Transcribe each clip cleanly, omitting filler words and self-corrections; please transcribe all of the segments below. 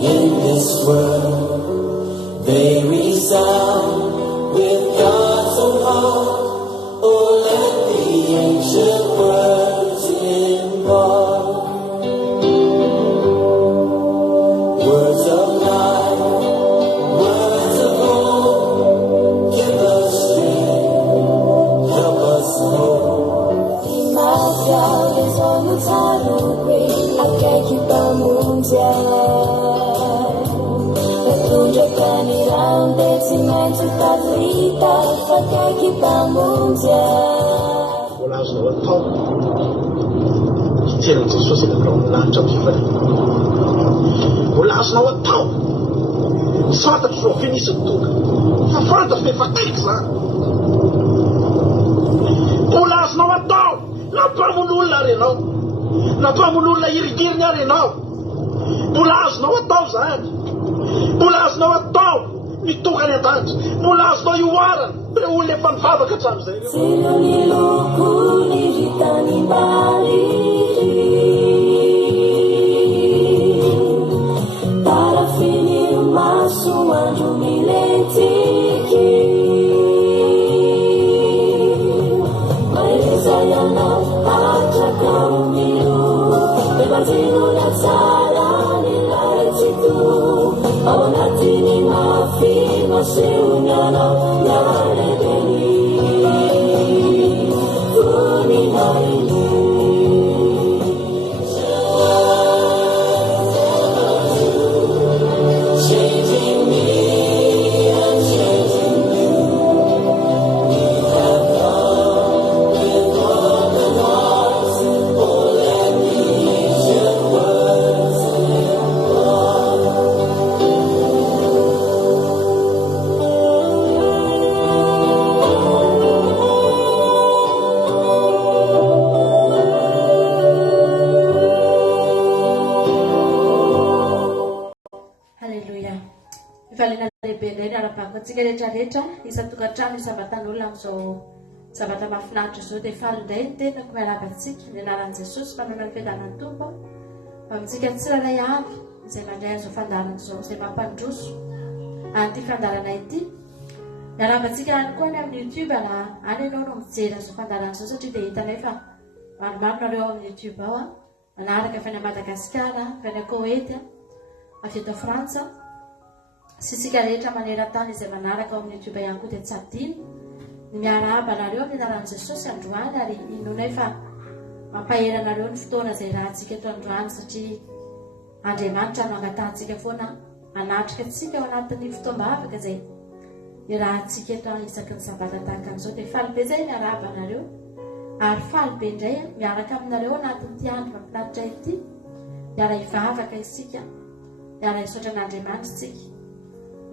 in this world. They resound with God's own heart. Oh, let the ancient words impart words of life, words of hope. Give us strength, help us hope. Imagine on the time Akaki pamoja Natunja kanirande Simentu kadrita Akaki pamoja Wala azo atao Iterany Jesosy ilaka lanitra mifana Wala azonao atao Fantatro zao finisy toka Fa fantatro fa efa taiky zany Wala azonao atao Nampamon'olona renao Nampamon'olona irigiriny ary ianao Mbola azonao atao zany Mbola azonao atao mitokany an-danitra Mbola azonao ioarana Re olona efa mivavaka hatramin'izay Sino ny loko ny vitany bary Parafiny maso andro milentiky Maeleza ianao hatraka omilo Bebazino na tsara nilaretsitu Ao anatiny mafino seunyanao Yarebeli Kuninarili Changing me and changing you We have come with open hearts Oh, let the ancient words Hallelujah. Ivalina lehibe indray ny arabako antsika rehetrarehetra isan-tokantrano isabatan'olona amin'izao zavatra mahafinaritra izao dia faly indray ny tenako miaraka antsika ny anaran'i Jesosy mpanao ny fiadanan'ny Tompo amintsika tsirairay avy izay mandray an'izao fandarana izao izay mampandroso an'ity fandarana ity. Miaraka antsika ihany koa ny amin'ny YouTube na any ianao no mijery an'izao fandarana izao satria dia hitanay fa maromaro nareo amin'ny YouTube ao manaraka avy any Madagasikara, avy any Koety, avy eto Frantsa sy isika rehetra maneran-tany izay manaraka ao amin'ny YouTube ihany koa dia tsy adino ny miarahaba nareo amin'ny anaran'i Jesosy androany ary inonay fa mampahery anareo ny fotoana izay rahantsika eto androany satria Andriamanitra no angatahantsika foana anatrika antsika ao anatin'ny fotoam-bavaka izay irahantsika eto isaky ny sabata tahaka an'izao dia faly be izay miarahaba nareo ary faly be indray miaraka aminareo anatin'ity andro mampinaritra ity miara hivavaka isika miara hisaotra an'Andriamanitra isika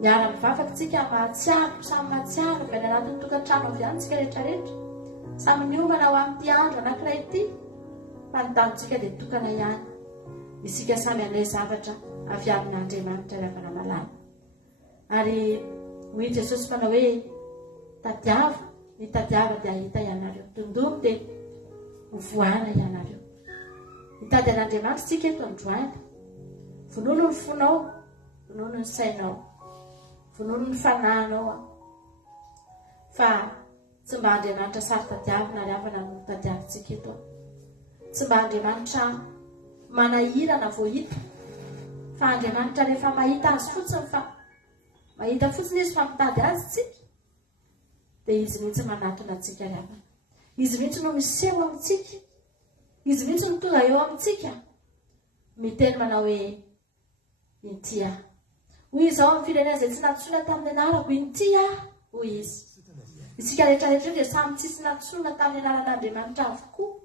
miara mivavaka isika mahatsiaro samy mahatsiaro avy any anatin'ny tokantrano avy any isika rehetrarehetra samy miomana ho amin'ity andro anankiray ity fa ny tanitsika dia tokana ihany isika samy anay zavatra avy amin'Andriamanitra ry avana malala ary hoy Jesosy manao hoe tadiava ny tadiava dia hita ianareo tondomy dia hovoana ianareo mitady an'Andriamanitra isika eto androany vonono ny fonao vonono ny sainao vonono ny fanahinao fa tsy mba Andriamanitra sary tadiavina ary avana no tadiavintsika eto tsy mba Andriamanitra manahirana vao hita fa Andriamanitra rehefa mahita azy fotsiny fa mahita fotsiny izy fa mitady azy tsika dia izy mihitsy manatona antsika ry avana izy mihitsy no miseho amintsika izy mihitsy no tonga eo amintsika miteny manao hoe inty aho hoy izao amin'ny firenena izay tsy natsoina tamin'ny anarako inty aho hoy izy isika rehetrarehetra dia samy tsisy natsoina tamin'ny anaran'Andriamanitra avokoa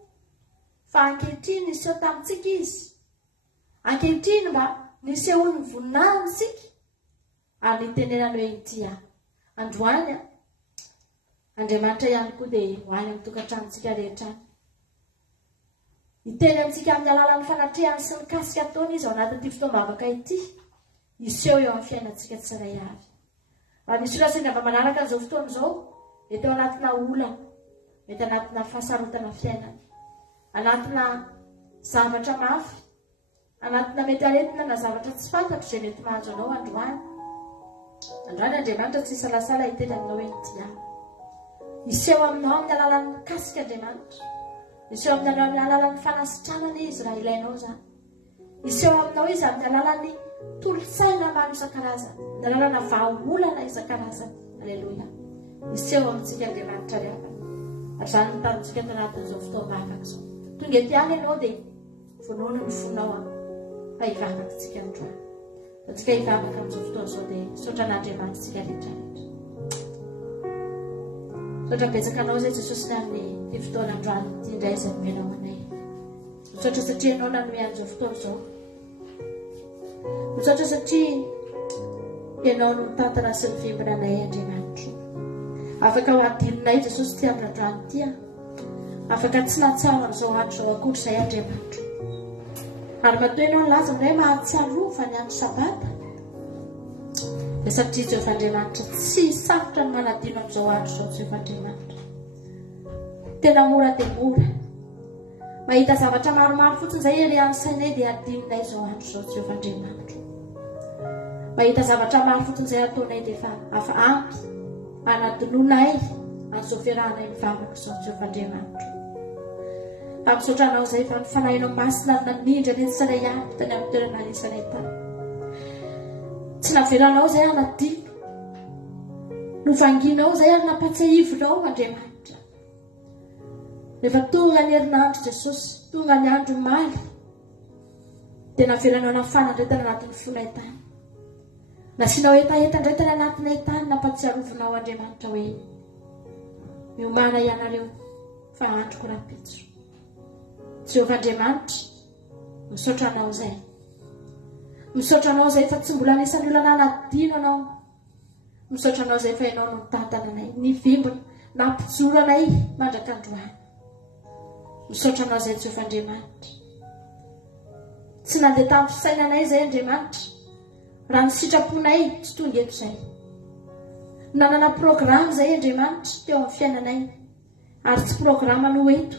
fa ankehitriny niseho tamintsika izy ankehitriny mba niseho ny voninahiny isika ary nitenenany hoe inty aho androany Andriamanitra ihany koa dia hoany amin'ny tokantranontsika rehetra hiteny amintsika amin'ny alalan'ny fanatrehany sy ny kasika ataony izy ao anatin'ity fotoam-bavaka ity iseho eo amin'ny fiainantsika tsiray avy raha misy olona sendra mba manaraka an'izao fotoana izao mety ao anatina olana mety anatina fahasarotana fiainana anatina zavatra mafy anatina mety aretina na zavatra tsy fantatro izay mety mahazo anao androany. Androany Andriamanitra tsy salasala hiteny aminao hoe dia iseho aminao amin'ny alalan'ny mikasika Andriamanitra, iseho amin'ny alalan'ny fanasitranana izy raha ilainao zany, iseho aminao izy amin'ny alalan'ny tolotsaina maro isan-karazany, ny alalana vahaolana isan-karazany. Aleluia. Iseho amintsika Andriamanitra riavana. Ary zany ny tanintsika tanatin'izao fotoam-bavaka izao. Tonga ety any ianao dia vonoana ny fonao fa hivavaka tsika androany. Tsika hivavaka amin'izao fotoana izao dia saotra an'Andriamanitra tsika rehetrarehetra. Saotra betsaka anao izay Jesosy ny amin'ny fotoana androany ity indray izay nomenao anay. Misaotra satria ianao nanome an'izao fotoana izao. Misaotra satria ianao no mitantana sy ny fimbina anay Andriamanitra. Afaka ho adinonay Jesosy ty amin'ny androany ity. Afaka tsy nahatsara amin'izao andro izao akoatra izay Andriamanitra. Ary matoa ianao ny laza aminay mahatsiarova ny andro sabata. Dia satria Jehovah Andriamanitra tsy sarotra ny manadino amin'izao andro izao Jehovah Andriamanitra. Tena mora dia mora. Mahita zavatra maromaro fotsiny izay ery amin'ny sainay dia adinonay izao andro izao Jehovah Andriamanitra. Mahita zavatra maro fotsiny izay ataonay dia efa ampy anadinonay an'izao fiarahanay mivavaka izao Jehovah Andriamanitra. Misaotra anao izay fa nifanahinao masina ny nanindra ny entsanay ampy tany amin'ny toerana anisanay tany. Tsy navelanao izay anadino, novanginao izay ary nampatsiahivonao Andriamanitra. Rehefa tonga ny herinandro Jesosy, tonga ny andro maly, dia navelanao nafanandretana anatin'ny fonay tany. Nasianao etaetandretana anatinay tany, nampatsiarovinao Andriamanitra hoe miomana ianareo fa androko rapitso. Jehovah Andriamanitra, misaotra anao izay. Misaotra anao izay fa tsy mbola anisan'ny olana nadino anao. Misaotra anao izay fa ianao no mitantana anay, nivimbona, nampijoro anay mandrak'androany. Misaotra anao izay Jehovah Andriamanitra. Tsy nandeha tamin'ny fisainanay izay Andriamanitra. Raha ny sitraponay tsy tonga eto izay. Nanana programa izay Andriamanitra teo amin'ny fiainanay. Ary tsy programa no eto.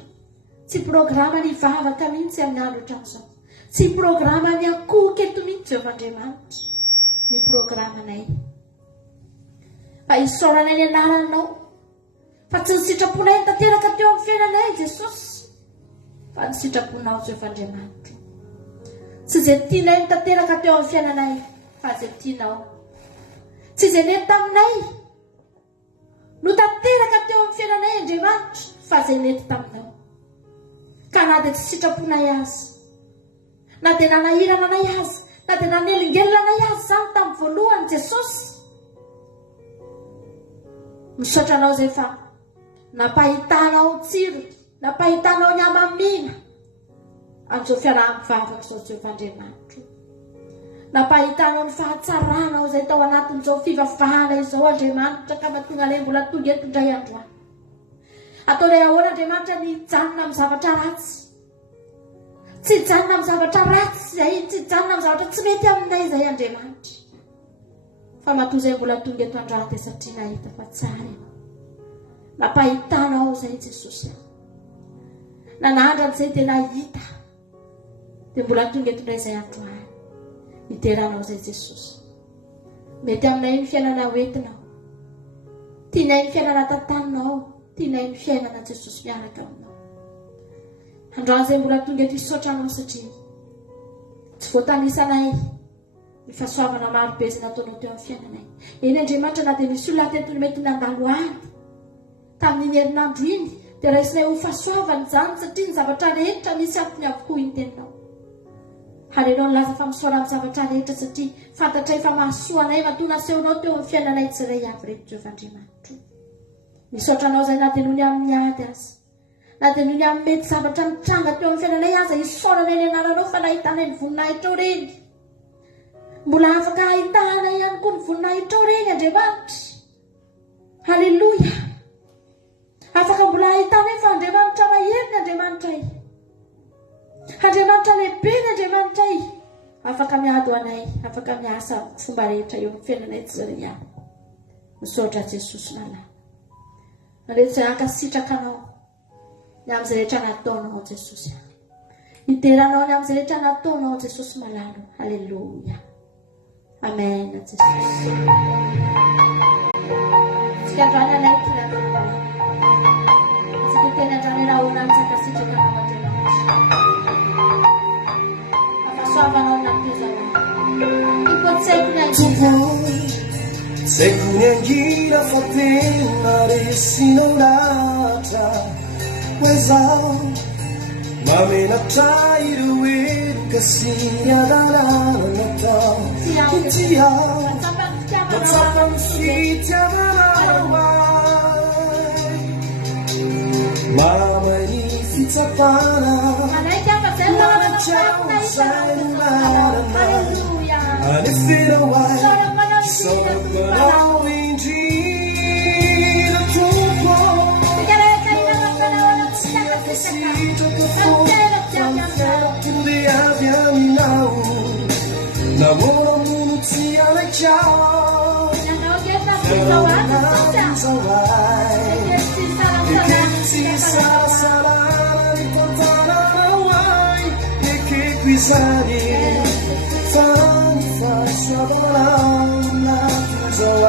Tsy programa ny vavaka mihitsy amin'ny andro ohatran'izao. Tsy programa ny akohoka eto mihitsy Jehovah Andriamanitra. Ny programanay. Fa isaoranay ny anaranao. Fa tsy ny sitraponay ny tanteraka teo amin'ny fiainanay Jesosy. Fa ny sitraponao Jehovah Andriamanitra. Tsy izay tianay ny tanteraka teo amin'ny fiainanay. Fa izay tianao. Tsy izay nety taminay no tanteraka teo amin'ny fiainanay Andriamanitra. Fa izay nety taminao. Ka na dia tsy sitraponay azy, na dia nanahirana anay azy, na dia nanelingelina anay azy zany tamin'ny voalohany Jesosy. Misaotra anao izay fa nampahitanao tsiro, nampahitanao ny hamamiana amin'izao fiaraha-mivavaka izao Jehovah Andriamanitra. Nampahitanao ny fahatsaranao izay tao anatin'izao fivavahana izao Andriamanitra ka mahatonga anay mbola tonga eto indray androany. Ataonay ahoana Andriamanitra ny hijanona amin'ny zavatra ratsy. Tsy hijanona amin'ny zavatra ratsy izay, tsy hijanona amin'ny zavatra tsy mety aminay izay Andriamanitra. Fa matoa izay mbola tonga eto androany dia satria nahita fa tsara ianao. Nampahitanao izay Jesosy. Nanandrana izay dia nahita. Dia mbola tonga eto indray izay androany. Hiteranao izay Jesosy. Mety aminay ny fiainana hoentinao. Tianay ny fiainana tantaninao. Tianay ny fiainana Jesosy miaraka aminao. Androany izay mbola tonga eto hisaotra anao satria tsy voatanisanay ny fahasoavana maro be izay nataonao teo amin'ny fiainanay. Eny Andriamanitra na dia misy olona teto ny mety nandalo any tamin'iny herinandro iny dia raisinay ho fahasoavana izany satria ny zavatra rehetra misy antony avokoa iny teninao. Harenao ny laza fa misaora amin'ny zavatra rehetra satria fantatray fa mahasoanay matoa nasehonao teo amin'ny fiainanay tsiray avy reto Jehovah Andriamanitra. Misaotra anao izay na dia noho ny amin'ny ady azy, na dia noho ny amin'ny mety zavatra mitranga teo amin'ny fiainanay aza isaoranay ny anaranao fa nahitanay ny voninahitra reny. Mbola afaka ahitana ihany koa ny voninahitra reny Andriamanitra. Halleluia. Afaka mbola ahitana fa Andriamanitra mahery ny Andriamanitra i. Andriamanitra lehibe ny Andriamanitra i. Afaka miady ho anay, afaka miasa fomba rehetra eo amin'ny fiainanay tsirany ihany. Misaotra Jesosy nalahy. Rehetra ankasitraka anao ny amin'izay rehetra nataonao Jesosy. Iteranao ny amin'izay rehetra nataonao Jesosy malalo. Haleloia. Amen. Jesosy. Tsika androany anay kiranao. Tsika teny androany rahoana tsakasitraka anao Andriamanitra. Afasoavanao natezana. Ipotsaiko ny angina. Tsaiko ny angina fa tena resinao latra. Oezao mamenatra ireo eroka sy ny alalana tao. Tiao matsapa ny fitiavanao ay. Mamay ny fitsapana manatrao zay no marana. Anefenao ay saomanao indrina tompo. Sitraka fo de avy aminao. Namoro tsy anaikiao. Fiaonan'izao ay. Ekety sarasalana ny tantaranao ay. Ekeko izany fa ny fahasoavanao natozao ay.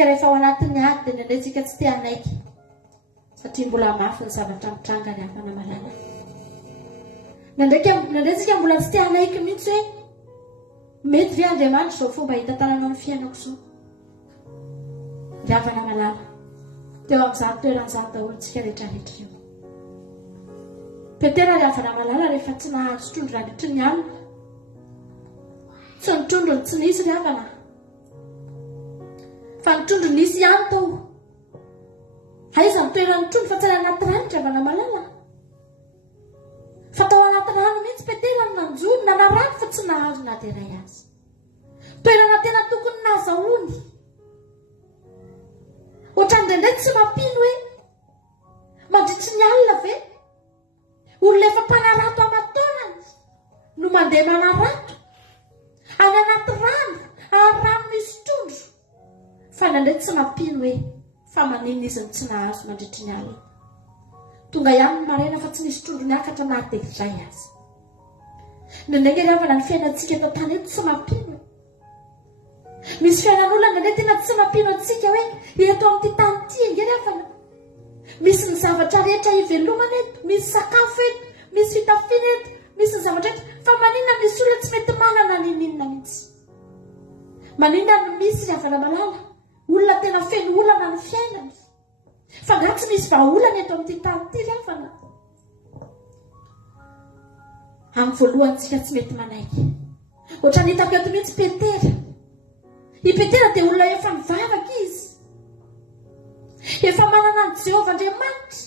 Rehefa ao anatin'ny ady dia nandraitsika tsy tia anaiky satria mbola mafy ny zavatra mitranga ny hafana malala. Nandraitsika mbola tsy tia anaiky mihitsy hoe mety ve Andriamanitra izao fomba hita tananao ny fiainako zao. Ry havana malala teo amin'izany toeran'izany daholotsika rehetrarehetra io. Petera ry havana malala rehefa tsy nahazo trondro nandritry ny alina, tsy ny trondrony tsy nisy ry havana. Fa ny trondro nisy ihany tao. Aiza ny toeran'ny trondro fa tsy anaty ranitra havana malala. Fa tao anaty rano mihitsy Petera ny nanjony nanarano fa tsy nahazo nateray azy. Toerana tena tokony nazahoany. Ohatran'indray tsy mampino hoe mandritry ny alina ve? Olona efa mpanarato aman-taonany no mandeha manarato any anaty rano, ary rano misy trondro. Fa nandray tsy mampino hoe fa manino izy ny tsy nahazo mandritry ny alina. Tonga ihany ny maraina fa tsy nisy trondro niakatra nahatehirizay azy. Nandray ravana ny fiainantsika eto tany eto tsy mampino. Misy fiainan'olona nandray tena tsy mampino antsika hoe eto amin'ity tany ity ingeravana. Misy ny zavatra rehetra ivelomana eto, misy sakafo eto, misy fitafiana eto, misy ny zavatra eto, fa maninona misy olona tsy mety manana ninina mihitsy. Maninona no misy ravana malala, olona tena feno olana ny fiainany. Fa nga tsy misy vahaolana eto amin'ity tany ity ravana. Amin'ny voalohantsika tsy mety manaiky. Ohatra ny hitako eto mihitsy Petera. I Petera dia olona efa mivavaka izy. Efa manana ny Jehovah Andriamanitra.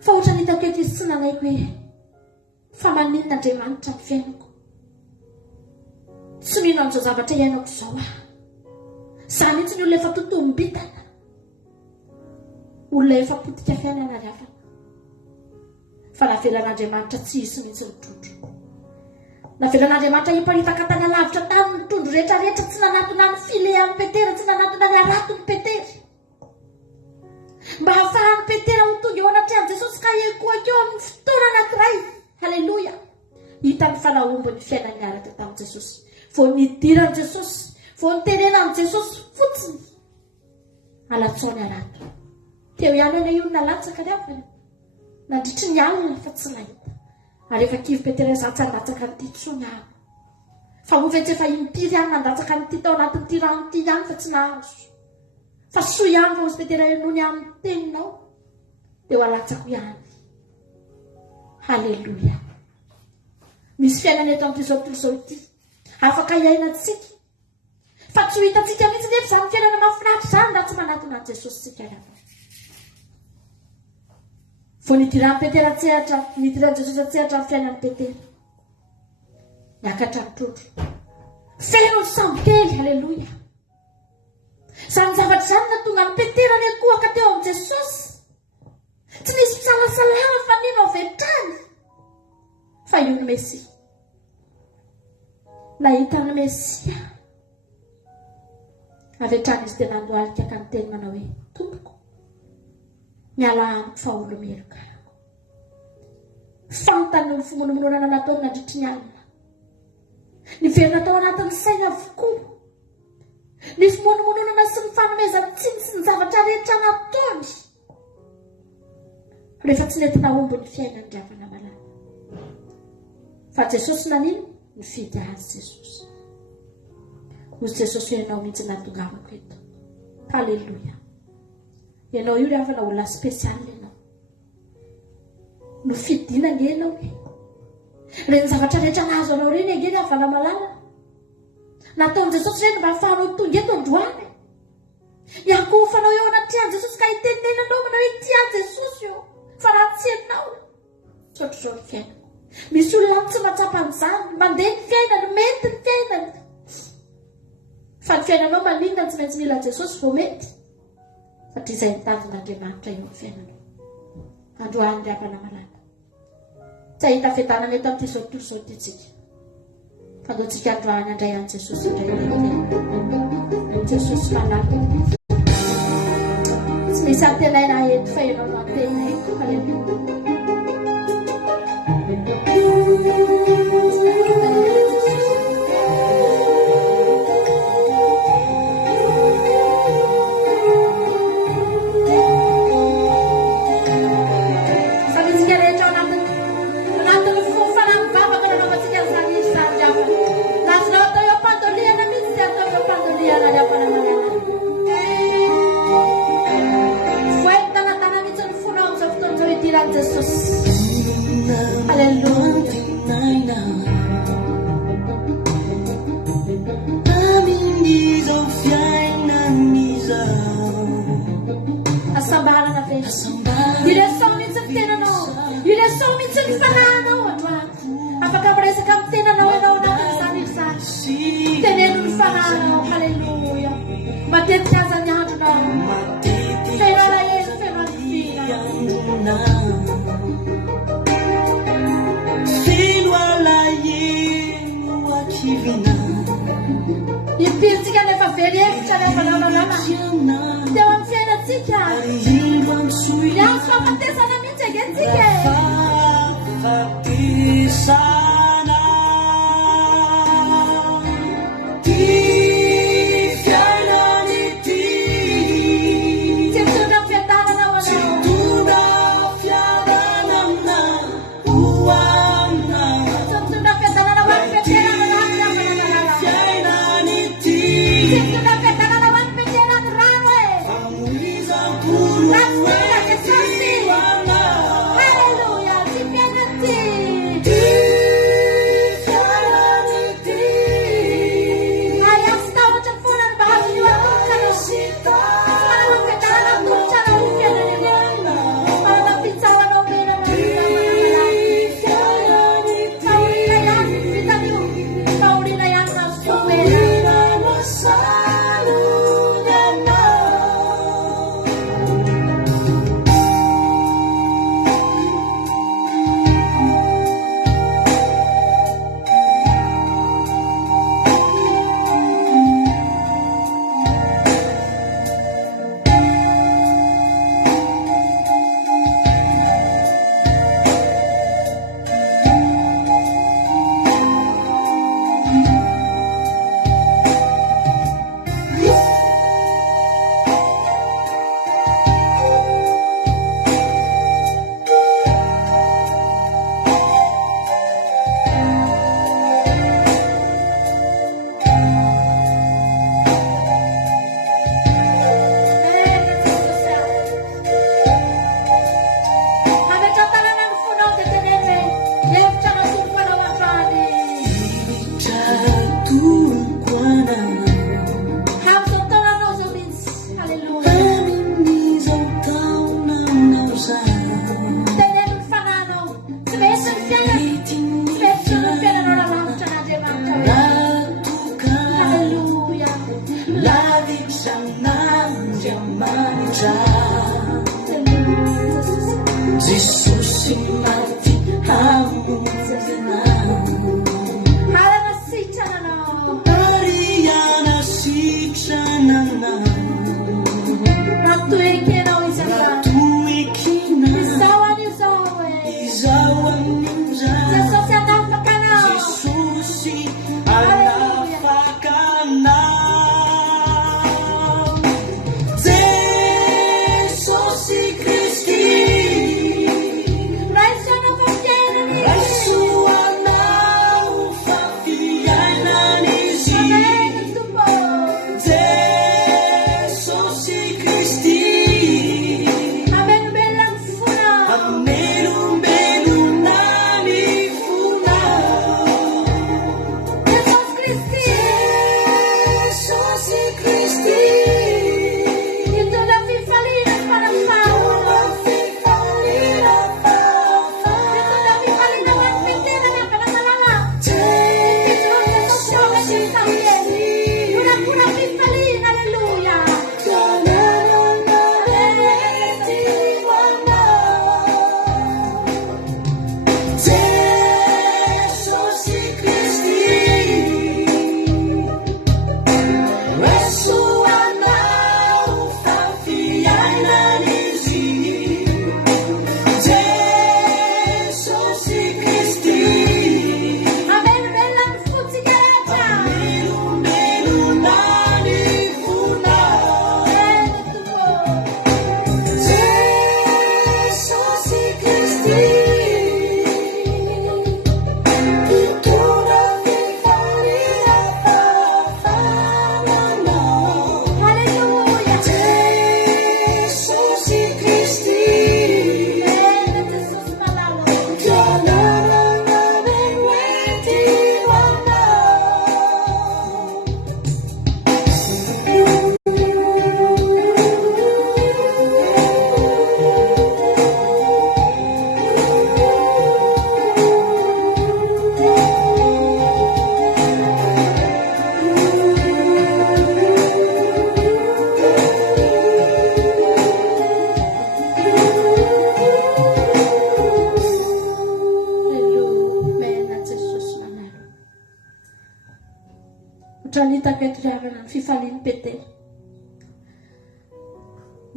Fa ohatra ny hitako eto izy tsy nanaiko hoe fa maninona Andriamanitra ny fiainako. Tsy mino an'izao zavatra iainako izao aho. Za mihitsy ny olona efa totombitana. Olona efa potika fiainana ravana. Fa navelan'Andriamanitra tsy hisy mihitsy ny trondro. Navelan'Andriamanitra hiparitaka tany alavitra tany ny trondro rehetrarehetra tsy nanatona ny filean'ny Petera, tsy nanatona ny aratony Petera. Mba hahafahan'ny Petera ho tonga eo anatrehan'i Jesosy ka ekoaka eo amin'ny fotoana anankiray. Halleloja. Hita ny fanahombon'ny fiainany araka tamin'i Jesosy. Vao nidiran'i Jesosy, vao nitenenan'i Jesosy fotsiny, halatsaony arato. Teo ihany eny io nalatsaka ravana. Nandritry ny alina fa tsy nahita. Ary efa kivy Petera za tsy handatsaka nyity tsony aho. Fa hovetsy efa impiry ihany nandatsaka nyity tao anatin'ity rano ity ihany fa tsy nahazo. Fa soa ihany fa ozy Petera enony amin'ny teninao dia ho alatsako ihany. Halleloja. Misy fiainana eto amin'ity zao tontolo izao ity. Afaka iainantsika. Fa tsy ho hitantsika mihitsy nefa izany fiainana mahafinaritra izany raha tsy manatona an'i Jesosy tsika ravana. Vao nidiran'i Petera tsehatra, nidiran'i Jesosy tsehatra ny fiainan'i Petera. Niakatra ny trondro. Feno ny sambo kely, halleloja. Izany zavatra izany natonga ny Petera niakohaka teo amin'i Jesosy. Tsy nisy mpisalasalama fa nino avy hatrany. Fa io ny Mesia. Nahita ny Mesia. Avy hatrany izy dia nandohalika ka ny teny manao hoe tompoko. Miala amiko fa olo meloka. Fantany ny fimonomonana nataony nandritry ny alina. Ny verina tao anatin'ny sainy avokoa. Ny fimonomonana sy ny fanomezan-tsiny sy ny zavatra rehetra nataony. Rehefa tsy nety nahombo ny fiainany ravana malala. Fa Jesosy nanino? Nifidy azy Jesosy. Hozy Jesosy ho ianao mihitsy natongavako eto. Halleloja. Ianao io ravana olona spesialy ianao. Nofidinana ianao e. Reny zavatra rehetra nahazo anao reny angeny ravana malala. Nataon'i Jesosy reny mba hahafahanao tonga eto androany. Iakofanao eo anatrehan'i Jesosy ka hitenenanao manao hoe ity an Jesosy eo. Fa raha tsy ianao. Tsotr'izao ny fiainana. Misy olona tsy mahatsapa an'izany. Mandeha ny fiainany, mety ny fiainany. Fa ny fiainanao maninona tsy maintsy mila Jesosy vao mety. Satria izay nitanjon'Andriamanitra eo amin'ny fiainanao. Androany ravana malala. Tsy ahita fiadanana eto amin'ity zao tontolo izao ity tsika. Fa andao tsika androany andray an' Jesosy indray. Jesosy malala. Tsy misy antenaina eto fa ianao no antena eto. Halleluja. Direção mihitsy ny tenanao. Direção mihitsy ny lalàna dia amin'ny fiainantsika ny azo fahafatesana mihitsy angentsika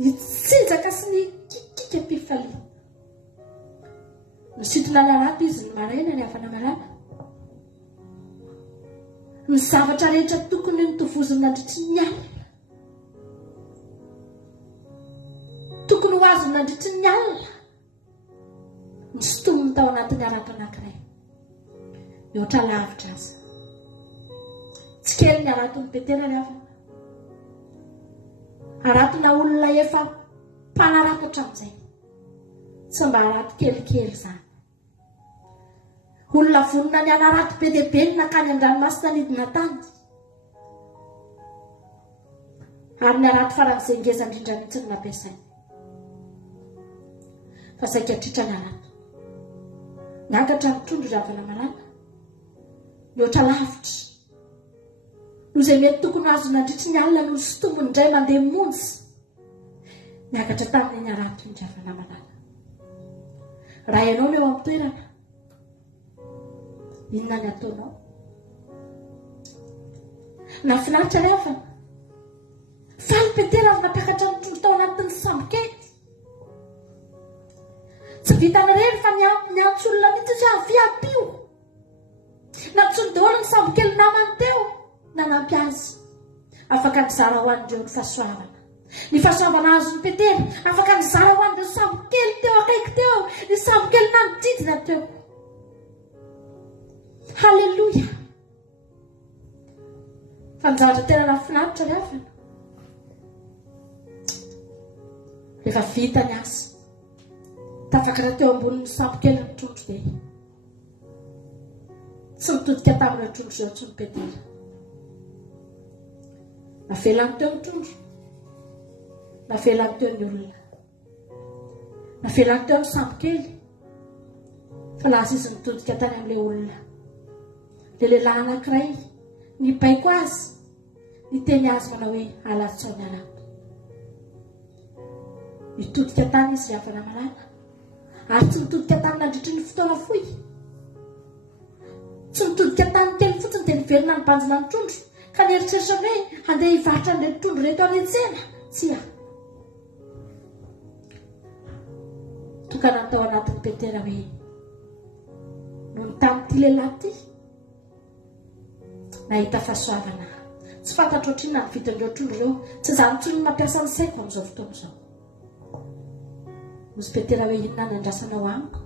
nitsinjaka sy ny kikika mpifalia. Misitona ny arato izy ny maraina ny avana malala. Ny zavatra rehetra tokony nitovozony nandritry ny alina. Tokony ho azony nandritry ny alina. Misy tomony tao anatin'ny arato anankiray. Mihoatra lavitra aza. Tsy kely ny arato ny Petera ny avana. Aratona olona efa mpanarato hatramin'izay. Tsy mba arato kelikely zany. Olona vonona ny anarato be dia be ny nakany an-dranomasina nidina tany. Ary ny arato faran'izay ngeza indrindra mihitsy ny nampiasainy. Fa saika tritra ny arato. Niakatra mitondro ravana malala. Mihoatra lavitra. Noho izay mety tokony azo nandritry ny alina no sy tombony indray mandeha monjy. Niakatra tamin'ny arato ny ravana malala. Raha ianao no eo amin'ny toerana, inona ny ataonao? Nafinaritra ny avana. Faly Petera avy nampiakatra mitondro tao anatin'ny sambo kely. Tsy vitany irery fa niantso olona mihitsy sy avy ampio. Nantsony daholo ny sambo kely namany teo. Nanampy azy. Afaka nizara ho an'ireo ny fahasoavana. Ny fahasoavana azon'ny Petera afaka nizara ho an'ireo sambo kely teo akaiky teo. Ny sambo kely nanodidina teo. Halleluja. Fanjatra tena nafinaritra ny avana. Rehefa vita ny asa, tafakatra teo ambonin'ny sambo kely ny trondro dia tsy mitodika tamin'ireo trondro izao tsy ny Petera. Navelany teo ny trondro. Navelany teo ny olona. Navelany teo ny sambo kely. Fa lasa izy mitodika tany amin'ilay olona. Ilay lehilahy anankiray nibaiko azy, niteny azy manao hoe alatsao ny alato. Mitodika tany izy avana malala. Ary tsy mitodika tany nandritry ny fotoana fohy. Tsy mitodika tany kely fotsiny dia niverina ny banjina ny trondro. Ka nieritreritra hoe handeha hivarotra an'ireo trondro reto any an-tsena. Tsia. Tokana tao anatin'ny Petera hoe noho ny tamin'ity lehilahy ity nahita fahasoavana. Tsy fantatro ohatriny na ny vidin'ireo trondro ireo. Tsy izany intsony no mampiasa ny saiko amin'izao fotoana izao. Ozy Petera hoe inona ny andrasanao amiko?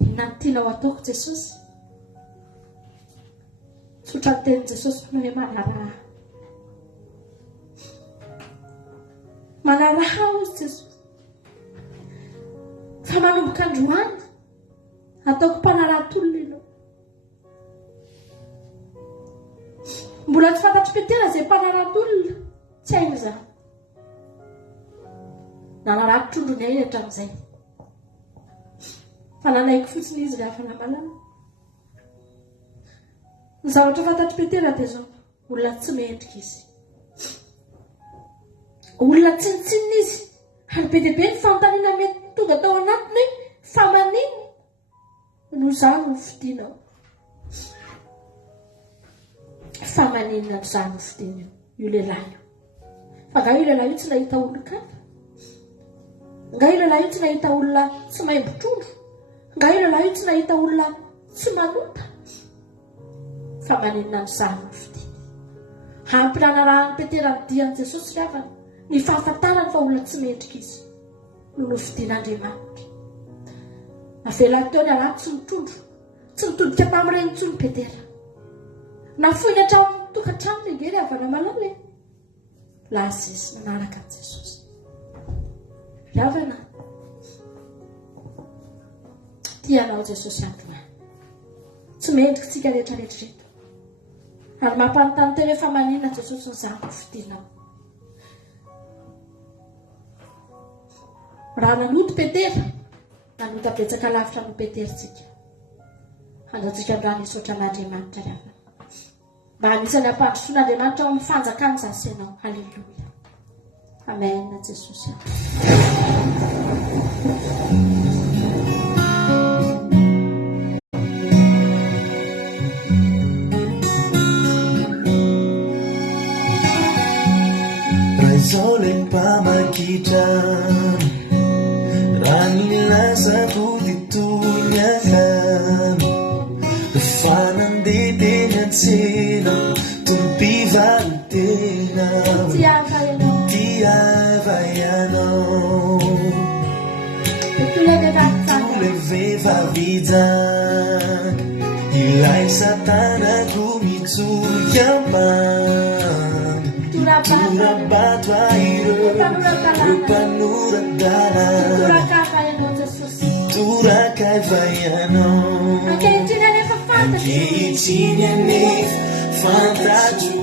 Inona ny tianao ataoko Jesosy? Tsotra ny tenin' Jesosy no hoe manaraha. Manaraha ozy Jesosy. Fa manomboka androany ataoko mpanarahan-tolona ianao. Mbola tsy fantatro Petera izay mpanarahan-tolona. Tsy hainy izany. Nanarato trondro ny ainy hatramin'izay. Fa nanaiko fotsiny izy rehefa namalama. Ny zavatra fantatro Petera dia izao, olona tsy mendrika izy. Olona tsinitsinina izy. Ary be dia be ny fanontaniana mety tonga tao anatiny hoe fa maninona no izany no fidinao. Fa maninona no izany no fidinao io lehilahy io. Fa nga io lehilahy io tsy nahita olon-kafa. Nga io lehilahy io tsy nahita olona tsy maimbo-trondro. Nga io lehilahy io tsy nahita olona tsy manota. Fa maninona no izany no fidiny. Ampy nanarahany Petera ny dian'i Jesosy ny avana. Ny fahafantarany fa olona tsy mendrika izy no nofidian'Andriamanitra. Navelany teo ny alato sy ny trondro. Tsy mitodika tamin'ireny intsony Petera. Nafoiny hatramin'ny tokantranony angery avana malala. Lasa izy nanaraka an'i Jesosy. Ravana. Tianao Jesosy androany. Tsy mendrika tsika rehetrarehetra reto. Ary mampanontany teny hoe fa maninona Jesosy nyzany no fidinao. Raha nanody Petera, nanota betsaka lavitra no Peteritsika. Handaontsika androany isotra an'Andriamanitra ravana. Mba anisany ampandrosoan'Andriamanitra ao amin'ny fanjakany zasy ianao. Halleluja. Amen. Jesosy. Zole pamakita Ranila sa tutitunya Fananditinan sila Tumpivaltina Tiavayano Tuleveva vidan Ilay sa tanah gumitsuyaman Turabatwairo Rupanuradalan Turakay vayano Ankiitinyanif Fantaju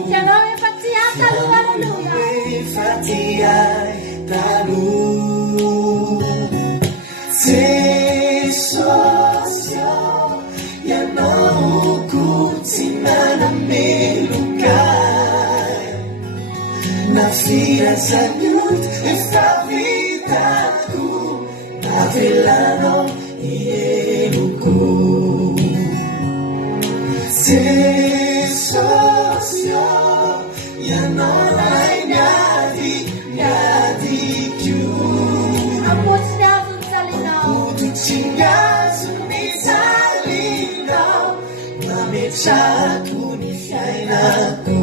Fatiyay Talu Sesosyo Yanaukutina melukay Nafira sa nyut Estavidadku Navilano Ieluku Sesosyo Yanolay Nyadi-Nyadi-Kyu Putu chinga sumisalinaw Mamechaku ni fiainaku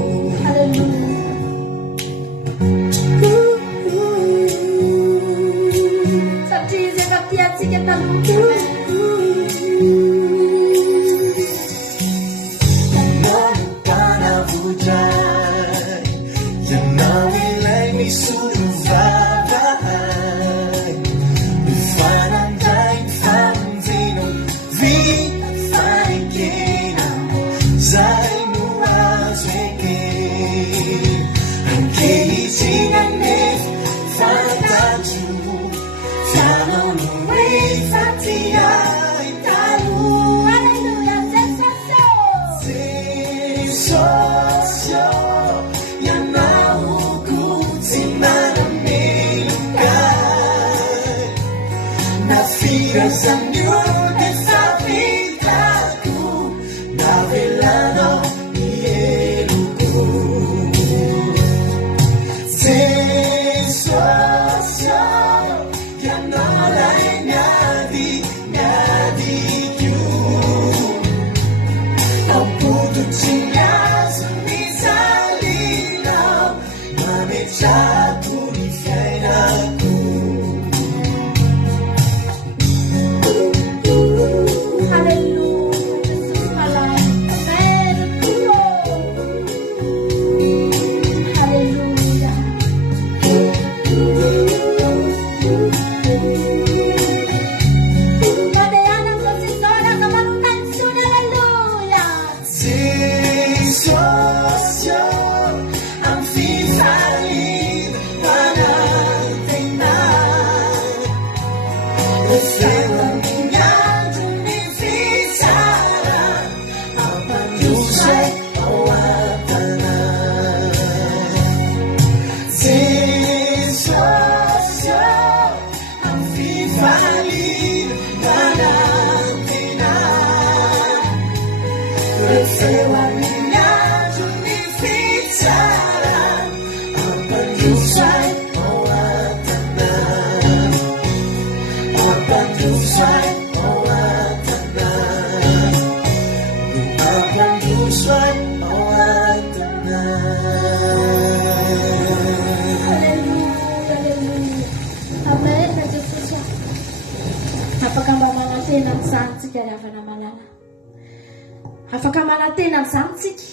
Afaka manantena amin'izany tsika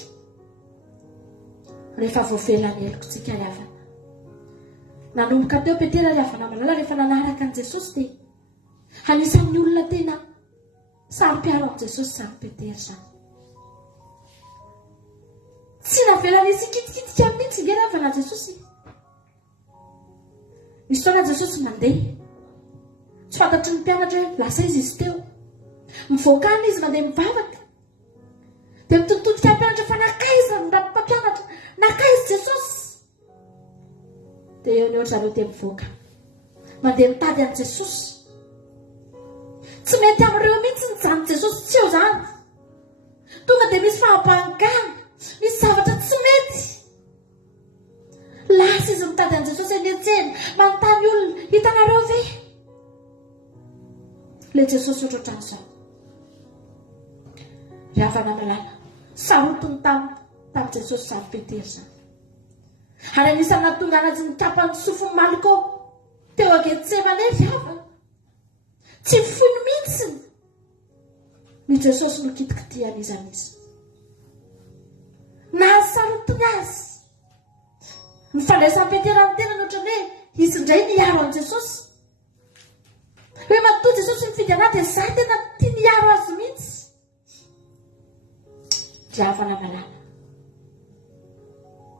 rehefa voavelany elokotsika riavana nanomboka teo petera riavana malala rehefa nanaraka an' Jesosy dia anisan'ny olona tena sampiaro an' Jesosy zany petera zany tsy navelany isikitikitika mihitsy nge riavana Jesosy misy fotoana Jesosy mandeha tsy fantatry ny mpianatra hoe lasa izy teo mivoakana izy mandeha mivavaka dia mitotodika mpianatra fa nakaiza ny mpampianatra nakaiza Jesosy dia eo ny ohatra zareo dia mivoaka mandeha mitady an' Jesosy tsy mety amin'ireo mihitsy ny zany Jesosy tsy eo zany tonga dia misy fahampangana misy zavatra tsy mety lasa gasy izy mitady an' Jesosy eny an-tsena manontany olona, hitanareo ve? Le Jesosy ohatrany izao. Ry havana malala, sarotiny tamin'ny Jesosy samy Petera izany. Ary anisany nahatonga anazy nikapany sofiny maliko teo Getsemane ry havana. Tsy fony mihitsiny ny Jesosy no kitikitiany izy. Nahasarotiny azy. Ny fandraisan'i Petera ny tenany ohatrany hoe izy indray niaro an' Jesosy. Hoe matoa Jesosy mifidy anahy dia izaho tena tia niaro azy mihitsy. Ry havana malala.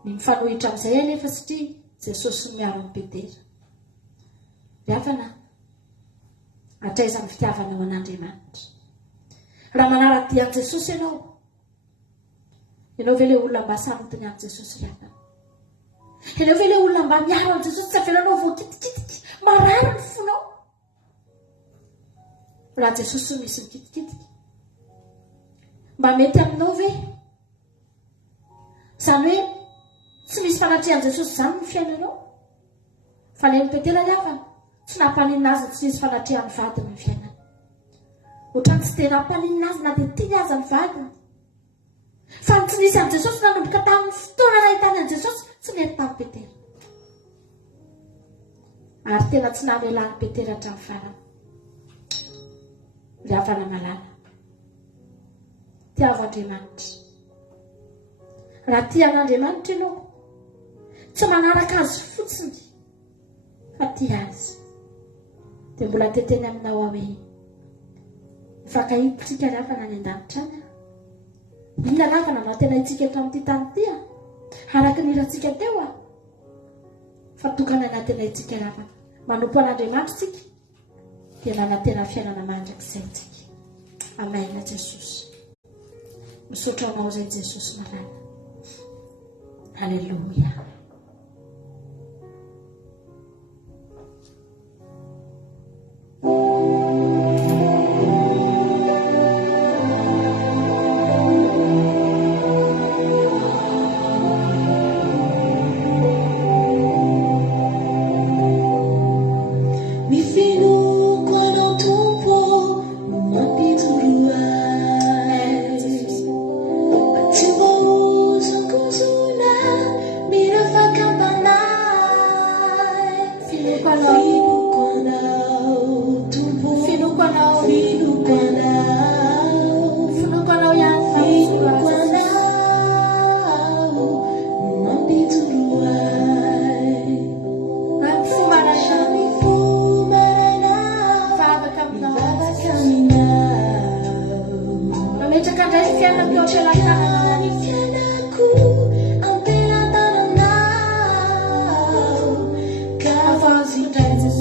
Ny mifanohitra amin'izay anefa satria Jesosy no miaro an'i Petera. Ry havana, hatraiza ny fitiavana ao an'Andriamanitra. Raha manara-dia an'i Jesosy ianao ve ilay olona mba sarotiny an'i Jesosy ry havana? Ianao ve ilay olona mba miaro an'i Jesosy tsy avelanao voakitikitiky marary ny fonao? Raha Jesosy no misy mikitikitiky, mba mety aminao ve? Izany hoe tsy misy fanatrehan'i Jesosy izany ny fiainanao? Fa ilay Petera ry havana, tsy nampaninina azy tsy nisy fanatrehan'ny vadiny ny fiainana. Ohatrany tsy dia nampaninina azy na dia tia aza ny vadiny. Fa ny tsy nisy an'i Jesosy nanomboka tamin'ny fotoana nahitany an'i Jesosy tsy mety tamin'ny Petera. Ary tena tsy namelan'ny Petera hatramin'ny farany. Ry havana malala, tiavo Andriamanitra. Raha tia an'Andriamanitra ianao, tsy manaraka azy fotsiny fa tia azy, dia mbola teteny aminao hoe mifankahipitsika ry havana any an-danitra any. Inona lavana na tena hitsika eto amin'ity tany ity araka ny irantsika teo fa tokana na tena hitsika ry havana manompo an'Andriamanitra tsika dia nanantena fiainana mandrakizay tsika. Amen Jesosy. Misaotra anao izay Jesosy malala. Halleluja. Jesus.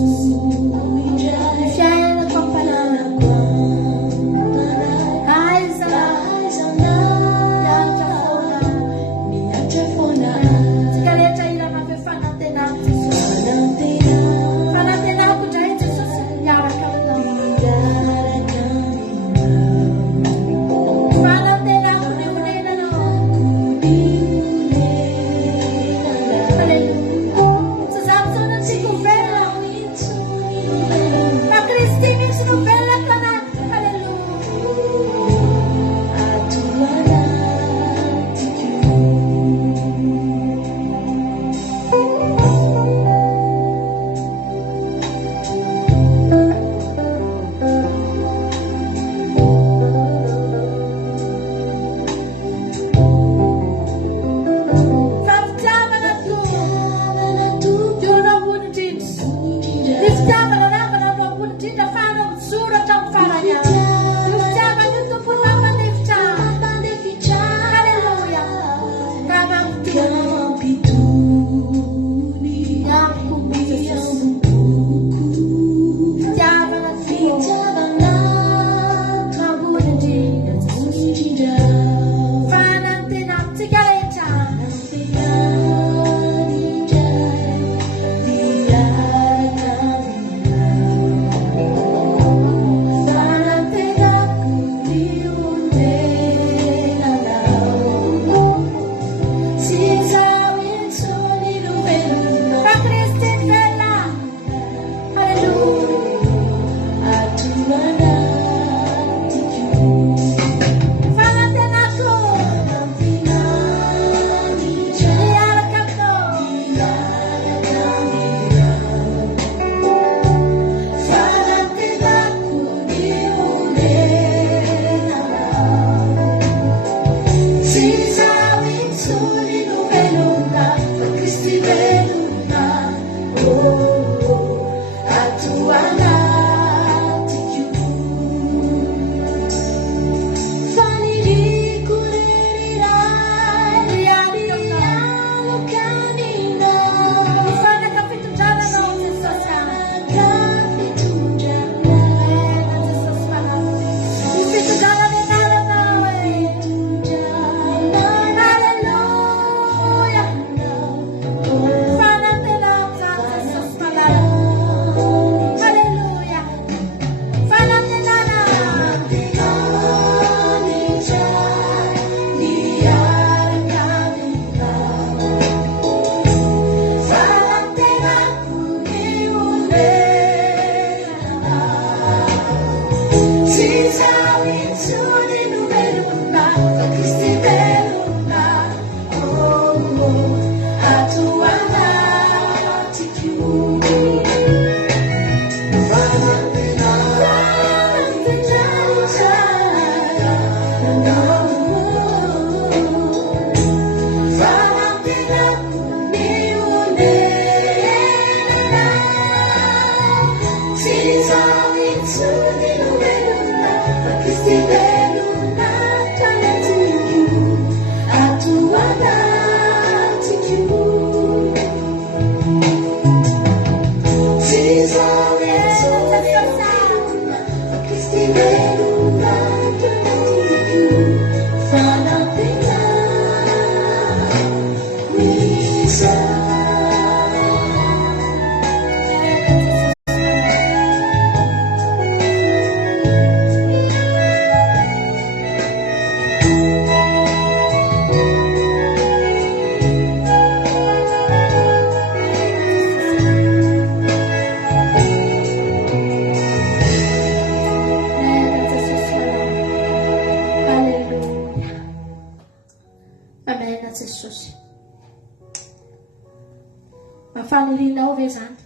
Mafanirinao ve zany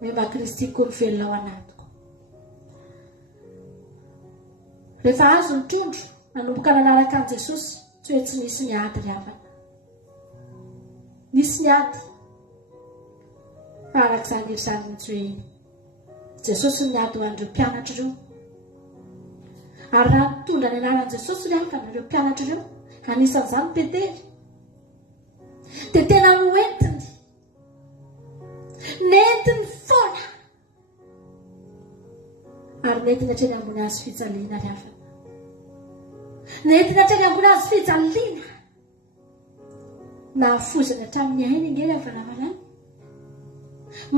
hoe makristy koa ny velona ao anatiko. Rehefa azo ny trondro nanomboka nanaraka an' Jesosy tsy hoe tsy nisy niady ry havana, nisy niady fa arak'izany ery zany mitsy hoe Jesosy ny niady ho an'ireo mpianatra ireo, ary raha nitondra ny anaran'i Jesosy ry havana ireo mpianatra ireo, anisan'izany Petera, dia tena noentiny nentiny foana ary nentina hatreny ambony hazo fijaliana ry havana, nentina hatreny ambony hazo fijaliana nahafozany hatramin'ny aina ingeny havana manany,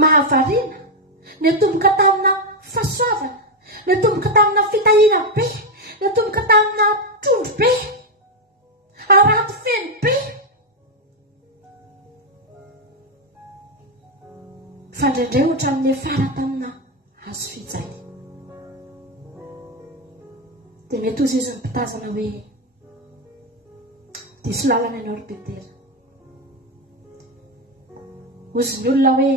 mahavariana netomboka tamina fahasoavana, netomboka tamina fitahiana be, netomboka tamina trondro be, arato feno be, fandraindray ohatra amin'ny afara tamina hazo fijaliana. Dia mety ozy izy ny mpitazana hoe diso lalana ianao ry Petera, ozy ny olona hoe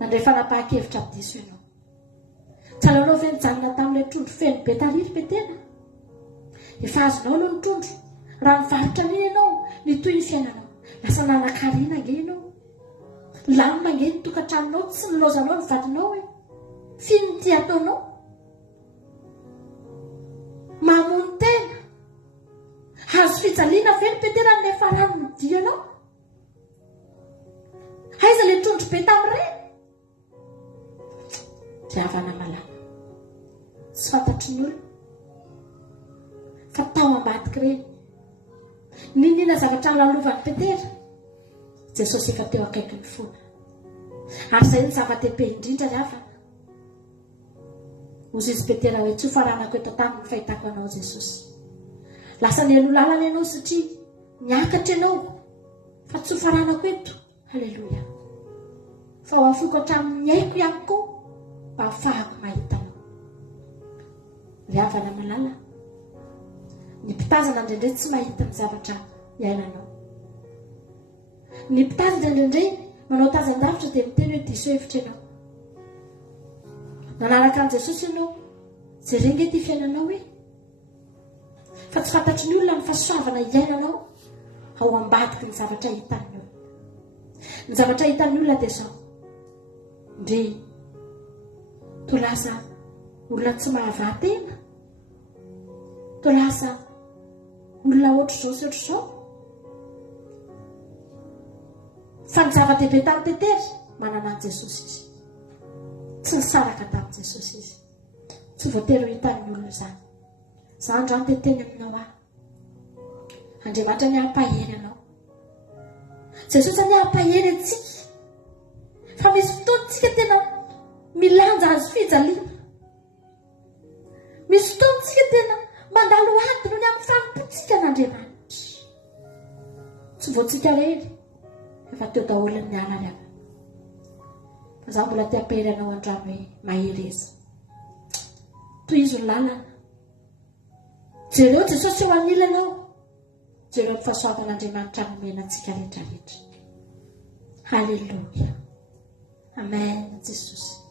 nandray fanapahan-kevitra diso ianao, tsy alanao ve nijanona tamin'ilay trondro feno be tariry Petera, efa azonao aloha ny trondro, raha nivarotra an'iny ianao nitoy ny fiainanao, lasa nanan-karena ange ianao, lamina ange ny tokantranonao, tsy nilozanao ny vadinao hoe fino ny ty ataonao, mamono tena hazo fijaliana ve ny Petera ny efa rano nidio ianao, aiza le trondro be tamin'ireny, ry havana malama tsy fantatry ny olona fa tao ambadiky ireny ninina zavatra nlalovan'ny Petera, Jesosy efa teo akaiky ny fona, ary izay ny zava-dehibe indrindra ry havana. Ozy izy Petera hoe tsy ho faranako eto tamin'ny fahitako anao Jesosy, lasa neno lalana ianao satria niakatra ianao, fa tsy ho faranako eto. Halleloja. Fa ho afoko hatramin'ny aiko ihany koa mba hafahako mahitanao. Ry havana malala, ny mpitazana indraindray tsy mahita ny zavatra iainanao, ny mpitazana indraindray manao tazan-davitra dia miteny hoe diso hevitra ianao, nanaraka an' Jesosy ianao, jerenge ty fiainanao hoe, fa tsy fantatry ny olona ny fahasoavana iainanao ao ambadiky ny zavatra hitan'ny olona. ny zavatra hitan'ny olona dia zao ndre to lasa olona tsy mahavatena, to lasa olona ohatr' zao sy ohatr' zao. Fa ny zava-dehibe tamin'ny tetery manana an' Jesosy izy, tsy nisaraka tamin'i Jesosy izy, tsy voatery ho hitan'ny olona izany. Za androany teteny aminao aho, Andriamanitra ny ampahery anao, Jesosy ny ampahery antsika. Fa misy fotoantsika tena milanja azo fijaliana, misy fotoantsika tena mandalo ady noho ny amin'ny famimpotsika n'Andriamanitra. Tsy voatsika rery efa teo daholo ny anany aho. Fa za mbola te ampahery anao androany hoe mahery izy. Toy izy ny lalana, jereo Jesosy eo anilanao, jereo ny fahasoavan'Andriamanitra nomena antsika rehetrarehetra. Halleluja. Amen. Jesosy.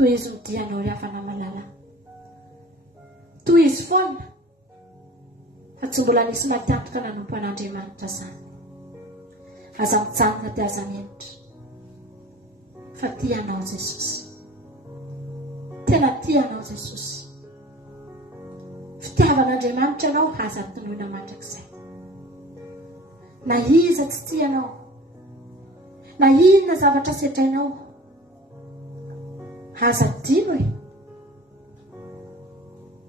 toy izy midianao ry havana malala, toy izy foana fa tsy mbola nisy matiantoka nanompo an'Andriamanitra zany. Aza mijanona dia aza mienitra fa tianao Jesosy, tena tianao Jesosy. Fitiavan'Andriamanitra ianao aza tonoina mandrakizay. Na iza tsy tianao, na inona zavatra setrainao, aza dino e,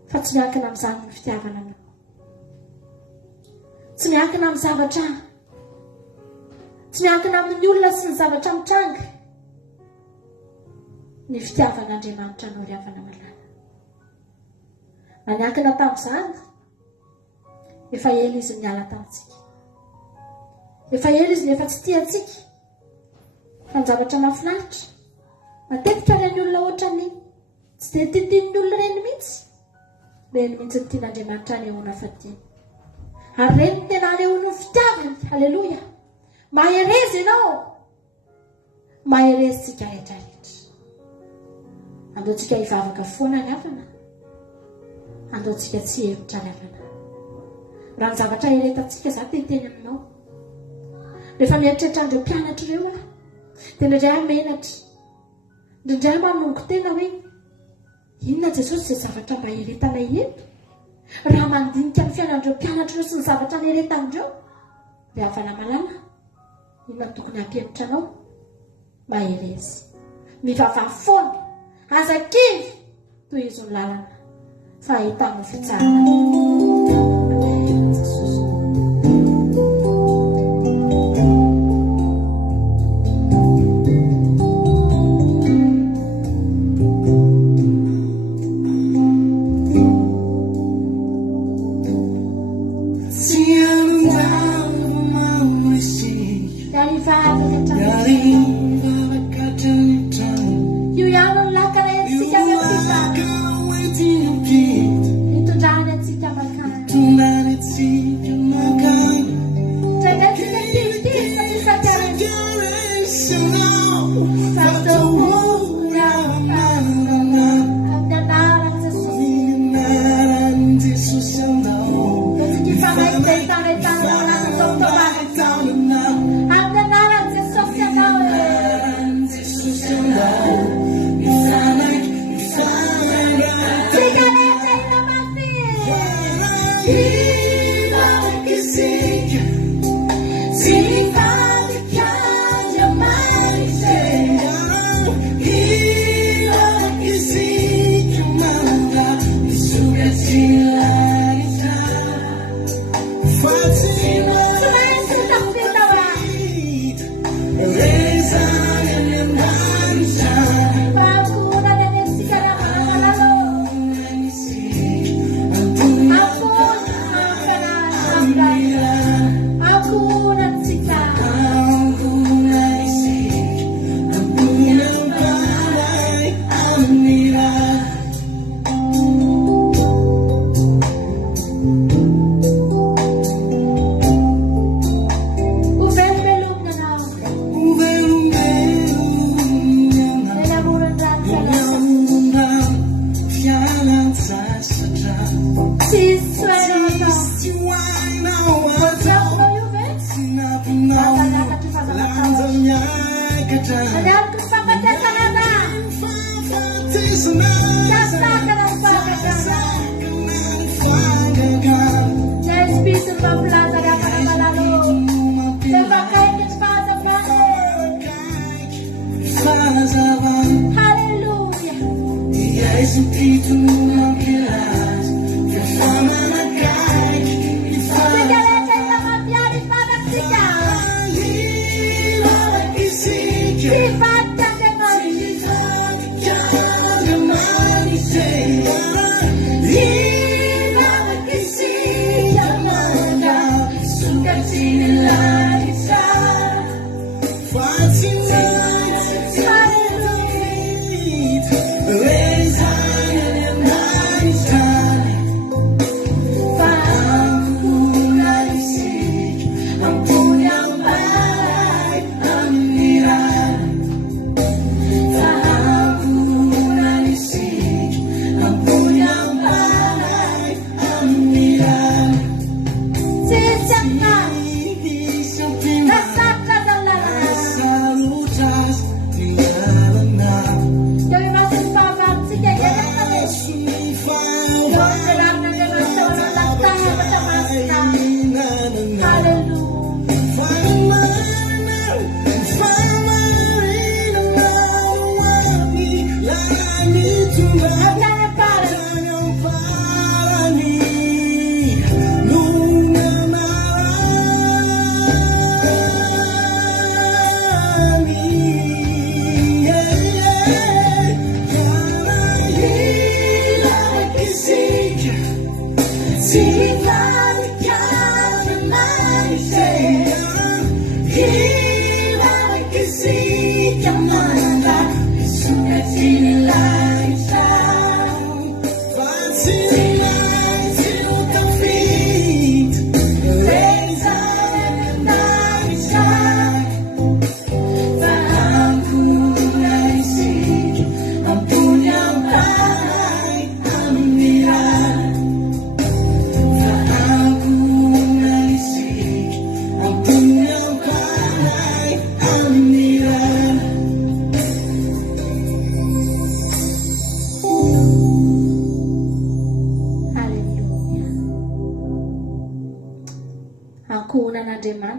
fa tsy miankina amin'izany ny fitiavana anao, tsy miankina amin'ny zavatra, tsy miankina amin'ny olona sy ny zavatra mitranga. Ny fitiavan'Andriamanitra anao ry havana malala. Maniankina tamin'izany, efa ela izy miala tamintsika, efa ela izy nefa tsy tiantsika. Fa ny zavatra mahafinaritra matetika reny olona ohatrany tsy dia titian'ny olona reny mihitsy, reny mihitsy ny tian'Andriamanitra anehoana fadiny, ary reny ny tena anehoana ny fitiavany. Halleloja. Maherezy ianao, maherezy tsika rehetrarehetra. Andeontsika hivavaka foana ny havana, andeontsika tsy hevitra ny havana. Raha ny zavatra heretantsika za teteny aminao, rehefa mieritreritra andreo mpianatra ireo dia nindray menatra, nindray manongo tena hoe inona Jesosy izay zavatra mba heretanay eto. Raha mandinika ny fiainan'ireo mpianatra ireo sy ny zavatra neheretan'ireo, dia havana malala, inona tokony hampianatra anao? Maherezy, mivavaka foana, aza kivy toy izy ny lalana, fa ahitanao fitsarana Jesosy.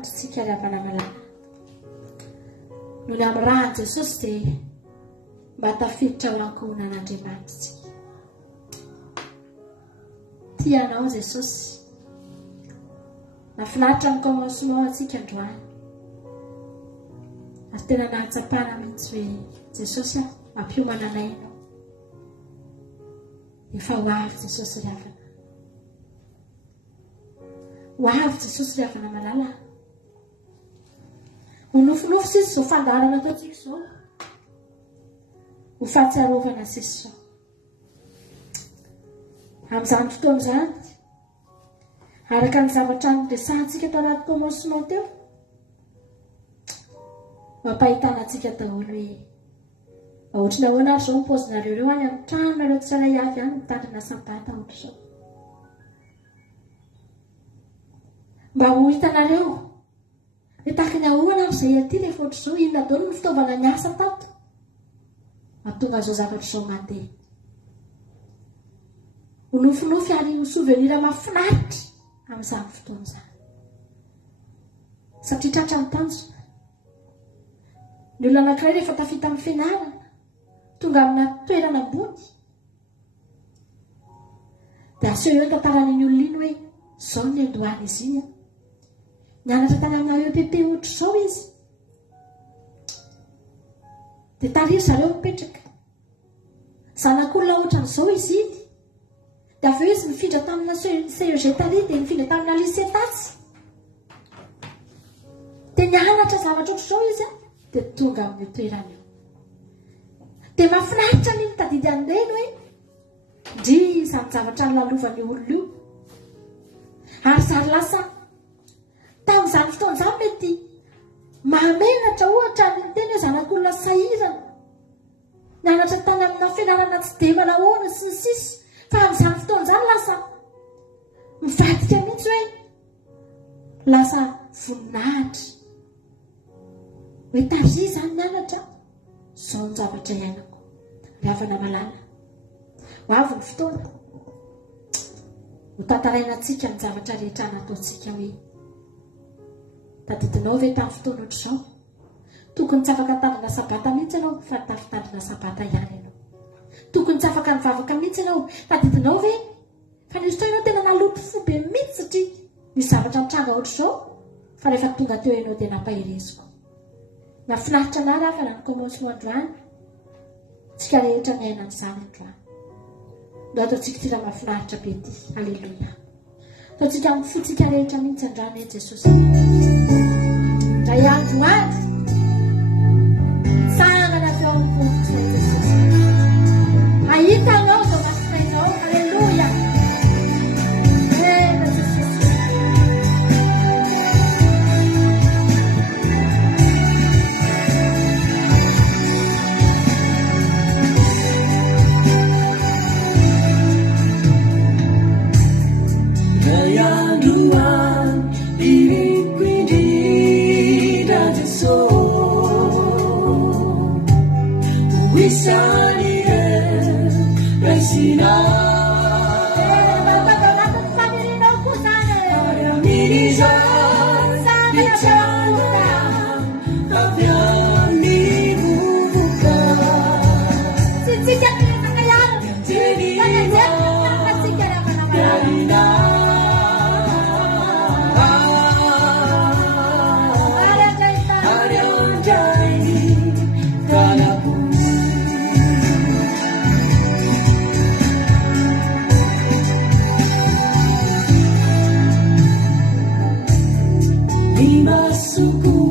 mandramandratsika ry havana malala noho ny amin'ny raha Jesosy dia mba tafiditra ho ankohonan'Andriamanitra. Tianao Jesosy, nafinaritra ny commencement antsika androany ary tena nahatsapana mihitsy hoe Jesosy mampiomana anay ianao. Efa ho avy Jesosy ry havana, ho avy Jesosy ry havana malala. Ho nofinofy sisy izao fandarana ataontsika izao, ho fahatsiarovana sisy izao. Amin'izany fotoana izany, araka ny zavatra niresahantsika tao anaty commencement teo, mampahitana antsika daholo hoe ohatry ny ahoana ary izao ny paozinareo ireo any amin'ny tranonareo tsirairay avy any mitandrina sabata ohatra izao. Mba ho hitanareo hoe tahaka ny ahoana ary izay aty rehefa ohatra izao, inona daholo ny fitaovana niasa tato mahatonga izao zavatra izao mandeha. Ho nofinofy ary ho souvenir mahafinaritra amin'izany fotoana izany. Satria tratra ny tanjona. Ny olona anankiray rehefa tafita amin'ny fianarana, tonga amina toerana ambony, dia aseho eo tantaran'iny olona iny hoe izao ny andohany izy iny. Nianatra tany amina EPP ohatra izao izy. Dia tariry zareo mipetraka. Zanak'olona ohatran'izao izy iny. Dia avy eo izy nifindra tamina CEG tary dia nifindra tamina lycée Tatsy. Dia nianatra zavatra ohatr'izao izy dia tonga amin'ny toerana eo. Dia mahafinaritra ny mitadidy an'ireny hoe ndry izany zavatra nolalovan'ny olona io. Ary zary lasa tamin'izany fotoana izany mety mahamenatra ohatra ny teny hoe zanak'olona sahirana. Nianatra tany amina fianarana tsy dia manahoana sy ny sisy. Fa amin'izany fotoana izany lasa mivadika mihitsy hoe lasa voninahitra. Hoe taria izany nianatra, izao ny zavatra iainako. Ry havana malala, ho avy ny fotoana ho tantarainantsika ny zavatra rehetra nataontsika hoe tadidinao ve tamin'ny fotoana ohatr'izao, tokony tsy afaka tandrina sabata mihitsy ianao fa tafitandrina sabata ihany ianao. Tokony tsy afaka nivavaka mihitsy ianao, tadidinao ve fa nisy fotoana ianao tena naloto fo be mihitsy satria ny zavatra mitranga ohatr'izao, fa rehefa tonga teo ianao dia nampahireziko. Nafinaritra anary avy na ny commencement androany, tsika rehetra ny aina an'izany androany. Ndo ataontsika tira mahafinaritra be ty. Alleluia. Ataontsika mifotsika rehetra mihitsy androany e Jesosy. Ray androany sangana teo amin'ny vonik'izay Jesosy. Ahitanao izao masinainao. Alleluia. Ena Jesosy. Ray androany iriko indrindra Jesosy. Isani resina Miriza Bichana Kavyani Buka Sitsika Kayana Tirina Yarina Aryanjaini Kalapu Suku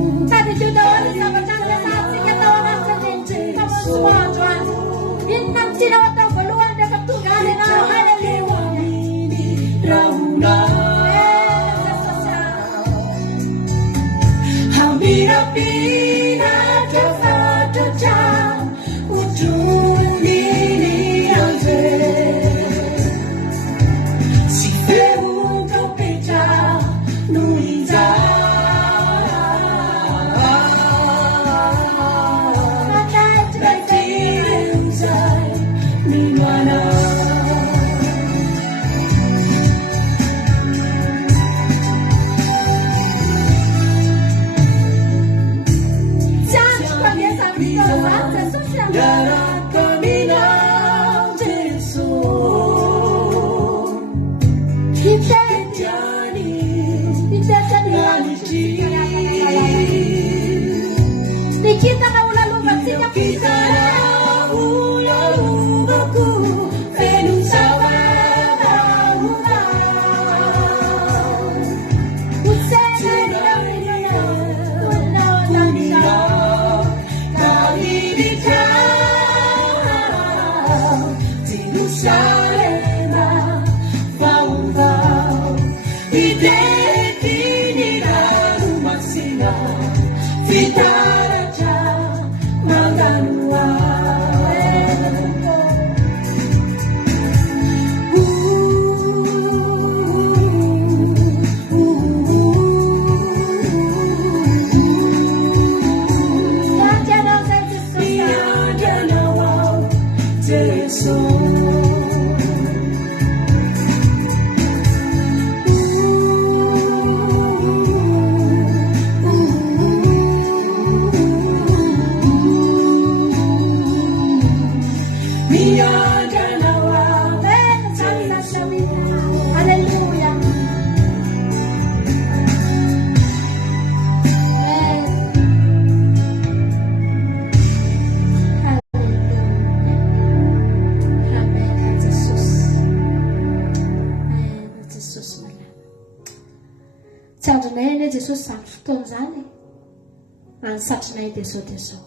Satrinay dia zao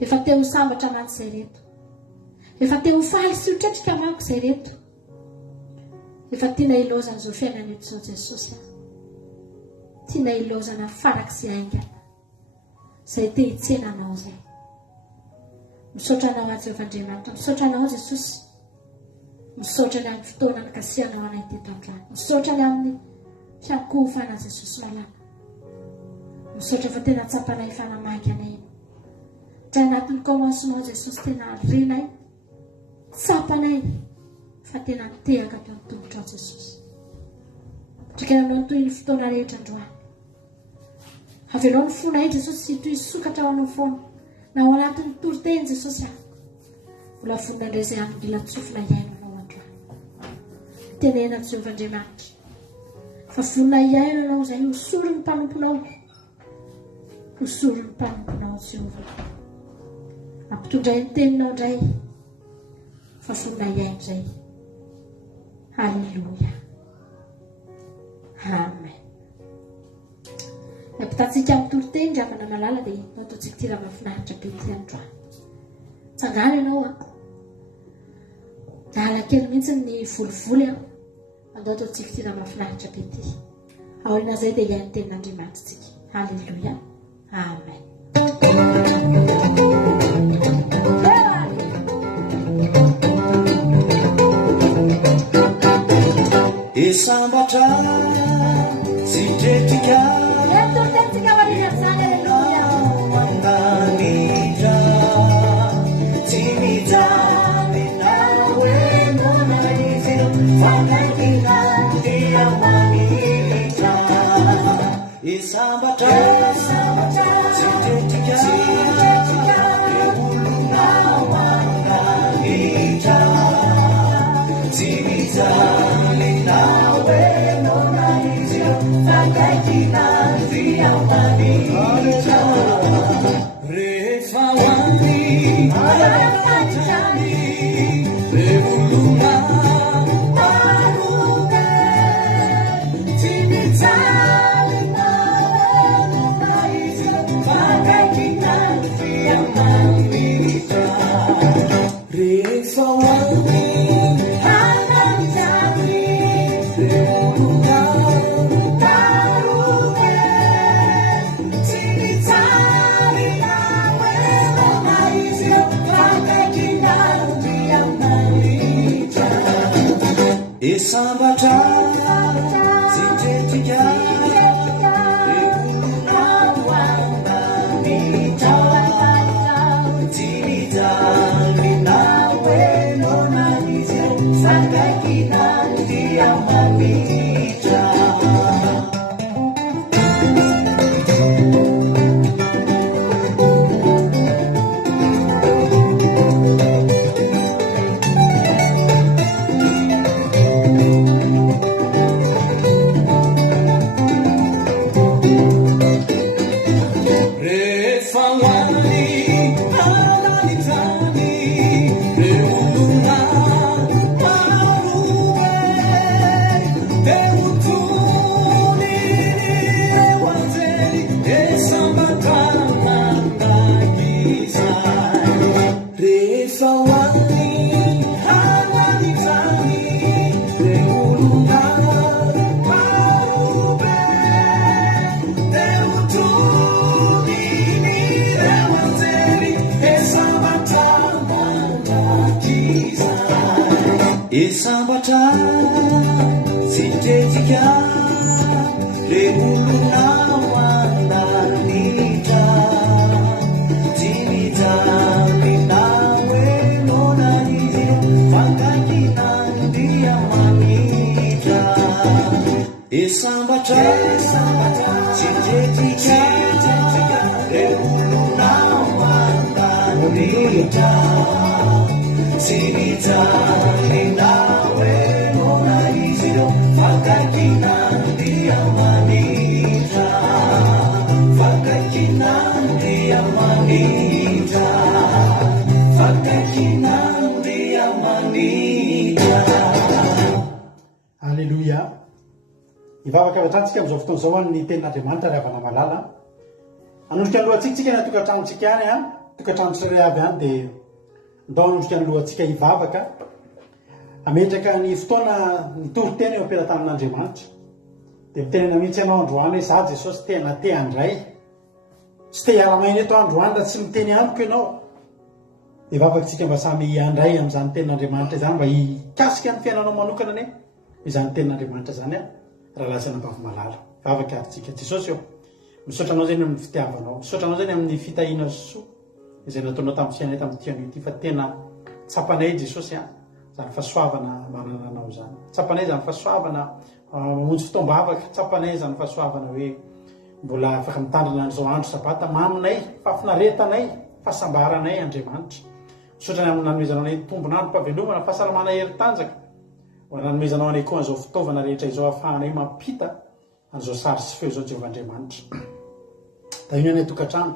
efa teo sambatra anaty izay reto, efa teo faly sy hotratrika manko izay reto, efa tiana ilozana izao fiainana eto izao Jesosy, tiana ilozana farak'izay aingana izay te hitsena anao izay. Misaotra anao azy Jehovandriamanitra, misaotra anao Jesosy, misaotra ny amin'ny fotoana nikasihanao anay teto androany, misaotra ny amin'ny fiankofana Jesosy malala. Misaotra fa tena tsapanay fanamaky anay. Dra anatin'ny commencement Jesosy tena rinay, tsapanay fa tena tehaka teo amin'ny tongotra Jesosy. Trikana anao toy ny fotoana rehetra androany. Avelao ny fonay Jesosy toy sokatra ho anao foana. Na ao anatin'ny toroteny Jesosy mbola fonina indray izay amin'ny latsofina iaino anao androany. Tenena Jehovandriamanitra. Fa fonina iaino anao izay hosoro ny mpanomponao. Hosoro ny mpanomponao Jehova. Ampitondray ny teninao indray. Fa fonina iaino izay. Halleluja. Amen. Nampitatsika amin'ny toroteny dra mana malala dia nao ataontsika ty raha mahafinaritra be ty androany. Tsangano ianao Dala kely mihitsy ny volivoly andao ataontsika ty raha mahafinaritra be ty. Aoriana izay dia iain'ny tenin'Andriamanitra. Halleluja. Amen. Isambatra sitretika manganita timita minawe monalizio fakatina dia manita Isambatra sitretika manganita timita minawe monalizio fakatina dia manita Refa wangi ayatani Rebulunga Maruga Timitali Naizio Pakai kita Dia manita Refa wangi ayatani Rebulunga Maruga Timitali Isambatra sitretika manganita timita minawe monalizio fakakina dia manita Isambatra sitretika reolona mandanitra timijanina oenona izy fakakina ndia manitra Isambatra sitretika reolona mandanitra timijanina oenona izy fakakina ndia manitra fakakina ndia manitra fakakina ndia manitra. Alleluia. Ivavaka avatrantsika amin'izao fotoana izao ny tenin'Andriamanitra ry havana malala. Anondrika ny lohantsika ny tokantranotsika any a, tokantrano tsirairay avy any dia ndao anondrika ny lohantsika hivavaka ametraka ny fotoana ny toritena eo am-pelatanan'Andriamanitra. Dia mitenena mihitsy ianao androany hoe za Jesosy tena te handray, tsy te hiara-maina eto androany raha tsy miteny amiko ianao. Hivavakantsika mba samy handray amin'izany tenin'Andriamanitra izany mba hikasika ny fiainanao manokana ane izany tenin'Andriamanitra izany a raha lasana ambavy malala. Vavaka arintsika Jesosy eo, misaotra anao zany amin'ny fitiavanao, misaotra anao zany amin'ny fitahiana soa izay nataonao tamin'ny fiainay tamin'ny tian'io ity, fa tena tsapanay Jesosy a zany fahasoavana manana anao zany, tsapanay zany fahasoavana mamonjy fotoam-bavaka, tsapanay zany fahasoavana hoe mbola afaka mitandrina an'izao andro sabata maminay, fahafinaretanay, fahasambaranay Andriamanitra. Misaotra ny amin'ny nanomezanao anay tombonandro-pahavelomana, fahasalamana heri-tanjaka, nanomezanao anay koa an'izao fitaovana rehetra izao ahafahanay mampita an'izao sary sy feo zao Jehovahandriamanitra. Da io ny tokantrano,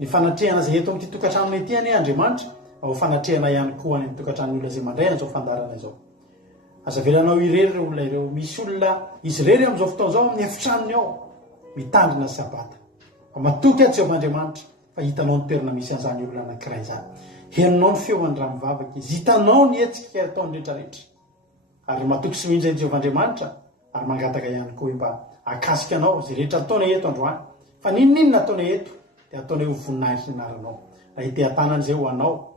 ny fanatrehana izay eto amin'ity tokantranonay ity ane Andriamanitra, ao fanatrehana ihany koa any tokantranon'ny olona izay mandray an'izao fandarana izao. Aza velanao irery ireo olona ireo, misy olona izy irery amin'izao fotoana izao amin'ny efitranony ao mitandrina sabata. Fa matoky ato Jehovahandriamanitra fa hitanao ny toerana misy an'izany olona anankiray izany. Henonao ny feon'ny raha mivavaka izy, hitanao ny hetsika ataony rehetrarehetra. Ary matoky sy mihinjay Jehovahandriamanitra ary mangataka ihany koa mba akasika anao izay rehetra ataonay eto androany. Fa ninona ataonay eto dia ataonay ho voninahitra ny anaranao. Raha ite-tanana izay ho anao,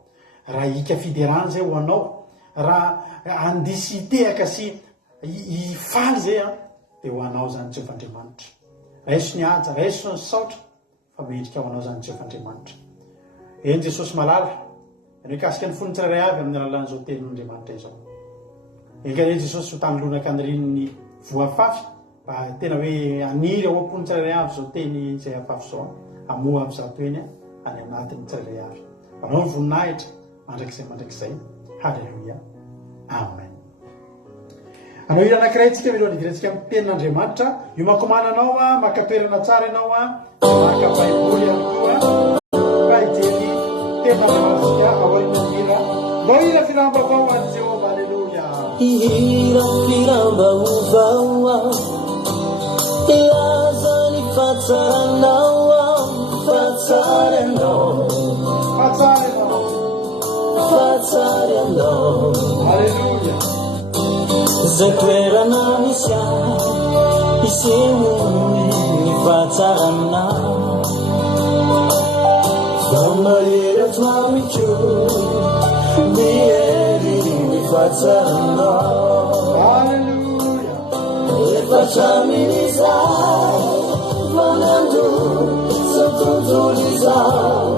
raha hika fiderana izay ho anao, raha andisy hitehaka sy hifaly izay dia ho anao zany Jehovahandriamanitra. Raiso ny haja, raiso ny saotra fa mendrika ho anao zany Jehovahandriamanitra. Eny Jesosy malala, ianao ikasika ny fony tsirairay avy amin'ny alalan'izao tenin'Andriamanitra izao. Enkany Jesosy ho tanylonaka ny rin'ny voafafy mba tena hoe aniry ao am-pony tsirairay avy izao teny izay afafy izao, amoa amin'zato eny any anatin'ny tsirairay avy. Manao ny voninahitra mandrakizay. Halleluia. Amen. Anao ira anankiray tsika miloha nidirantsika amin'ny tenin'Andriamanitra, io makomananao makatoerana tsara ianao maka baiboly ihany koa mba hijely tena malatsika aoriana hira. Mbao ira firamba vao any Jehova. Halleluia. Hira firamba uvao lazany fatsaranao Halleluia. zay toerana misy isehoy ny fatsaranao famahery atmamiko miery ny fatsaranao. Halleluia. efatramilizay vanando zao tontolo izao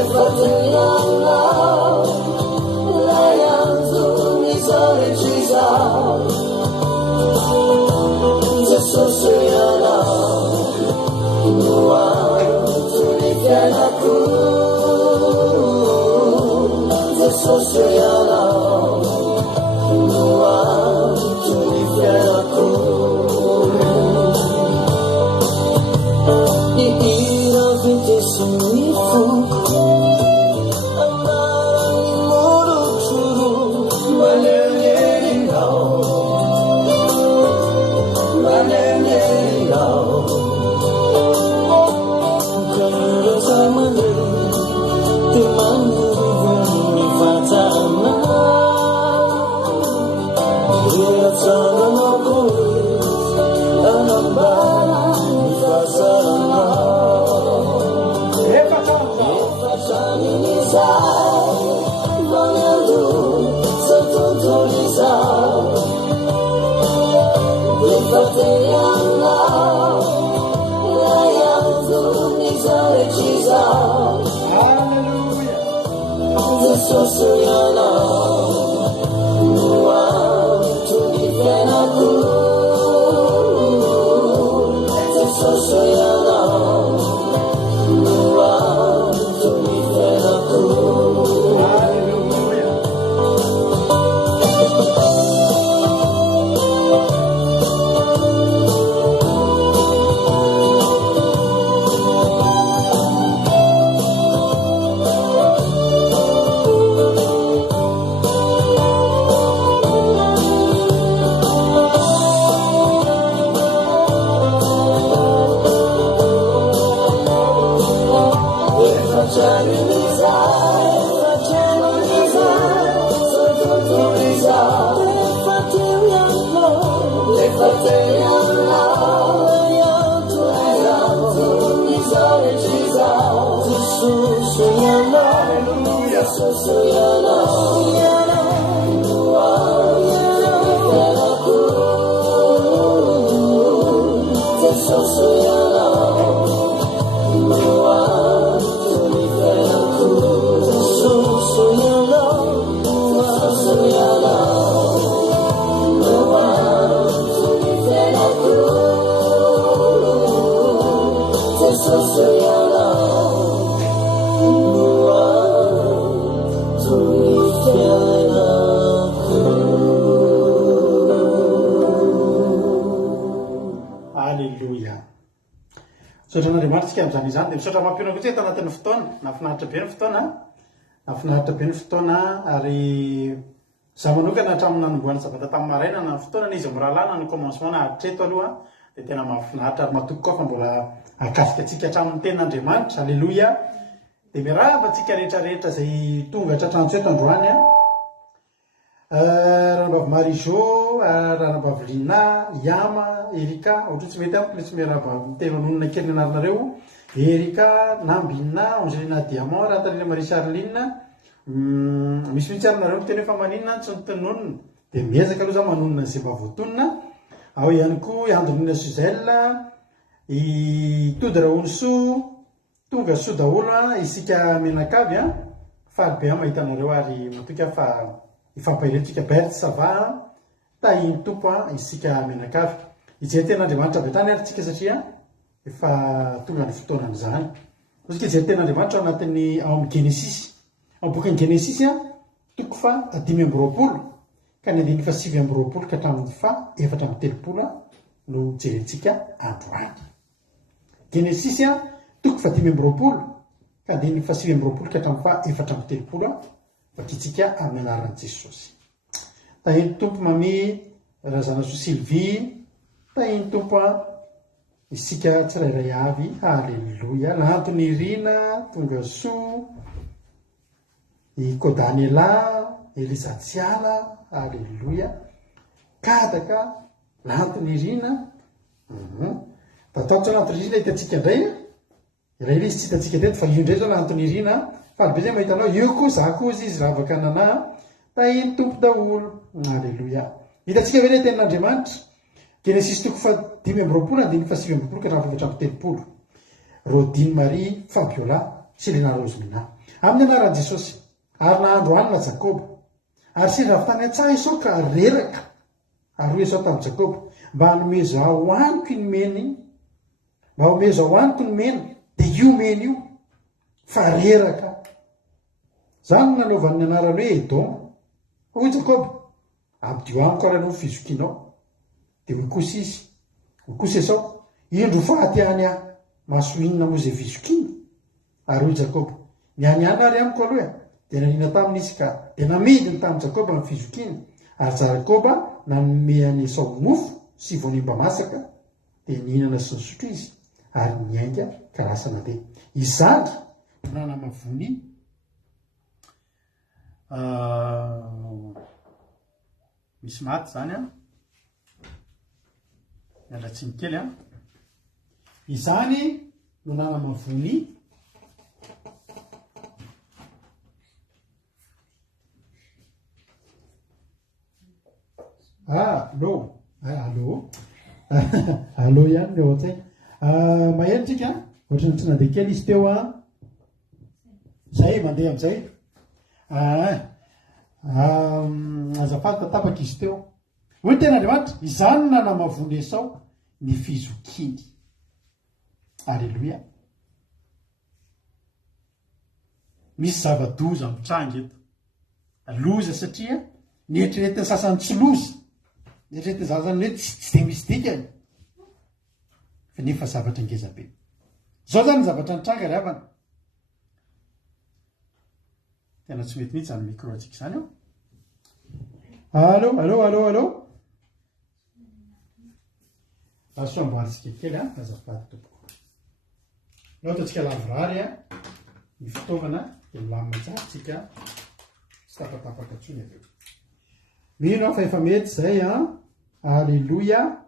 efatenianao lay anjo mizao rehetra izao Jesosy ianao no antony fiainako Jesosy ianao no antony fiainako ihira vitesiny foko amarany morotoro manenerinao karehetra mane te manirivony fatsaranao eratsananao koe anambara ny fahasaranao efatranilizay vanando Soatran'andriamanitra tsika amin'izany izany dia misaotra mampionako tsy eto anatin'ny fotoana nafinaritra be ny fotoana nafinaritra be ny fotoana ary zaho manokana hatramin'ny nanomboany zavatra tamin'ny maraina na ny fotoana n'izy miralana no commencement na hatreto aloha dia tena mahafinaritra ary mahatoky koa fa mbola akafika antsika hatramin'ny tenin'Andriamanitra alleloia dia miarahaba antsika rehetrarehetra izay tonga tratrantsy eto androany Ranabavy Marijo, Ranabavy Lina, Yama, Erika, ohatry tsy mety amiko tsy miarahaba miteno anonona kely anaranareo. Erika, Nambina, Angelina Diamant, Rantalina Marie Charline, misy mitsy arinareo miteny efa maninona tsy notenonona dia miezaka aloha zao manonona izay mba voatonona. Ao ihany koa Andrina Suzelle, i Tody Raonso, tonga soa daholo isika menakavy faly be mahita anareo ary matoka fa ifampahirentsika Berthe Sava tahiny tompo isika menakavy ijery ten'Andriamanitra avy tany ary tsika satria efa tonga ny fotoanan'izany. Osika ijery ten'Andriamanitra anatin'ny ao amin'ny Genesis ao bokin'ny Genesis toko fa 5:20 ka ny 7:20 ka hatramin'ny 4:30 no jerentsika androany. Genesis toko fa 5:20 ka ny 7:20 ka hatramin'ny 4:30 fakitsika amin'ny anaran'i Jesosy. Tahiny tompo mami razana soa Sylvie, tahiny tompo isika tsirairay avy, halleluia. Lantony Irina, tonga soa, i Kodaniela, Elisa Tsiala, halleluia. Kadaka, lantony Irina, tataotra lantony Irina hitantsika indray, iray ilay izy tsy hitantsika teto fa io indray zao lantony Irina, fa be zay mahitanao io koa zakozy izy ravaka anana tahiny tompo daholo, halleluia. Hitantsika ve ilay tenin'Andriamanitra Genesis toko fa 5:20 andiny fa 7:20 ka hatramin'ny 4:30. Rodine Marie Fabiola Selena Rosemina amin'ny anaran'i Jesosy ary nahandro hanina Jakoba ary sendra tany an-tsaha isao ka reraka ary hoe izao tamin'i Jakoba mba hanomeza ao aniko ny meny, mba homeza ao aniko ny mena dia io mena io fa reraka. Zany nanaovan'ny anarany hoe Edom. Hoy Jakoba, abdio amiko ary anao fizokinao. Dia hoy kosa izy, hoy kosa Esau, indro faty any masoinina moa izay fizokiny. Ary hoy Jakoba, niany ary amiko aloha dia nanina tamin'izy ka dia namidiny tamin'i Jakoba ny fizokiny. Ary Jakoba nanome any Esau mofo sy voanimba masaka dia nihinana sy nisotro izy ary niainga ka lasa nandeha. Izany nanamavony misy maty zany mialatsiny kely izany no nanamavony allo allo ihany no ohatsy mahelotsika ohatrany tsy nandeha kely izy teo zay mandeha amin'izay azafady tapaka izy teo hoe tena andriamanitra izany nanamavony Esau ny fizokiny. Alleloia. Misy zava-doza mitranga eto. Loza satria nieritreretiny sasany tsy loza, nieritreretiny sasany hoe tsy de misy dikany fa nefa zavatra ngezabe. Zao zany zavatra nitranga ry havana. Tena tsy mety mihitsy zany micro atsika zany eo. Allô. Aso amboaritsika kely azafady tompoko. Ohatra atsika lavorary ny fitaovana dia milamina tsara tsika tsy tapatapaka tsony avy eo. Mino fa efa mety zay Alleluia.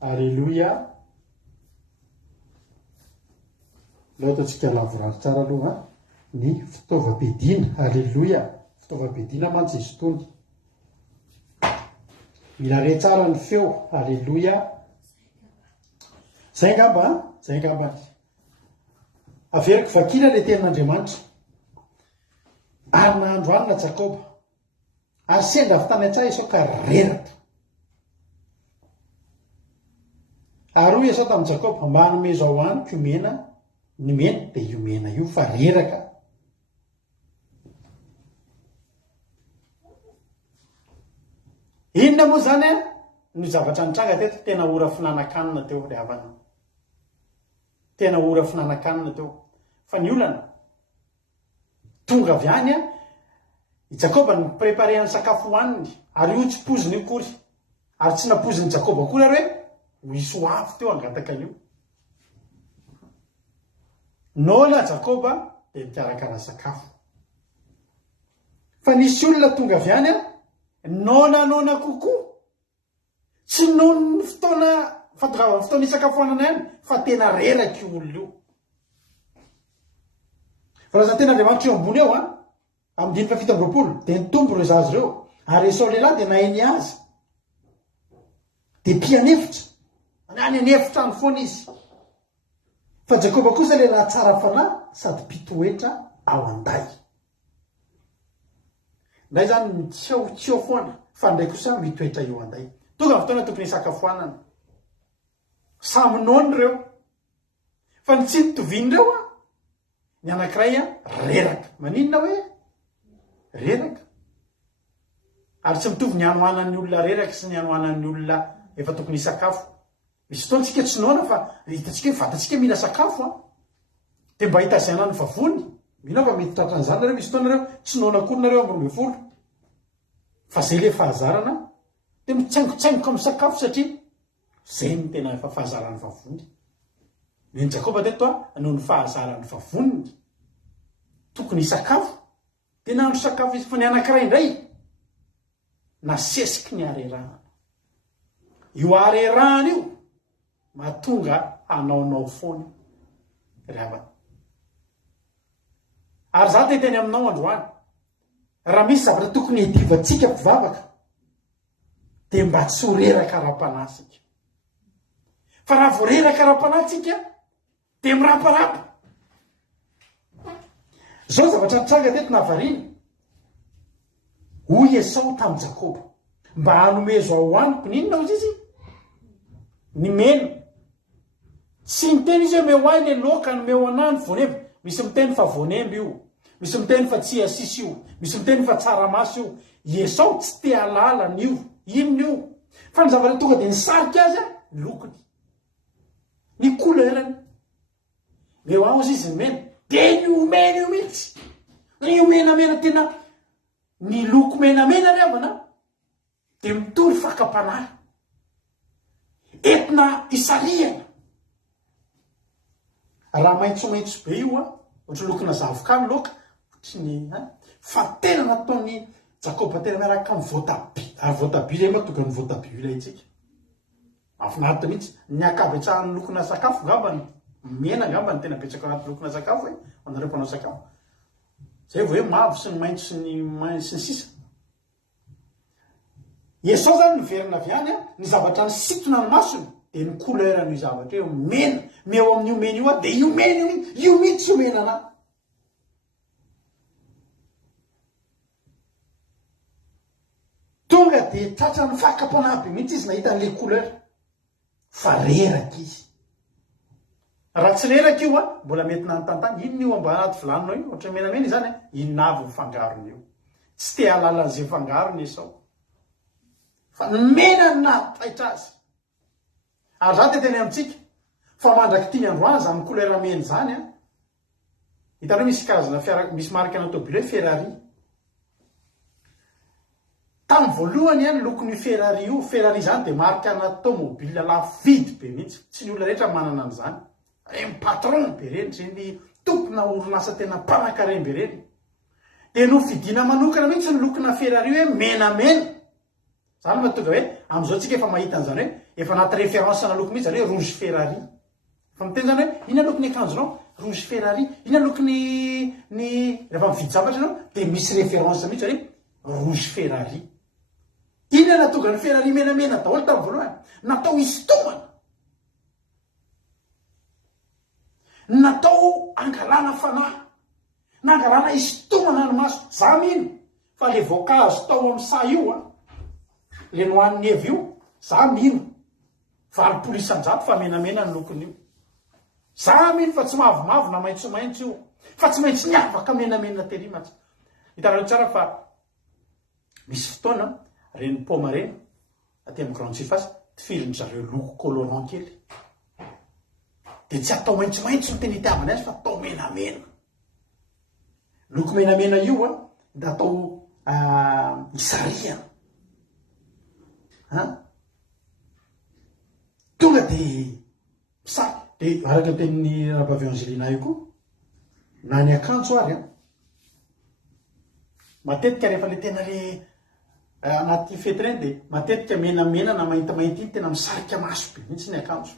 Alleluia. Lohatsika lavorary tsara aloha ny fitaovam-piadiana. Alleluia. Fitaovam-piadiana mantsy izy tony. Mila re tsara ny feo. Alleluia. Zay ngamba averiko vakina le tenin'Andriamanitra ary nahandro anina Jakoba ary sendra avy tany an-tsaha Esau ka reraka. Ary hoy Esau tamin'i Jakoba manome zao aniko mena, ny mena dia io mena io fa reraka. Inona moa zany ny zavatra nitranga teto? Tena ora finanankanina teo le havana. Tena ora finanankanina teo. Fa ny olana tonga avy any i Jakoba ny preparehany sakafo hoaniny ary io tsy poziny io kory ary tsy napoziny Jakoba kory ary hoe hisy ho afo teo angataka io. Nola Jakoba dia mikarakara sakafo. Fa nisy olona tonga avy any nona kokoa. Tsy noho ny fotoana fatogavana fotoana isakafoanana ihany fa tena reraka io olona io. Fa raha tena Andriamanitra eo ambony eo amin'ny 7:20 dia nitombo ireo zazy ireo ary Esau lehilahy dia naheny azy dia mpianefitra any anefitra any foana izy. Fa Jakoba kosa le raha tsara fanahy sady mpitoetra ao anday. Nday zany mitseo foana fa nday kosa mitoetra eo anday. Tonga fotoana tokony isakafoanana. Samy nono ireo. Fa ny tsy nitovian'ireo ny anankiray reraka. Maninona hoe reraka. Ary tsy mitovy ny anoanan'ny olona reraka sy ny anoanan'ny olona efa tokony isakafo. Misy fotoana tsika tsy noana fa hitatsika hoe vatatsika mila sakafo dia mba hitazaina ny vavony. Mino fa mety tratran'izany nareo. Misy fotoana nareo tsy noana kory nareo amin'ny 20. Fa zay le fahazarana dia mitsaingotsaingoka amin'ny sakafo satria zay ny tena efa fahazaran'ny vavony. Ny Jakoba teto noho ny fahazaran'ny vavoniny tokony isakafo dia nahandro sakafo izy. Fa ny anankiray indray nasesiky ny arerahana. Io arerahana io mahatonga anaonao foana ry havana. Ary za teny aminao androany, raha misy zavatra tokony hidivantsika mpivavaka dia mba tsy ho reraka ara-panasika. Fa raha vo reraka ara-panasika dia miraparapa. Zao zavatra nitranga teto nahavariana. Hoy Esau tamin'i Jakoba mba hanomezo ao aniko. Ninona hozy izy? Ny mena. Tsy miteny izy hoe meo ahy ny loka nomeo anany voanemby. Misy miteny fa voanemby io, misy miteny fa tsy asisy io, misy miteny fa tsaramaso io. Esau tsy te halala n'io. Inona io? Fa ny zavatra tonga dia nisarika azy ny lokony, ny couleurany. Meo aho izy ny mena dia ny mena io mihitsy. Io menamena tena ny loko menamena ry havana dia mitory fakapanahy entina isariana. Raha maitsomaitso be io ohatry lokona zavoka ny loka fa tena nataony Jakoba tena miaraka amin'ny voatabia. Ary voatabia ilay matonga ny voatabia ilay tsika mahafinaritra mihitsy. Ny akabetsahan'ny lokona sakafo ngambany mena angamba ny tena betsaka anaty lokona sakafo hoe anareo mpanao sakafo zay vo hoe mavo sy ny maintso sy ny sisa esao zany niverina avy any a ny zavatra ny sitona ny masony de ny couleur ny zavatra hoe mena meo amin'io mena io a de io mena io mihitsy io mena ana tonga de tratra ny fakapoanaby mihitsy izy nahita n'le couleur fa reraka izy raha tsy leraka io a mbola mety nanontantany inona io amba anaty vilaninao io ohatra menamena zany a inona avy fangarony io tsy te halala an'izay fangarony esao fa mena na taitra azy ary za teteny amintsika fa mandraky tia androany zany couleur mena zany a hitanao misy karazana misy marika ana tobile hoe Ferrari tamin'ny voalohany any lokon'io Ferrari io Ferrari zany de marika ana tomobile lafo vidy be mihitsy tsy ny olona rehetra manana an'izany reny patron be reny zay ny tompona orinasa tena mpanan-kareny be reny de no fidina manokana mihitsy ny lokona Ferrari hoe menamena zany mahatonga hoe am'izao tsika efa mahita an'izany hoe efa anaty référence na loko mihitsy zany hoe rouge Ferrari fa miteny zany hoe ina lokony akanjonao rouge Ferrari ina lokony rehefa mividy zavatra anao de misy référence mihitsy zany hoe rouge Ferrari ina natonga ny Ferrari menamena daholo tamin'ny voalohany natao hisintomana natao angalana fanahy na angalana hisintomana ny maso za mino fa le voankazo tao amin'ny sa io a le nohan'ny evy io za mino valopolo isan-jato fa menamena ny lokon'io za mino fa tsy mavomavo na maitsomaitso io fa tsy maintsy ny afaka menamena terimatsy hitanareo tsara fa misy fotoana reny poma reny aty amin'ny grande surface tifiriny zareo loko colorant kely de tsy atao maitsomaitso ny teny itiavany azy fa atao menamena loko menamena io a da atao isariana tonga de saky de araka tenin'ny rabavy Angelina io koa na ny akanjo ary a matetika rehefa le tena le anaty fety reny de matetika menamena na maintimainty iny tena misarika maso be mihitsy ny akanjo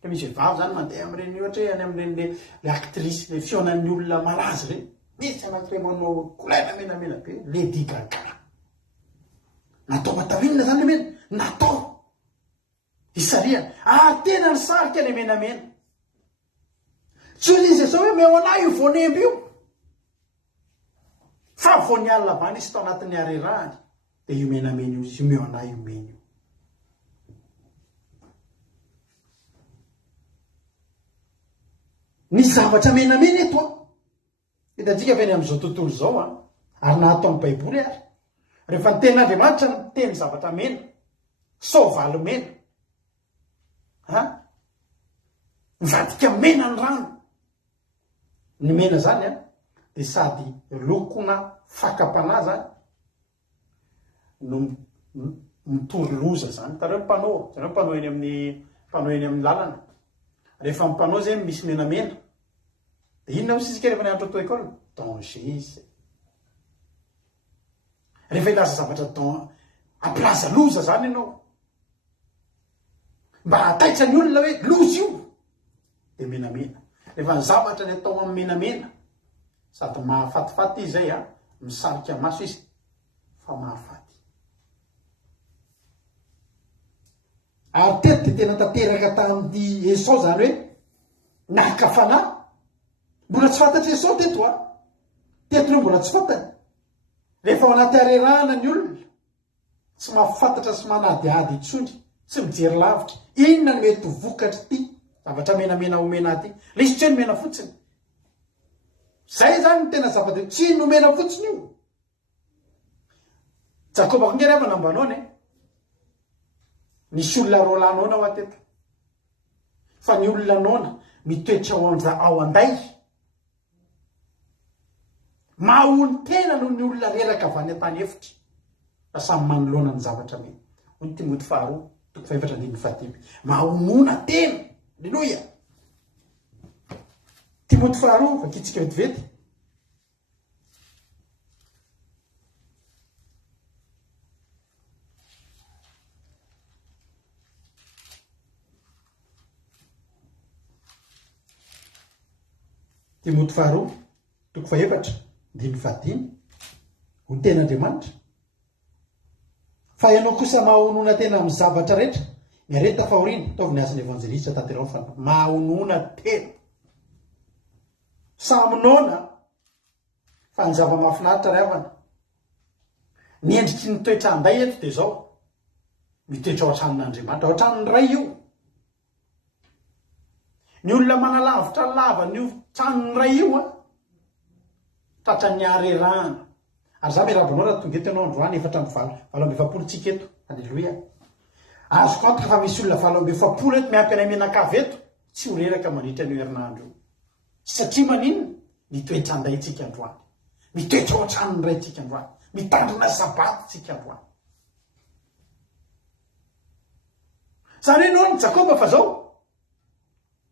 ka misy vehivavy zany mandeha am'ireny ohatra hoe any am'ireny le actrice le fionan'ny olona malazy reny misy anakire manao couleur menamena be Lady Gaga natao matavinina zany le mena natao isariana tena ny sarika le menamena tsy ho izy zao hoe meo anay io voanemby io fa vo ny alina vany izy tao anatin'ny arerahany de io menamena io io meo anay io mena io ny zavatra menamena eto a hitantsika feny am'izao tontolo zao a ary nahatao amin'ny baiboly ary rehefa ny tenin'Andriamanitra ny teny zavatra mena soavaly mena mivadika mena ny rano ny mena zany a de sady lokona fakapana zany no mitory loza zany tareo mpanao zareo mpanao eny amin'ny lalana rehefa mpanao zay misy menamena de inona hoy sisika rehefa nianatra atao école danger izy rehefa ilaza zavatra aplaza loza zany ianao mba hataitra ny olona hoe loza io de menamena rehefa ny zavatra ny atao amin'ny menamena sady mahafatifaty izy zay a misarika maso izy fa mahafaty ary teto de tena tanteraka tamin'ny Esau zany hoe naka fanahy mbola tsy fantatra Esau teto a teto no mbola tsy fantany rehefa ao anaty arerahana ny olona tsy mahafantatra sy manadiady itsony tsy mijery lavitra inona ny mety vokatry ty zavatra menamena omena ty le izy tsy hoe nomena fotsiny zay zany ny tena zavatra tsy nomena fotsiny io Jakoba ko ngery avy nambanao ne nisy olona roa lahy naona ao ateto fa ny olona naona mitoetra ao anday mahony tena noho ny olona reraka avy any an-tany efitra fa samy manoloana ny zavatra mena hoy Timoty 2:4-5 mahonona tena aleloia Timoty 2 vakitsika vetivety Timoty faharoa 4:15 ho ten'Andriamanitra. Fa ianao kosa mahonona tena amin'ny zavatra rehetra, ny areta fahoriana ataovy ny asan'ny evanjelista tanterao fa mahonona tena saminona fa ny zava-mahafinaritra ry havana. Ny endriky ny toetra anday eto dia zao, mitoetra ao an-tranon'Andriamanitra, ao an-tranony ray io. Ny olona manalavitra lava ny tranony ray io tratra ny arerahana. Ary za miarabonao raha tonga eto ianao androany 7:20 tsika eto. Alleloia. Azoko antoka fa misy olona 7:20 eto miampy anay menakavy eto, tsy ho reraka mandritra ny herinandro. Satria maninona? Mitoetra anday tsika androany, mitoetra ao an-tranony ray tsika androany, mitandrina sabaty tsika androany. Zany hoe no Jakoba fa zao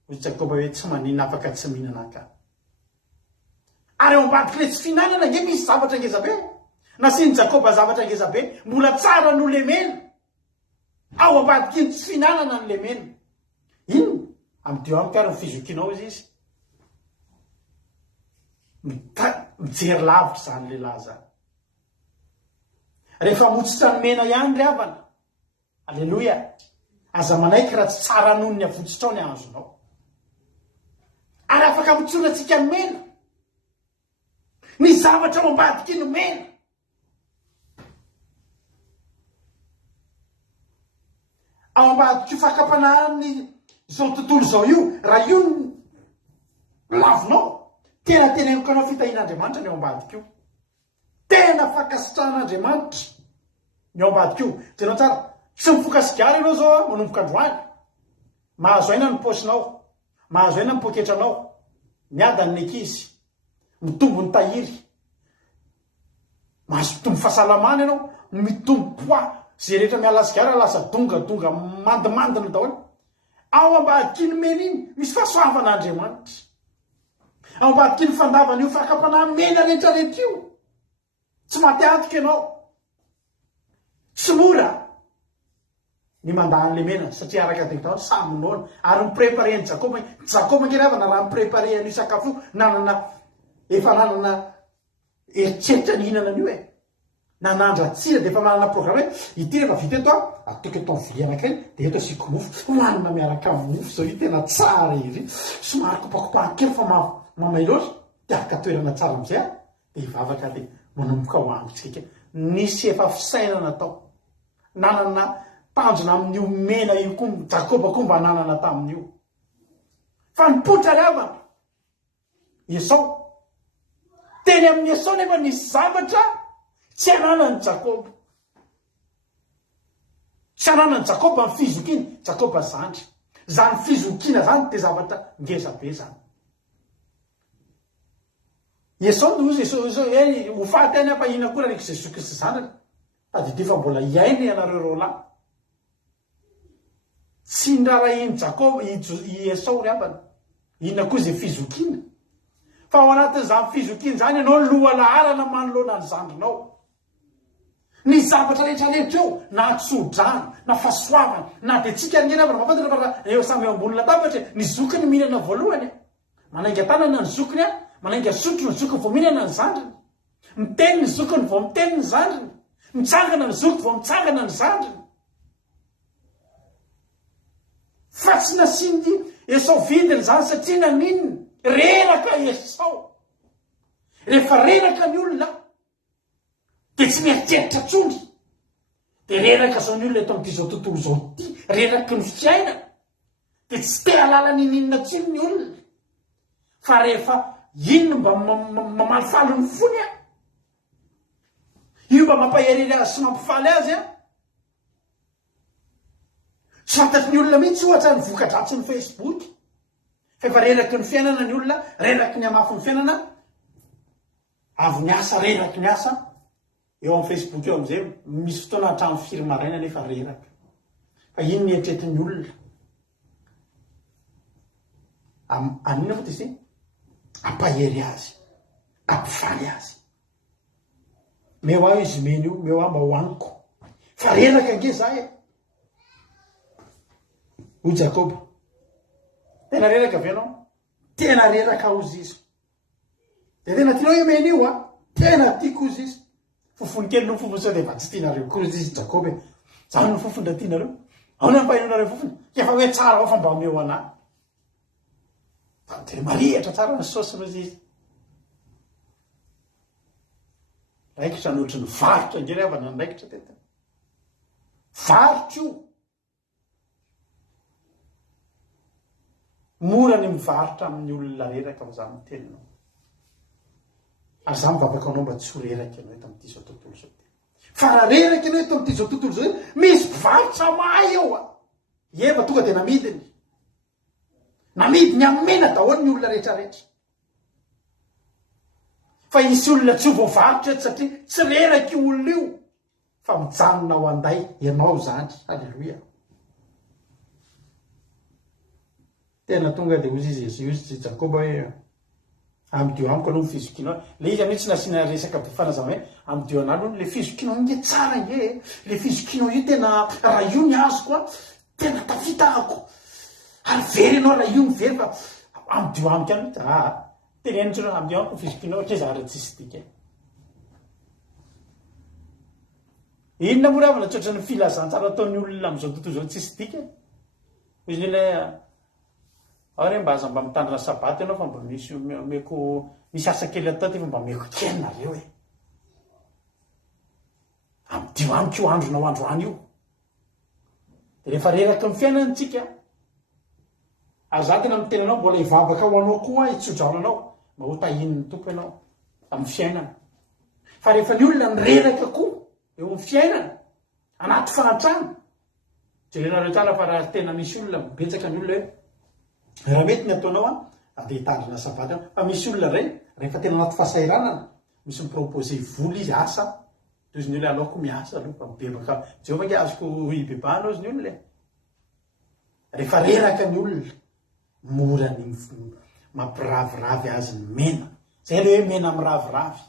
hoy Jakoba hoe tsy maninona afaka tsy mihinana ka. Ary ao ambadiky le tsy fihinanana nge misy zavatra ngezabe. Nasiany Jakoba zavatra ngezabe, mbola tsara no lemena. Ao ambadiky ny tsy fihinanana ny lemena. Ino? Amdio amiko ary ny fizokinao izy. Mijery lavitra zany lehilahy zany. Rehefa motsitra ny mena ihany ry havana. Alleloia. Aza manaiky raha tsy tsara noho ny avotsitrao ny azonao. Ary afaka mitsonantsika ny mena. Ny zavatra ao ambadiky ny mena. Ao ambadiky fakapanahan'ny zao tontolo zao io, raha io lavinao, tena teneniko anao fitahin'Andriamanitra ny ao ambadiky io. Tena fakasitrahan'Andriamanitra ny ao ambadiky io. Tenao tsara, tsy mifokasigary ianao zao manomboka androany. Mahazo aina ny posinao, mahazo aina ny poketranao, miadany ny ankizy, mitombo ny tahiry, mahazo mitombo fahasalamana ianao, mitombo poids, zay rehetra miala sigara lasa dongadonga mandimandina daholo. Ao ambadiky ny mena iny misy fahasoavan'Andriamanitra. Ao ambadiky ny fandavana io fakapanahy mena rehetra rehetra io, tsy maty antoka ianao, tsy mora ny mandahan'le mena satria araka tekitao saminona. Ary miprepareny Jakoba nge ravana raha miprepare an'io sakafo io, efa nanana eritreritra ny hinana an'io nanandra tsira dia efa manana programme ity rehefa vita eto atoko eto amin'ny vilia anakireny dia eto asiko mofo, hoanina miaraka amin'ny mofo zao io tena tsara iry, somary kopakopahana kely fa mamay loatra dia araka toerana tsara amizay dia hivavaka dia manomboka ho ambitsika kely. Nisy efa fisainana atao, nanana tanjona amin'io mena io koa Jakoba koa mba nanana tamin'io. Fa nipotra ry havana Esau, teny amin'ny Esau nefa nisy zavatra tsy ananany Jakoba. Tsy ananany Jakoba ny fizokiny, Jakoba zandry. Zany fizokina zany dia zavatra ngezabe zany. Esau ho faty any apa ina koa raiky Jesoa Kristy zandrany. Tadidi fa mbola iainy ianareo reo lahy. Tsy ndrarahiny Jakoba i Esau ry havana. Inona koa izay fizokina. Fa ao anatin'izany fizokina zany ianao loha laharana manoloana ny zandrinao. Ny zavatra rehetra rehetra eo, na tsodrano, na fahasoavana, na dia tsika ny havana mafantatra fa raha eo samy eo ambony latabatra ny zokiny mihinana voalohany. Manainga tanana ny zokiny, manainga sotro ny zokiny vao mihinana ny zandriny. Miteny ny zokiny vao miteny ny zandriny. Mitsangana ny zoky vao mitsangana ny zandriny. Fa tsy nasiny Esau vidiny zany satria naninona? Reraka Esau. Rehefa reraka ny olona dia tsy mieritreritra tsony. Dia reraka zao ny olona eto amin'ity zao tontolo zao ity, reraky ny fiaina. Dia tsy te halala ninona tsiny ny olona. Fa rehefa inona mba mamalifaly ny fony io mba mampaherery azy sy mampifaly azy tsy fantatry ny olona mihitsy ohatra ny voka-dratsy ny Facebook. Fa efa reraky ny fiainana ny olona, reraky ny amafy ny fiainana, avy ny asa, reraky ny asa. Eo amin'ny Facebook eo amizay misy fotoana hatrany firy maraina nefa reraka. Fa ino ny eritreretin'ny olona? Anina fa ty ampahery azy, ampifaly azy. Meo aho izy meny io, meo aho mba hoaniko. Fa reraka nge zahay. Hoy Jakoba, tena reraka ve ianao? Tena reraka ozy izy. de tena tianao emena io a tena tiako izy izy fofony kely no fofony sao de va tsy tianareo koa izy Jakoba zany no fofony da tianareo ao ny ampahinonareo fofony efa hoe tsara ao fa mba omeo anahy de marihatra tsara ny saosy izy raikitra ny ohatry ny varotra ngery avana ny raikitra teta varotra io mora ny mivarotra amin'ny olona reraka fa za miteninao ary za mivavaka anao mba tsy ho reraka ianao eto amin'ity zao tontolo zao fa raha reraka ianao eto amin'ity zao tontolo zao misy mpivarotra mahay eo a eva tonga de namidiny amena daholo ny olona rehetrarehetra fa isy olona tsy ho voavarotra eto satria tsy reraka io olona io fa mijanona ao anday ianao zany halleloia tena tonga de ozy izy izy Jakoba hoe amidio amiko aloha ny fizokinao le izy amihoe tsy nasiana resaka fanazana hoe amidio anao aloha le fizokinao nge tsara nge le fizokinao io tena raha io ny azoko a tena tafitahako ary very anao raha io mivery fa amidio amiko any tenenitsona amidio amiko fizokinao tre zahara tsisy tika inona moa ravana tsotra ny filazantsara ataony olona am'izao tontolo zao tsisy tika izy nyle ary mba aza mba mitandrina sabaty ianao fa mba misy meko misy asa kely atao ty fa mba meko kely nareo e amidio amiko io andronao androany io de rehefa reraky ny fiainantsika ary za tena mitena anao mbola hivavaka ho anao koa hitsodraonanao mba ho tahin'ny tompo ianao amin'ny fiainana fa rehefa ny olona nyreraka koa eo amin'ny fiainana anaty fahantrana jerenareo tsara fa raha tena misy olona mibetsaka ny olona hoe raha mety ny ataonao a de hitandrina sabaty fa misy olona ray rehefa tena anaty fahasairanana misy miproposé vola izy asa to izy ny olona aloako miasa aloha fa mibebaka jehova nge azoko hibebahanao izy ny olona rehefa reraka ny olona mora ny mampiraviravy azy ny mena zay le hoe mena miraviravy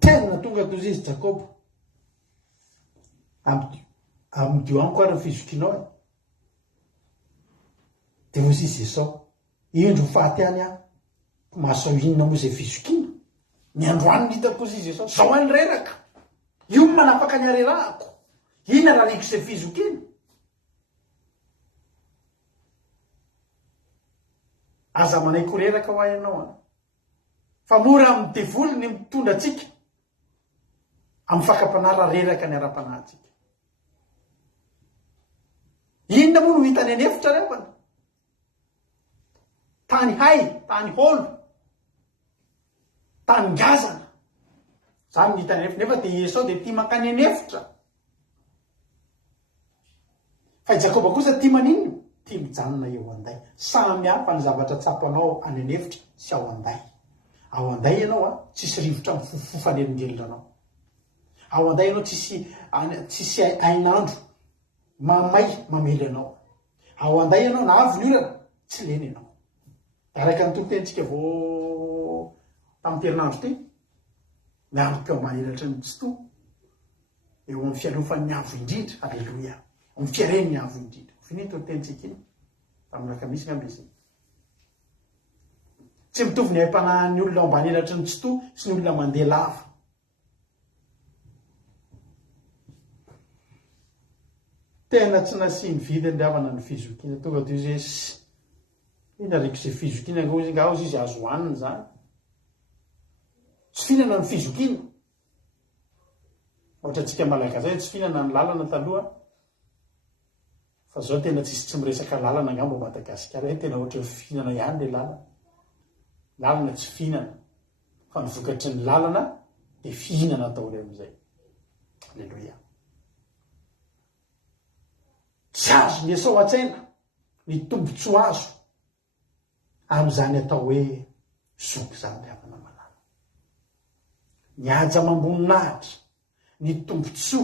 tena tonga tozy izy Jakoba amidio amiko ary ny fizokinao e de ozy izy Esau indro fahatyany a masao inona moa zay fizokina ny androany hitako ozy izy Esau zao any reraka io manapaka ny arerahako ina raha riko zay fizokina aza manaiky reraka ho ianao a fa mora amin'ny devoly ny mitondra atsika amin'ny fakapanara reraka ny ara-panahytsika inona moa no hitany anefitra revana tany hay tany holo tany ngazana zany ny hitany anefitra nefa de Esau de tia mankany anefitra fa i Jakoba kosa tia maninona tia mijanona eo anday samy hafa ny zavatra tsapo anao any anefitra sy ao anday ianao a tsisy rivotra mifofanelongelonanao ao anday ianao tsisy ainandro mamay mamely anao ao anday ianao na avy ny orana tsy leny ianao araka ny tolotentsika vao tamin'ny terinandro ty miaroko eo maneratra ny tsy to eo amin'ny fialofan'ny avo indrindra alleloia amin'ny fiaren'ny avo indrindra fini tolotentsika iny tamin'ny lakamisy ngambe izy tsy mitovy ny aim-panahin'ny olona ao mbanelatry ny tsy to sy ny olona mandeha lava tena tsy nasiny vidy andriavana ny fizokina tonga to izy ina riko zay fizokina nga ozy izy azo hoaniny zany tsy fihinana ny fizokina ohatra atsika malaga zay tsy fihinana ny lalana taloha fa zao tena tsisy tsy miresaka lalana ngambo Madagasikara tena ohatra fihinana ihany le lalana tsy fihinana fa nivokatry ny lalana de fihinana ataore am'izay alleloia tsy azo ny Esau an-tsaina ny tombontso azo am'izany atao hoe zoky zany riavana malala ny aja mamboninahitra ny tombontso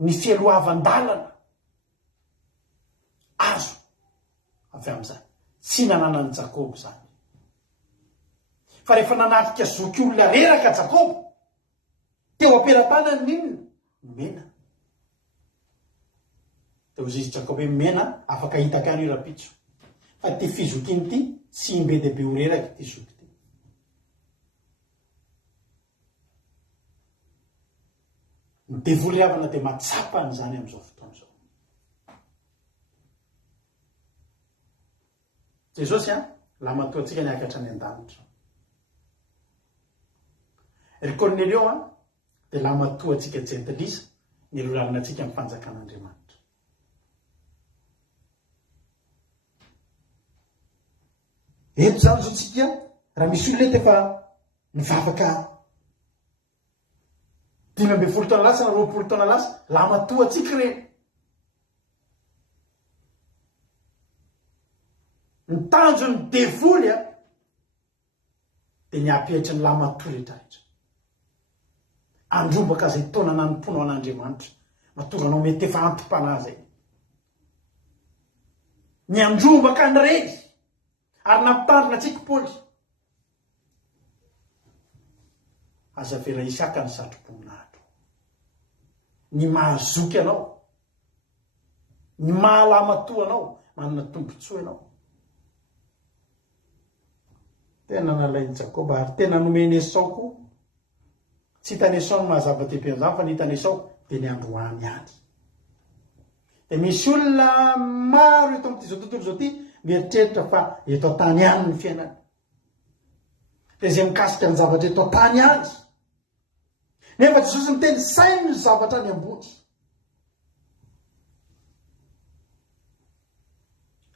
ny fialoavan-dalana azo avy am'izany tsy nananany Jakoba zany fa rehefa nanatrika zoky olona reraka Jakoba teo ampelam-panany ninona mena de ozy izy Jakoba hoe mena afaka hitaka any rapitso fa ty fizokiny ty tsy imbe dehibe ho reraky ty zoky ty. Ny devoly ravana dia matsapa an'izany amin'izao fotoana izao. Jesosy la matoa antsika niakatra ny an-danitra. Ry Cornelio dia la matoa antsika jentilisa nilolalana antsika amin'ny fanjakan'Andriamanitra. Eto zany zao tsika raha misy olona eto efa mivavaka 15 taona lasa na 20 taona lasa, la matoa antsika reny. Ny tanjony devoly dia ny ampihatra ny lamatoa rehetrarehetra. Andrombaka zay taona nanomponao an'Andriamanitra, mahatonga anao mety efa antom-panahy zay. Ny andrombaka ny reny, ary nampitandrina antsika Paoly. Aza vera Isaka ny satro-boninahitro. Ny mahazoky anao, ny mahalamatoa anao, manana tombontsoa anao. Tena nalainy Jakoba ary tena nomeny Esau koa. Tsy hitany Esau ny mahazava-dehibe an'izany fa ny hitany Esau dia ny androany ihany. Dia misy olona maro eto amin'ity zao tontolo zao ity mieritreritra fa eto an-tany ihany ny fiainana. Dia izay mikasika ny zavatra eto an-tany ihany. Nefa Jesosy miteny sainy ny zavatra any ambony.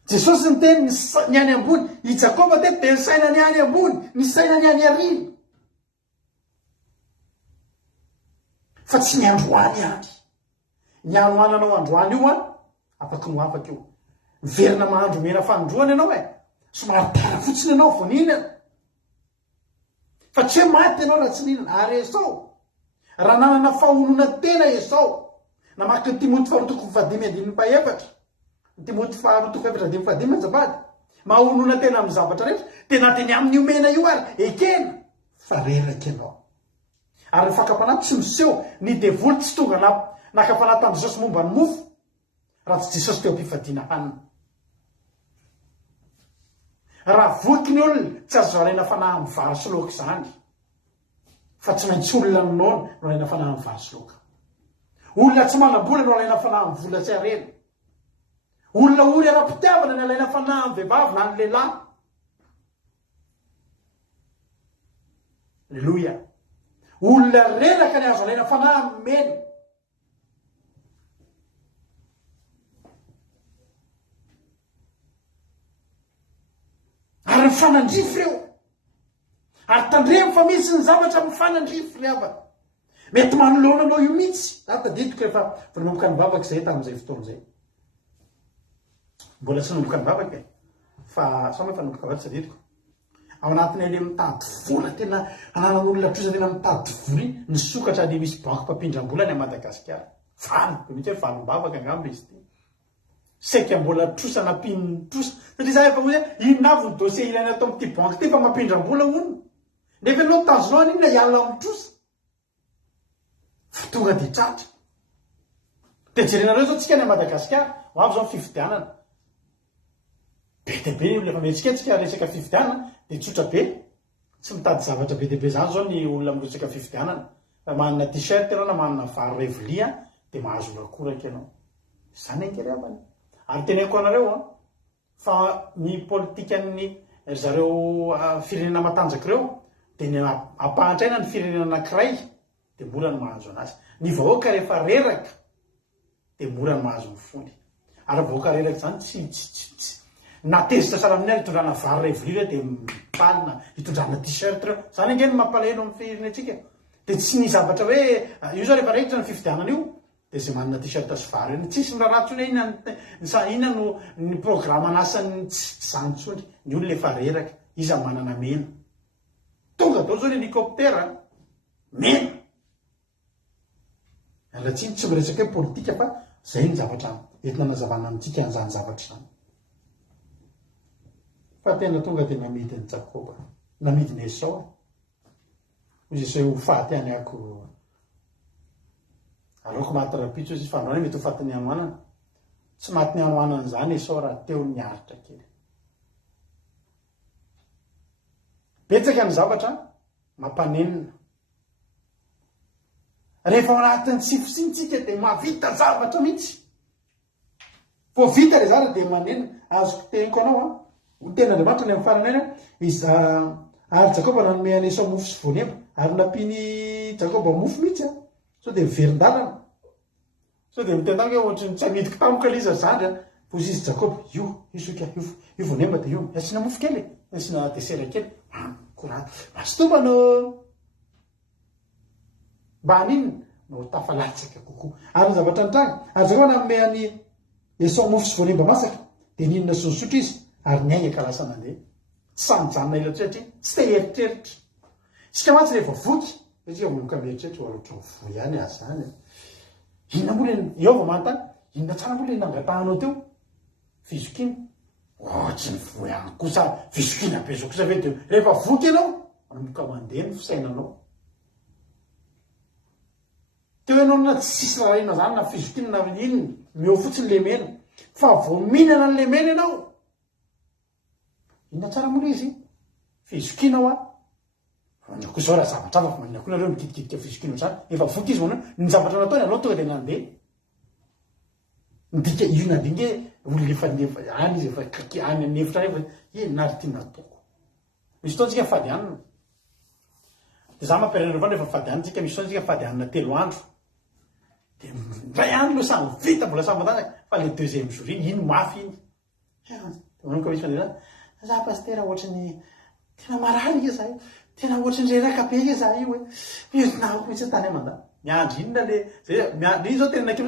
Jesosy miteny ny any ambony. I Jakoba teto dia ny saina ny any ambony, ny saina ny any arina. Fa tsy ny androany ihany. Ny anoananao androany io afaky no afaka io. Verina mahandro mena fanondroana ianao somary tara fotsiny ianao vao nihinana. Fa tsy hoe maty ianao raha tsy nihinana. Ary Esau, raha nanana fahonona tena Esau, namaky ny Timoty 2:5-4, ny Timoty 2:4-5 azafady, mahonona tena amin'ny zavatra rehetra, tena teny amin'ny omena io ary ekena fa reraka ianao. Ary ny fakapanahy tsy miseho ny devoly tsy tonga nakapanahy tamin'i Jesosy momba ny mofo raha tsy Jesosy teo am-pifadiana hanina. Raha voky ny olona tsy azo alaina fanahy amin'ny vary sy laoka izany, fa tsy maintsy olona nonoana no alaina fanahy amin'ny vary sy laoka. Olona tsy manam-bola no alaina fanahy amin'ny vola tsy harena. Olona ory ara-pitiavana no alaina fanahy amin'ny vehivavy na ny lehilahy. Alleluia. Olona reraka ny azo alaina fanahy amin'ny mena. Ary mifanandrify reo. Ary tandremo fa misy ny zavatra mifanandrify ry havana. Mety manoloana anao io mihitsy. Za tadidiko rehefa nanomboka nivavaka izay tamin'izay fotoana izay. Mbola tsy nanomboka nivavaka fa sao efa nanomboka vavaka tadidiko. Ao anatin'ny ile mitady vola tena ananan'olona trosa tena mitady voly ny sokatra le misy banky mpampindram-bola ny Madagasikara. Valy, mety hoe valim-bavaka angamba izy ity. Saika mbola trosa nampin'ny trosa. Satria za efa hoe inona avy ny dossier ilaina atao amin'ity banky ity fa mampindram-bola hono. Nefa ianao tanjonao inona hialina amin'ny trosa. Fa tonga dia tratra. Dia jerenareo zao tsika ny Madagasikara, ho avy zao fifidianana. Be dia be olona efa miantsika resaka fifidianana dia tsotra be. Tsy mitady zavatra be dia be zany zao ny olona miresaka fifidianana. Fa manana t-shirt ianao na manana vary revolia dia mahazo lakoraka ianao. Izany angery havana. Ary teneko anareo fa ny politikan'ny zareo firenena matanjaka ireo dia ny ampahantraina ny firenena anankiray dia mora ny mahazo anazy. Ny vahoaka rehefa reraka dia mora ny mahazo mifony. Ary vahoaka reraka zany tsy natezitra sara amin'ny hitondrana vary revolia dia mipalina hitondrana t-shirt reo. Zany ange ny mampalahelo amin'ny firenentsika. Dia tsy ny zavatra hoe io zao rehefa rehetra ny fifidianana io dia izay manana t-shirt sy vary eny. Tsisy mirahatsy hoe inona no ny programa anasany tsy zanontsony. Ny olona efa reraka, iza manana mena. Tonga dao zao ny helikoptera, mena. Alatsiny tsy miresaka hoe politika fa izay ny zavatra entina nazavana amintsika an'izany zavatra izany. Fa tena tonga dia namidy ny Jakoba, namidy ny Esau. Hoy izay ho faty any ako. Aleoko maty rapitso izy fandroany mety ho faty ny anoanana. Tsy maty ny anoanana izany Esau raha teo ny aritra kely. betsaka ny zavatra mampanenina rehefa anatin'ny tsy fosintsika dia mavita zavatra mihitsy vo vita le zara dia manenina azoko teniko anao ho ten'andriamanitra ny amin'ny farany izy ary Jakoba nanome any Esau mofo sy voanemba ary nampiny Jakoba mofo mihitsy so dia miverin-dalana so dia mitendanga hoe ohatrany tsy amidiko tamoka le izy zandry pozy izy Jakoba io soka io voanemba dia io asiana mofo kely asiana desera kely korado mastombano mba haninona no tafalatsaka kokoa ary ny zavatra nytrany ary Jakoba nanome any Esau mofo sy voanemba masaka dia ninona sy nisotra izy ary niaingaka lasa nandeha samijanona ila satria tsy te eritreritra sika matsy rehefa voky satria moloka mieritreritra ho aloatra vo ihany azany inona moa le Jehova manontany inona tsara moa le nangatahanao teo fizokina ohatsy ny vo ihany kosa fizokina bezo kosa ve teo rehefa voky ianao manomboka mandeha ny fisainanao teo ianao na tsy sisy raha rena zany na fizokina na inona meo fotsiny le mena fa vo mihinana ny le mena ianao inona tsara moa le izy fizokinao manako zao raha zavatra afaka manako nareo mikitikidika fizokinao zany efa voky izy manao ny zavatra nataony anao tonga dia nandeha midika io nandinge ololefa any izy efa any anefitra rehefa nary ty nataoko misy fotoantsika fady anina dia za mampiarana fa rehefa fady anitsika misy fotoantsika fady anina 3 andro dia ray andro lo samy vita mbola samy matanjaka fa le 2e jour iny ino mafy iny manoko misy fandeha za pastera ohatrany tena marary ike za io tena ohatrany reraka be ike za io hoe miezinako mitsy tany amanda miandry inona le iny zao tena nakeo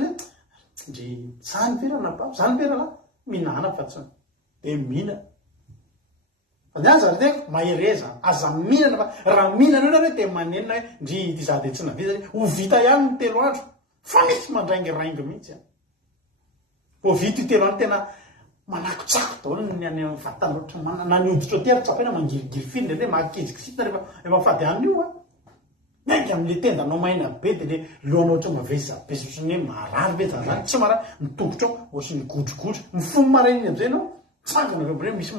ndry zany perana pa zany perana minana fa tsy dia mihina fa niany zany teko mahereza aza mihinana fa raha mihinana io na hoe dia manenina hoe ndry ty za dia tsy navita ho vita ihany ny 3 andro fa misy mandraingyraingy mihitsy vo vita io 3 andro tena manakotsako daholo ny any vatana ohatra nanioditra tera tsapaina mangirigiry finy le mahakejikisitna rehefa fady anina io miainga amin'le tendanao maina be dia le lohanao ohatra maveza be ohatrany hoe marary ve zany tsy marary mitongotra ao ohatrany godrogodro mifono maraina iny amizay anao tsangana re misy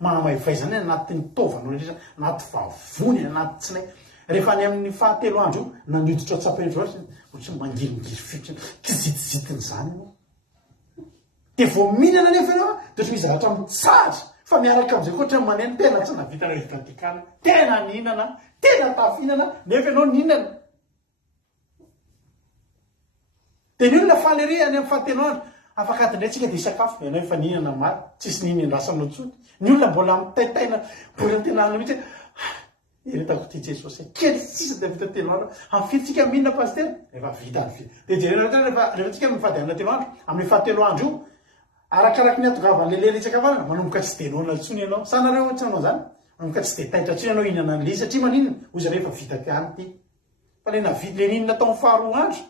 mahamaivaizana anatin'ny tovanao rehetra anaty vavony anaty tsinay rehefa any amin'ny fahatelo andro io nanioditra tsapaina ohatrany mangiringiry fitra kizitizitiny zany ianao dia vo mihinana nefa ianao dia ohatry misy zavatra mitsahatra fa miaraka am'izay koatra maneno tena tsy navitana vitatikana tena nihinana tena tafihinana nefa ianao nihinana dia ny olona falery any amin'ny fahatelo andro afaka ady ndraytsika dia sakafo ianao efa nihinana maro tsisy nihiny andrasanao tsoty ny olona mbola mitaitaina mbola tenana mihitsy eretako ty jesosy kely sisa dia vita 3 andro am'firitsika mihinana pastera efa vita ny vita dia jererefa tsika mifady amina 3 andro amin'ny fahatelo andro io arakaraky ny atogavany lelena itsaka avana manomboka tsy dia nona tsony ianao sanareo tsy nanao zany manomboka tsy dia taitra tsony ianao ihinana n'le satria maninona ozy rehefa vitakanina ty fa le ninona tao faharoa andro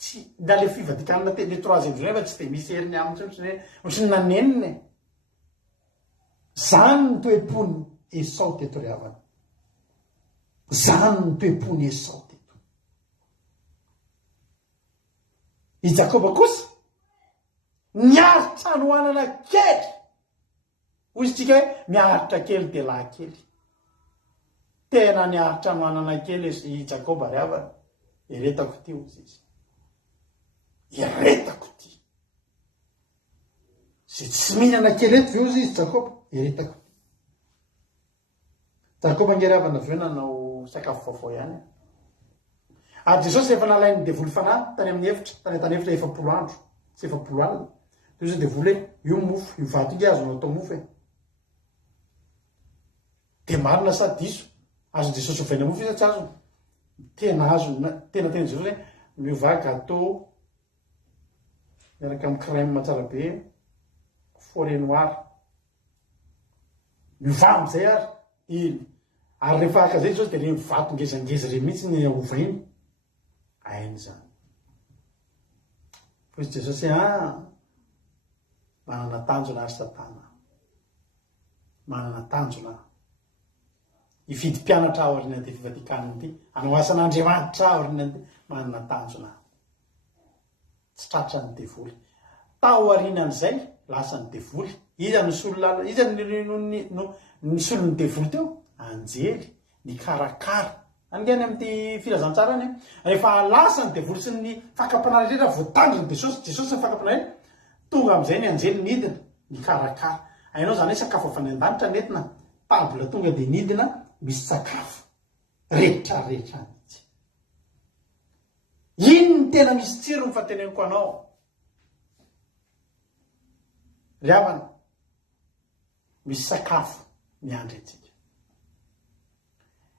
tsy na le fivadikanina le 3e jour nefa tsy dia misy heriny amitsy ohatrany nanenina zany ny toepony Esau teto ry havana zany ny toepony Esau teto i Jakoba kosa niaritra no anana kely hoy isitsika hoe miaritra kely dia lahy kely tena niaritra no anana kely i Jakoba ry havana iretako ty ozy izy iretako ty zay tsy mihinana kely eto ve ozy izy Jakoba iretako Jakoba ngery havana aveo nanao sakafo vaovao ihany ary Jesosy efa nalainy devoly fanahy tany amin'ny efitra tany efitra 7 andro sy 7 alina dia izy devoly io mofo io vato inge azonao atao mofo dia marina sady diso azo Jesosy ovaina mofo izy tsy azo tena azo tena Jesosy hoe miova gâteau miaraka amin'ny crème tsara be forêt noire miova amizay ary iny ary rehefa aka zay Jesosy dia re vato ngezangeza re mihitsy ny ovainy ainy zany fa izy Jesosy manana tanjona ary Satana manana tanjona ifidy mpianatra aoriana ty fivadikaniny ty anao asan'Andriamanitra aoriana ty manana tanjona tsy tratra ny devoly tao aorianan'izay lasa ny devoly iza nisolo ny devoly teo anjely ny karakara angeny amin'ty filazantsarany rehefa lasany de vory sy ny fakapana rehetra voatandriny jesosy ny fakapana tonga am'izay ny anjely nidina ny karakara ainao zany hoe sakafo avy any an-danitra nentina tabla tonga de nidina misy sakafo rehetrarehetra mihitsy iny ny tena misy tsiro ny fateneniko anao ry havana misy sakafo miandry atsika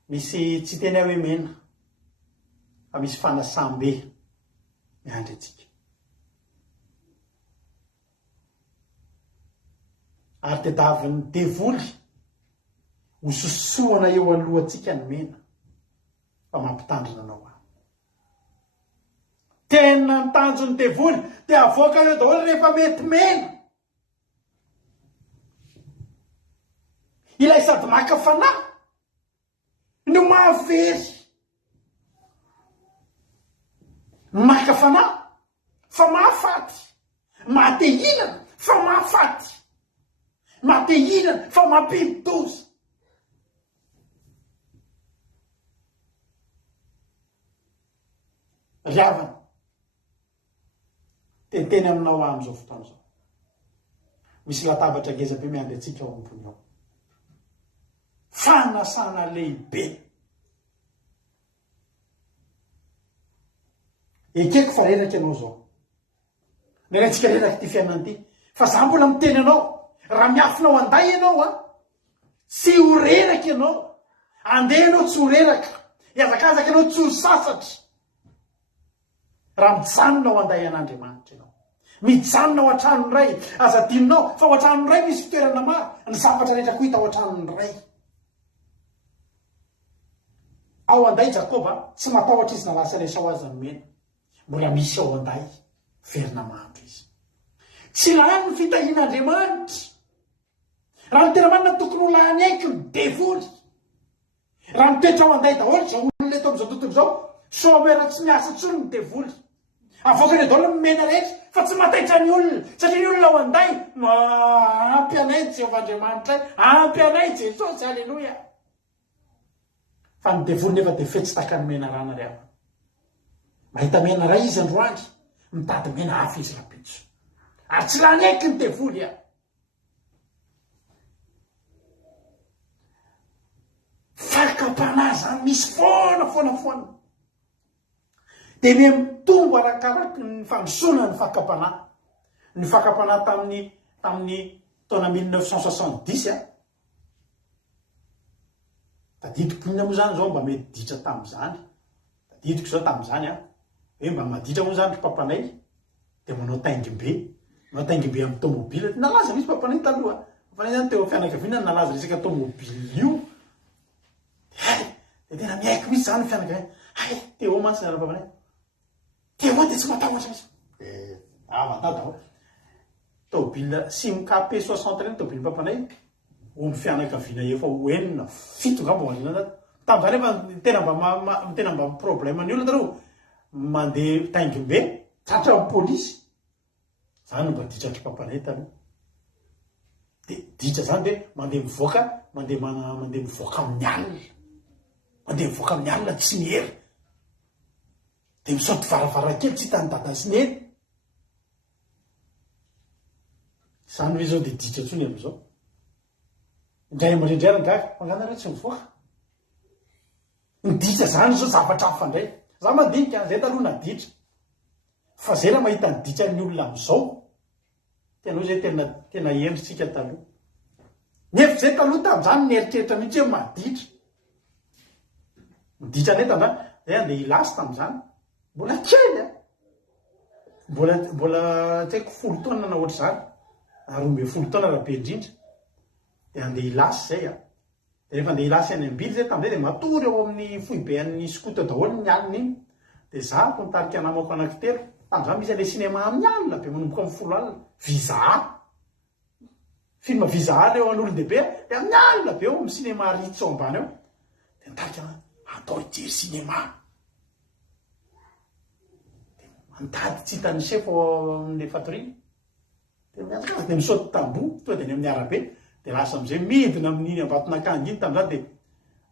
misy tsy teny hoe mena fa misy fanasambe miandry atsika ary tedaviny devoly hososoana eo alohantsika ny mena fa mampitandrina anao ahy tena ny tanjony devoly de avoaka eo daholo rehefa mety mena ilay sady maka fanahy no mahavery maka fanahy fa mahafaty matehinana fa mahafaty matehinana fa mampimitozy riavana tenteny aminao am'izao fotoana zao misy latabatra ngezabe miandry atsika ao ambony ao fanasana lehibe ekeko fa reraky ianao zao neratsika reraky ty fiainana ty fa za mbola miteny anao raha miafinao anday ianao tsy ho reraky ianao andeha anao tsy ho reraka iazakazaka ianao tsy ho sasatra raha mijanona ao anday an'Andriamanitra ianao mijanona ao an-tranony ray aza dininao fa ao an-tranony ray misy fitoerana maro ny zavatra rehetra ko hita ao an-tranony ray ao anday Jakoba tsy matahotra izy nalasa ilay Esau azy mena mbola misy ao anday verina mahandro izy tsy lany ny fitahian'Andriamanitra raha ny tena manina tokony ho lany aiky ny devoly raha mitoetra ao anday daholo zao olona eto am'izao tontolo zao somera tsy miasa tsony ny devoly avoakany daholo mena rehetra fa tsy mataitra ny olona satria ny olona ao anday ampy anay Jehovah'Andriamanitra ampy anay Jesosy alleloia fa ny devoly nefa de fetsy taka ny mena rana ry ama mahita mena ray izy androandry mitady mena hafa izy rapitso ary tsy lany aiky ny devoly fakapana zany misy foana de me mitombo arakaraky ny fandrosona ny fakapana tamin'ny taona 1970 tadidiko ina moa zany zao mba mety ditra tam'izany tadidiko zao tam'izany hoe mba maditra moa zany ry papanay de manao taingimbe amin'ny tomobile nalaza misy papanay taloha papanay zany teo fianakaviana nalaza resaka tomobile io de tena miaiky misy zany fianakaviana teo mantsy nala papanay teo de tsy matahotra misy avatata tomobile simkp 60 reny tomobile papanay omby fianakaviana efa enina fito ngamba hoalina tam'izany efa tena mba problème ny olona taro mandeha taingimbe tratra amin'ny polisy zany mba ditratry papanay taloha de ditra zany de mandeha mivoaka amin'ny alina tsy mihery de misaoty varavarakely tsy hitany dada sy ny hery zany hoe zao de ditra tsony am'izao indray amarindray rangaga manganareo tsy mivoaka ny ditra zany zao zavatra afandray za mandinika zay taloha naditra fa zay raha mahita ny ditra ny olona am'izao tenao zay tena endritsika taloha nefitra zay taloha tam'izany nieritreritra mihitsy hoe maditra miditra neta zany zay andeha hilasy tam'izany mbola kely mbola tsy haiko 10 taona na ohatry zany ary 12 taona raha be indrindra de andeha hilasy zay de rehefa andeha hilasy any ambily zay tam'izay de matory eo amin'ny foibe an'ny skota daholo ny alina iny de za ko nitarika anamako anankitelo tam'izany misy an'le cinéma amin'ny alina be manomboka amin'ny 10 alina visa film visa leo an'olon-dehibe de amin'ny alina be eo amin'ny cinéma ritso ambany eo de nitarika atao hijery cinéma de mantady tsy hitany chef amin'ny fatoria de misaoty tambo tonga de ny amin'ny arabe de lasa am'izay midina amin'ny ambaton'akangy iny tam'izany de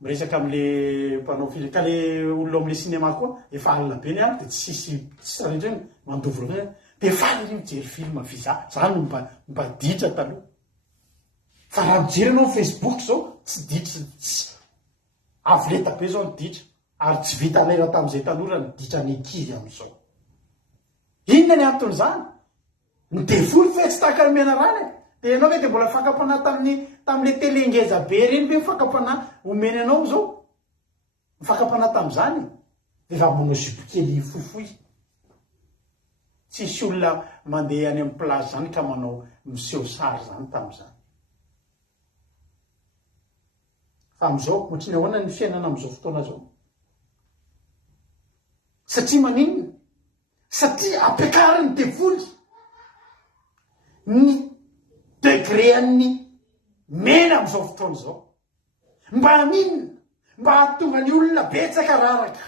miresaka am'le mpanao film ka le olona am'le cinéma koa efa alina be ny de tsisy sarendreny mandovo reny de efa alina mijery film fiza zany no mba ditra taloha fa raha mijery anao Facebook zao tsy ditra avoleta be zao ny ditra ary tsy vita lera tam'izay tanora ny ditra ny ankizy am'izao inona ny anton'izany ny devoly fe tsy taka ny mena rany de ianao hoe de mbola fakapana tam'le télé ngeza be reny be fakapana omeny anao zao fakapana tam'izany de va manao zipo kely fohifohy tsisy olona mandeha any amin'ny place zany ka manao miseho sary zany tam'izany fa am'izao ohatriny ahoana ny fiainana am'izao fotoana zao satria maninona satria ampiakariny devoly ny degré an'ny mena am'izao fotoana zao mba haninona mba hahatonga ny olona betsaka raraka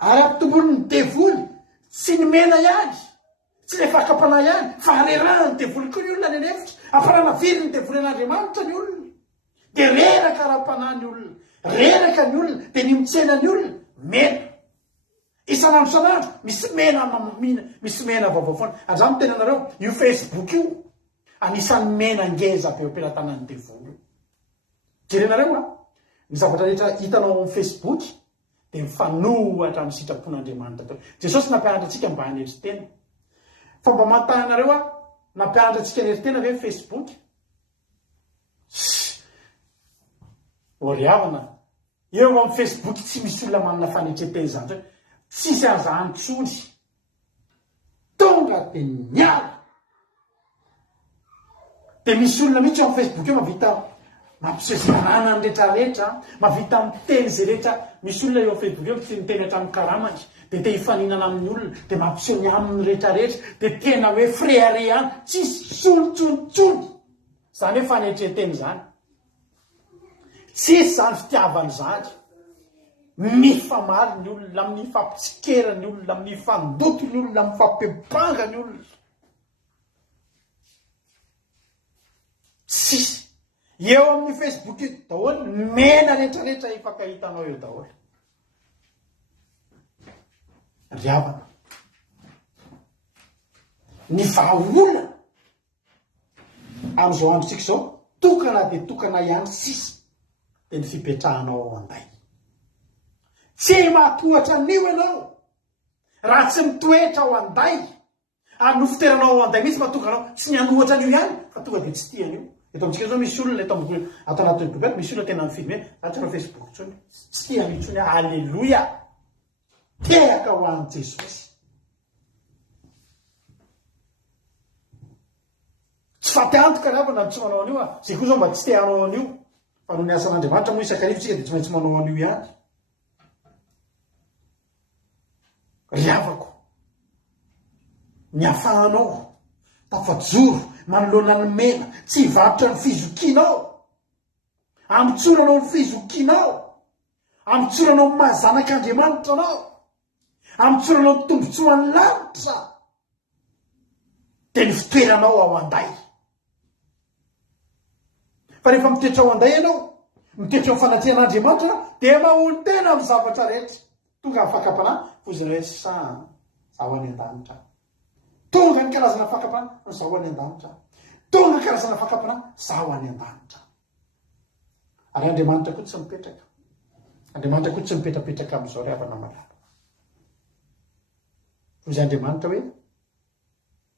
ary ampitombony ny devoly tsy ny mena ihany tsy le fakapana ihany fa arerana ny devoly koa ny olona ny anefitra amparana viry ny devoly an'Andriamanitra ny olona de reraka raha-panahy ny olona reraka ny olona de ny mitsena ny olona mena isan'andro san'andro misy mena vaovao foana azany tena anareo io Facebook io anisan'ny mena ngeza be ampelantanan'ny devoly jerenareo a ny zavatra rehetra hitanao amin'ny Facebook de mifanohatra amin'ny sitrapon'Andriamanitra teo Jesosy nampianatra antsika mba haneritry tena fa mba mantanareo a nampianatra antsika haneritry tena ve Facebook oriavana eo amin'ny Facebook tsy misy olona manana fanetreteny zany tsisy aza antsony tonga de miala de misy olona mihitsy amin'ny Facebook eo mavita mampisezeranana ny rehetrarehetra mavita miteny zay rehetra misy olona eo amin'ny Facebook eo tsy miteny hatramin'ny karamany de te hifaninana amin'ny olona de mampiseho ny amin'ny rehetrarehetra de tena hoe fréare any tsisy solontsonitsony zany hoe fanetreteny zany tsisy zany fitiavany zany mifamary ny olona amin'ny fampitsikera ny olona amin'ny fandoto ny olona amin'ny fampibanga ny olona tsisy eo amin'ny Facebook io daholo mena rehetrarehetra ifakahitanao eo daholo riavana ny vahaolana am'izao androtsika zao tokana de tokana ihany sisy de ny fipetrahanao ao anday tsy matohatra anio ianao raha tsy mitoetra ao anday ary no fitoeranao ao anday mihitsy mahatonga anao tsy nianohatra anio ihany fa tonga de tsy tianio eto amintsika zao misy olona eto amin'ny ato anatin'ny gobert misy olona tena mifilme atsara Facebook tsony tsy tia mitsony alleluia tehaka ho an'i Jesosy tsy fatiantoka ravana tsy manao anio a zay koa zao mba tsy te hanao anio fa no ny asan'Andriamanitra moa isakarivotsika de tsy maintsy manao anio ihany riavako ny afahanao tafajoro manoloana ny mena tsy hivarotra ny fizokinao amitsoranao ny fizokinao amitsoranao ny mahazanak'Andriamanitra anao amitsoranao ny tombontsoan'ny lanitra de ny fitoeranao ao anday fa rehefa mitoetra ao anday ianao mitoetra ao fanatrehan'Andriamanitra de maholo tena amin'ny zavatra rehetra tonga fakapana fozina hoe sa zaho any an-danitra tonga ny karazana fakapana zaho any an-danitra tonga ny karazana fakapana zaho any an-danitra ary Andriamanitra koa tsy mipetraka Andriamanitra koa tsy mipetrapetraka amin'izao riavana malala hozy Andriamanitra hoe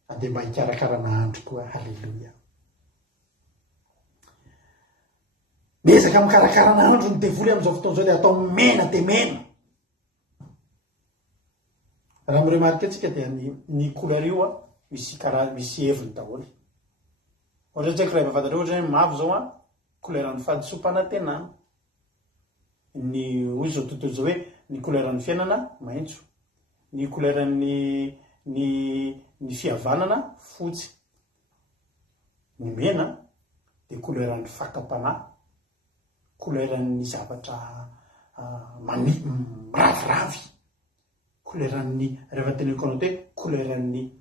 andeha mba hikarakarana andro koa halleluia miezaka mikarakarana andro ny devoly amin'izao fotoana zao de atao mena de mena raha miremarika antsika dia ny couleur io a misy eviny daholo ohatra tsaiko raha mahafantareo ohatra hoe mavo zao a couleurany fahadisom-panantenana ny ozy zao tontolo zao hoe ny couleurany fiainana maitso ny couleurany ny fihavanana fotsy ny mena de couleurany fakapana couleurany zavatra raviravy couleurany rehefa teneko anao te couleurany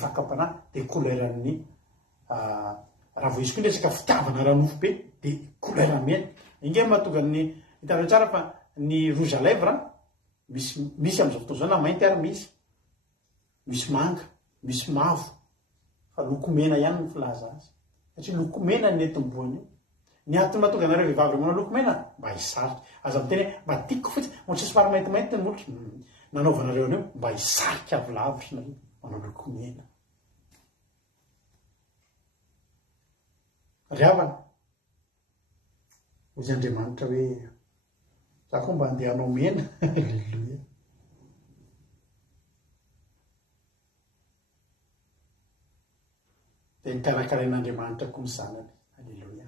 fakapana de couleurany raha vo izy koa resaka fitiavana raha nofo be de couleur mena inge mahatonga ny hitanao tsara fa ny rouge à lèvre misy am'izao fotoana zao na mainty ary misy manga, misy mavo, fa lokomena ihany ny filaza azy satria lokomena ny netim-boany io. Ny antony mahatonga anareo vehivavy manao lokomena mba hisarika, aza miteny hoe mba tiako fotsy motra somary maintimainty ny molotra, nanaovanareo an'io mba hisarika avy lavitra nareo manao lokomena. Riavana ozy Andriamanitra hoe za koa mba andeha hanao mena. Alleluia. dia nikarakarain'Andriamanitra koa ny zanany. Alleluia.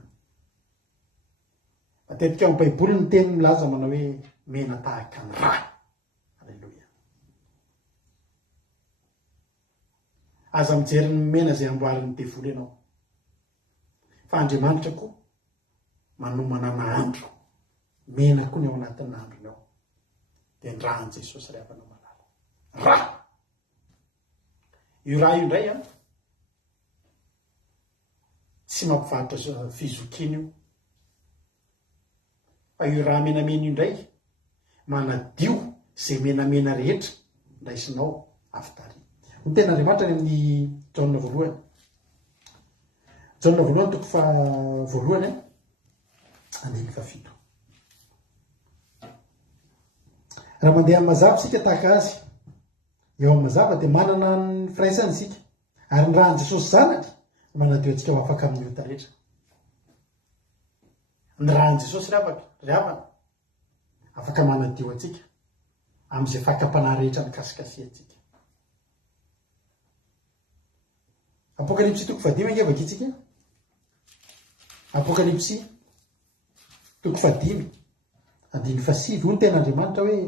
Matetika ao amin'ny baiboly ny teny milaza manao hoe mena tahaka ny ra. Alleluia. Aza mijery ny mena zay amboarin'ny devoly ianao, fa Andriamanitra koa manomana nahandro mena koa ny ao anatin'ny nahandrony ao, dia ny rahan'i Jesosy ry havana malala ra. Io raha io indray tsy mampivarotra fizokina io, fa io raha menamena io indray manadio zay menamena rehetra ndaisinao avy-tary. Ny tena Andriamanitra ny amin'ny Jaona voalohany, Jaona voalohany toko fa voalohany andiny fafito. Raha mandeha amin'ny mazava isika tahaka azy, eo amin'ny mazava dia manana ny firaisany isika, ary ny rahan'i Jesosy zanany manadio antsika ho afaka amin'ny ota rehetra. Ny rahan'i Jesosy ry havana afaka manadio antsika amin'izay fakapanahy rehetra mikasikasiantsika. Apokalipsy toko 5 angevaka itsika. Apokalipsy toko 5 andiny fa 7 hoy ny ten'Andriamanitra hoe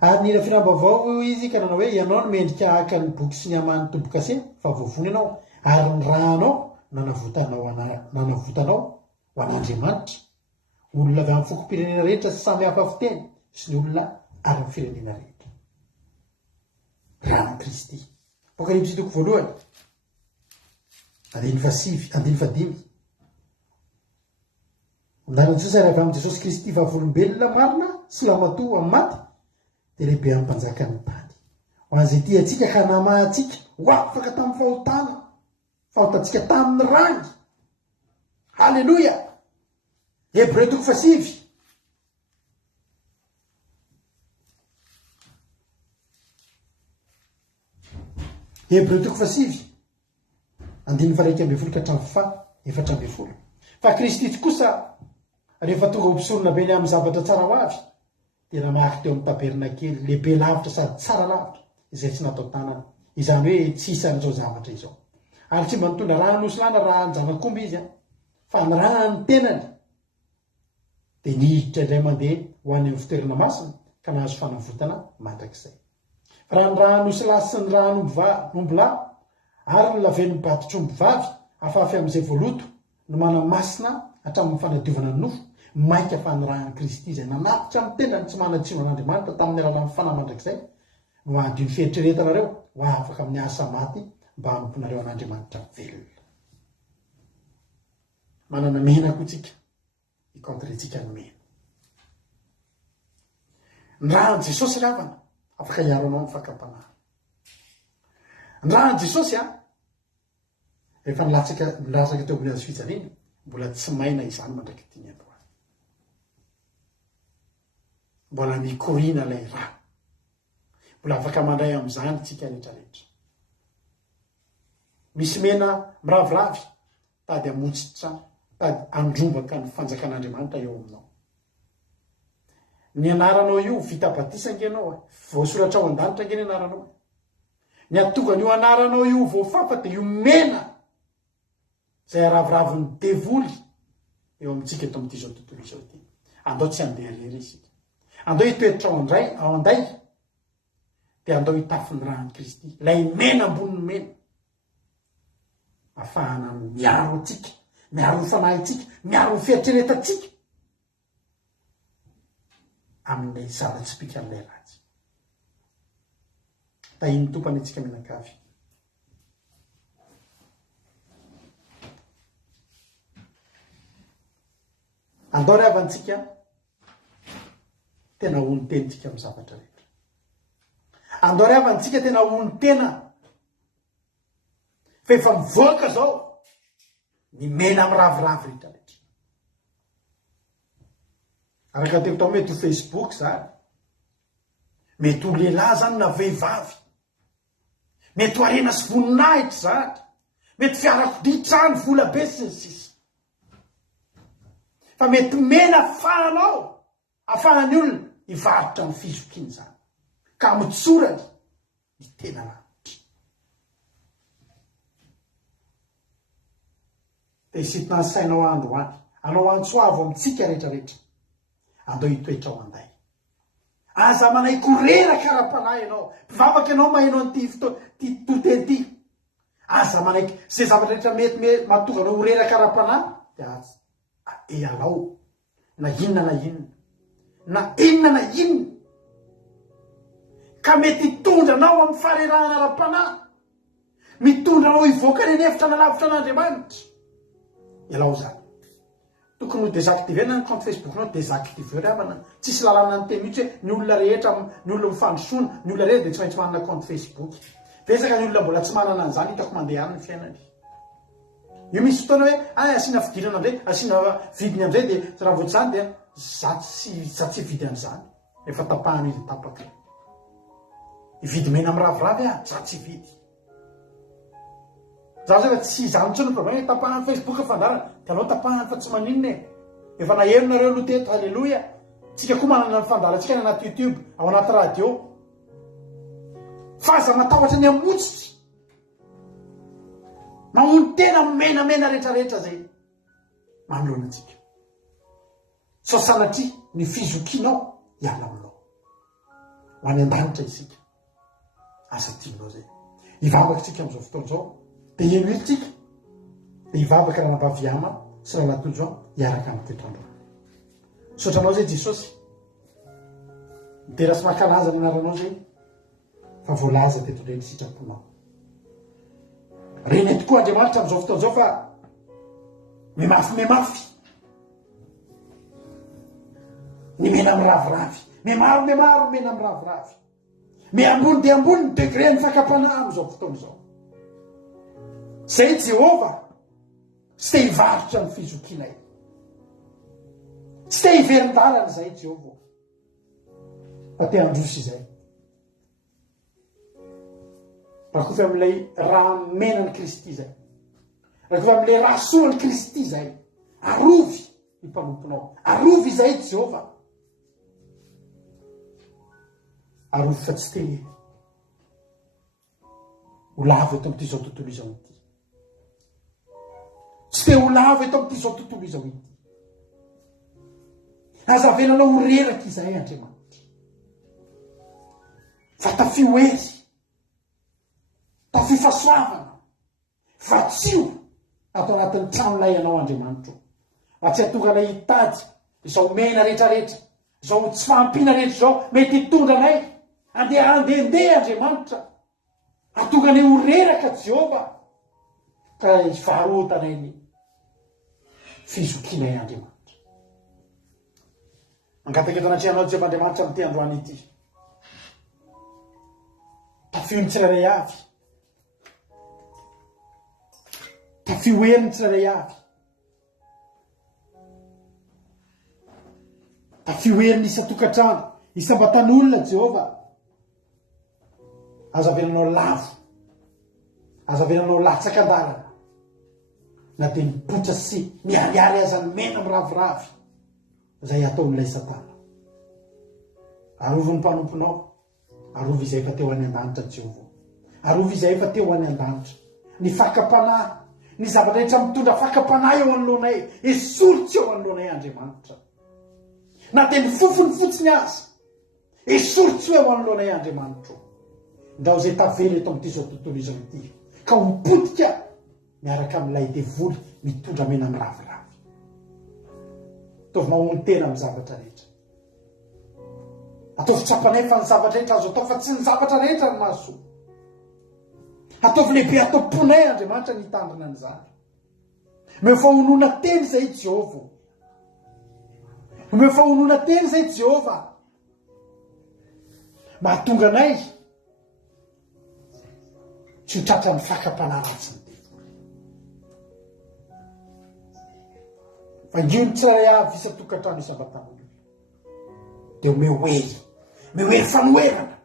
ary nina firam-baovao izy ka nanao hoe ianao no mendrika haka ny boky sy ny haman'ny tombo-kase fa voavony ianao, ary ny rahanao nanavotanao ho an'Andriamanitra, olona avy amin'ny foko-pirenena rehetra sy samy hafa fiteny sy ny olona ary amin'ny firenena rehetra. Rahan'i Kristy. Apokalipsy toko voalohany andiny fa 5. Andaran'i Jesosy ary avy amin'ny Jesosy Kristy vavolombelona marina sy lamatoa amin'ny maty dia lehibe amin'ny mpanjakany tany. Ho an'izay tia antsika ka namahantsika ho afaka tamin'ny fahotantsika tamin'ny rangy. Halleluia. Hebreo toko 5. Hebreo toko 5 andiny fa 1 ka hatramin'ny fa 4. Fa Kristy kosa rehefa tonga ho mpisorona be ny amin'ny zavatra tsara ho avy dia namaky teo amin'ny tabernakely lehibe lavitra sady tsara lavitra izay tsy natao tanana, izany hoe tsy isan'izao zavatra izao, ary tsy mba nitondra raha nosilana raha anjanakomby izy, fa ny raha ny tenany dia nihiditra indray mandeha ho any amin'ny fitoerana masina ka nahazo fanavotana mandrakizay. Raha ny raha nosilasy sy ny raha nombolà ary ny laven'ny batitr'ombivavy afafy amin'izay voaloto no mana masina hatramin'ny fanadiovana ny nofo mainka fa ny rahan'i Kristy izay nanatitra amin'ny tenany tsy manatsino an'Andriamanitra tamin'ny alalan'ny fanahy mandrakizay no adio ny fieritreretanareo ho afaka amin'ny asa maty mba hanomponareo an'Andriamanitra velona. Manana mena koa tsika ikontrentsika ny mena. Ny rahan'i Jesosy ry havana afaka hiaro anao amin'ny fakapanahy. Ny rahan'i Jesosy rehefa nilatsaka teo amin'ny hazo fijaliana mbola tsy maina izany mandraky tiny androany, mbola mikorina ilay raha, mbola afaka mandray amin'izany tsika rehetrarehetra. Misy mena miraviravy tady hamotsitra, tady andrombaka ny fanjakan'Andriamanitra eo aminao. Ny anaranao io vita batisa nge ianao, voasoratra ao an-danitra nge ny anaranao. Ny atonga n'io anaranao io voafafa dia io mena izay raviraviny devoly eo amintsika eto amin'ity zao tontolo izao ity. Andao tsy handeha rery isika, andao hitoetra ao anday dia andao hitafin'ny rahan'i Kristy, ilay mena amboniny mena, ahafahana miaro antsika, miaro ny fanahintsika, miaro ny fieritreretantsika amin'ilay zava-tsim-pika amin'ilay ratsy. Tahiny tompany antsika mianakavy. andao ry avantsika tena ony tenitsika amin'ny zavatra rehetra. Andao ry avantsika tena ony tena fa efa mivoaka zao ny mena amin'ny ravoravo rehetra rehetra. Araka teko tao mety ho Facebook zany, mety ho lehilahy zany na vehivavy, mety ho arena sy voninahitra zany, mety fiarakoditra ny vola be sy ny sisa. Fa mety mena afahanao, afahan'ny olona hivarotra ny fizokiny zany, ka mitsorany ny tena lanitra. Dia isitina ny sainao androany, anao antsoavo amintsika rehetrarehetra, andao hitoetra ao anday. Aza manaiky reraka ara-panahy ianao, mpivavaka ianao mahaino an'ity toteny. Aza manaiky zay zavatra rehetra mety mahatonga anao reraka ara-panahy, dia aza alao na inona na inona ka mety hitondra anao amin'ny farerahana ara-panahy, mitondra anao hivoaka ny hevitra nalavitra an'Andriamanitra, ialao zany. Tokony ho désactiver na ny compte Facebook-nao, désactiver ramana. Tsisy lalàna ny teny mihitsy hoe ny olona rehetra, ny olona mifandrosoana, ny olona rehetra dia tsy maintsy manana compte Facebook. Betsaka ny olona mbola tsy manana an'izany, hitako mandeha any ny fiainany. Io misy fotoana hoe asiana fidirana amizay, asiana vidiny amizay, dia raha voatsy zany dia za tsy vidy an'izany. Efa tapahana izy tapaka. Ividy mena amin'ny ravoravo za tsy vidy. Za zay tsy izany intsony problème, tapahana Facebook fandarana, dia alao tapahana fa tsy maninona e. Efa naheno nareo aloha teto, halleloia. Tsika koa manana ny fandarantsika ny anaty YouTube, ao anaty radio. Fa aza matahotra ny amotsotry, mahony tena menamena rehetrarehetra zay manoloana antsika. So sanatria ny fizokinao hiala aminao. Ho any an-danitra isika. Asa tianao zay. Hivavaka tsika amin'izao fotoana zao. Dia eno ilitsika. Dia hivavaka raha nabaviama sy raha latojo hiaraka amin'ny toetrandro. Sotranao zay Jesosy. Mitera sy mankalaza ny anaranao zay. Fa voalaza teto indray ny sitraponao. Reny tokoa Andriamanitra amin'izao fotoana zao fa memafy. Ny mena amin'ny ravoravo. Memaro mena amin'ny ravoravo. Ambony dia ambony ny degré ny fakapanahy amin'izao fotoana zao. Zay Jehova tsy te hivarotra ny fizokinay. Tsy te hiverin-dalana zay Jehova. Fa te handroso izay. Raha kofa amin'ilay raha menan'ny Kristy zay. Raha kofa amin'ilay raha soan'ny Kristy zay. Arovy ny mpanomponao. Arovy izay Jehova. Arovy fa tsy te ho lavo eto amin'ity zao tontolo izao ity. Tsy te ho lavo eto amin'ity zao tontolo izao ity. Azavenanao ho reraka izay Andriamanitra. Fa tafioery. Tafifasoavana. Fa tsio atao anatin'ny tranonay ianao Andriamanitra. Fa tsy hatonga anay hitady izao mena rehetrarehetra, izao tsy fahampiana rehetra izao mety hitondra anay. Andeha Andriamanitra. Hatonga anay ho reraka Jehova. Ka hivarotanay ny fizokinay Andriamanitra. Mangataka anatrehanao Jehova Andriamanitra amin'ity androany ity. Tafio ny tsirairay avy. Tafioery ny tsirairay avy. Tafioery ny isa-tokantrano, isam-batan'olona Jehova. Azavenanao lavo. Azavenanao latsaka an-dalana. Na dia mipotra sy miariary aza ny mena amin'ny ravoravo. Zay ataon'ilay Satana. Arovy ny mpanomponao. Arovy izay efa teo any an-danitra Jehova. Arovy izay efa teo any an-danitra. Ny fakapanahy. Ny zavatra rehetra mitondra fakapanahy eo anoloanay. Esoritsy eo anoloanay Andriamanitra. Na dia ny fofony fotsiny aza. Esoritsy eo anoloanay Andriamanitra. Ndao zay tavela eto amin'ity zao tontolo izao ity. Ka ho mipotika miaraka amin'ilay devoly mitondra mena amin'ny ravoravo. Ataovy mahony tena amin'ny zavatra rehetra. Ataovy tsapanay fa ny zavatra rehetra azo atao fa tsy ny zavatra rehetra ny mahasoa. Ataovy lehibe atao-ponay Andriamanitra ny hitandrina an'izany. Mefa honona teny zay Jehova. Omeo fahonona teny zay Jehova. Mahatonga anay tsy ho tratra ny fakam-panaratsiny. Vangiony tsiraray avy isa-tokantrano isam-batan'olona. Dia omeo fanoerana.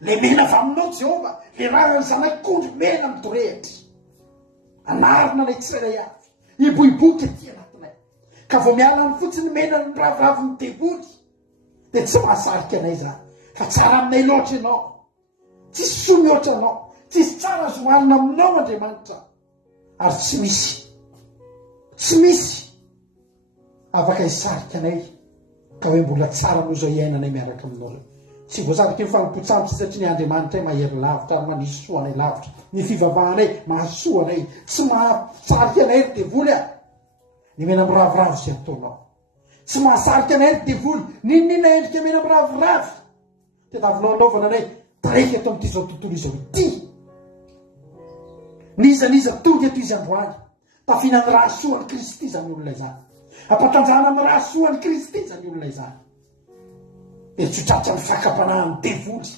Le mena avy aminao Jehova, le rarany zanak'ondry mena midorehitra. Anarina ilay tsiraray avy, iboiboky aty anatinay. Ka vao miala amin'ny fotsiny mena ny ravoravo ny devoly, dia tsy mahasarika anay zany. Fa tsara aminay loatra ianao. Tsisy soa mihoatra anao. Tsisy tsara zoalina aminao Andriamanitra. Ary tsy misy afaka hisarika anay ka hoe mbola tsara noho izao iainanay miaraka aminao. Tsy voasarika ny fanompotsambitsy satria ny Andriamanitra mahery lavitra ary manisy soa anay lavitra. Ny fivavahanay mahasoa anay. Tsy mahasarika anay ry devoly ny mena miravoravo zay ataonao. Tsy mahasarika anay ry devoly ninona endrika mena miravoravo. Dia tavinao anaovana anay taraiky ato amin'ity zao tontolo izao ity. Niza tonga eto izy androany. Tafiana amin'ny raha soa ny Kristy zany olona izany. Ampatanjahana amin'ny raha soa ny Kristy zany olona izany. Dia tsy ho tratra ny fakam-panahin'ny devoly.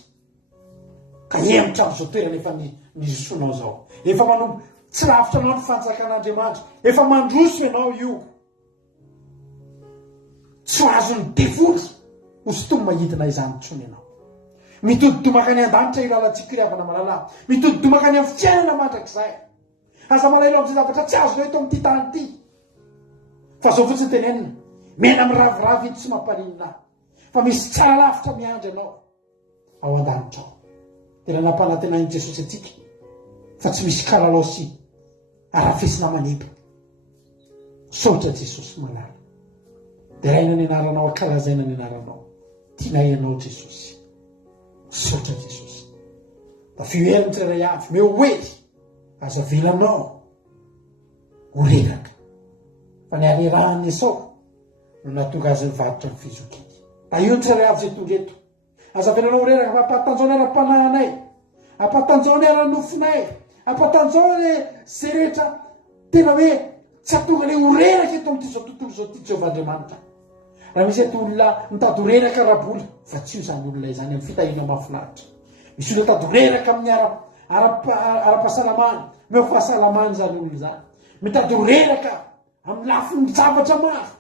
Ka emitra amin'izao toerana efa nizosoanao zao. Efa manompo tsy lavitra anao ny fanjakan'Andriamanitra. Efa mandroso ianao io. Tsy ho azon'ny devoly hosotomy mahidina izany intsony ianao. Mitodidomaka any an-danitra ilalantsika iriavana malalà. Mitodidomaka any amin'ny fiainana mandrakizay. Aza malaelo amin'izay zavatra tsy azonao eto amin'ity tany ity. Fa zao fotsiny tenenina, mena miravoravo ito tsy mampaninona. Fa misy tsara lavitra miandry anao ao an-danitra ao. Tena nampanantenain'i Jesosy atsika. Fa tsy misy kalalao sy arafesina maneba. Saotra Jesosy malala. Dia raina ny anaranao, akalazaina ny anaranao. Tianay ianao Jesosy. Saotra Jesosy. Da fioheriny tsirairay avy, meo hoe aza velanao ho reraka. Fa ny arerahany Esau no nahatonga azy nivarotra ny fizokiny. Da io ny tsirairay avy zay tonga eto. Aza velanao ho reraka fa ampatanjao ny ara-panahinay, ampatanjao ny ara-nofinay, ampatanjao ny zay rehetra tena hoe tsy hatonga le ho reraka eto amin'ity zao tontolo zao ity Jehovah Andriamanitra. Raha misy eto olona mitady ho reraka rabola, fa tsy io zany olona izany amin'ny fitahiana mahafinaritra. Misy olona mitady ho reraka amin'ny ara-pahasalamana, meo fahasalamana zany olona zany. Mitady ho reraka amin'ny lafin'ny zavatra maro.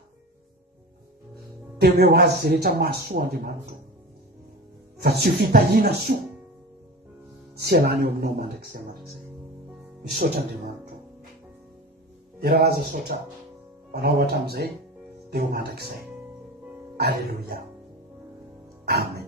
Dia meo azy zay rehetra mahasoa Andriamanitra. Fa tsy ho fitahiana soa. Tsy alany eo aminao mandrakizay. Misaotra Andriamanitra. Dia raha aza saotra manao hatramin'izay dia ho mandrakizay. Alleluia. Amen.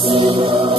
Senhor.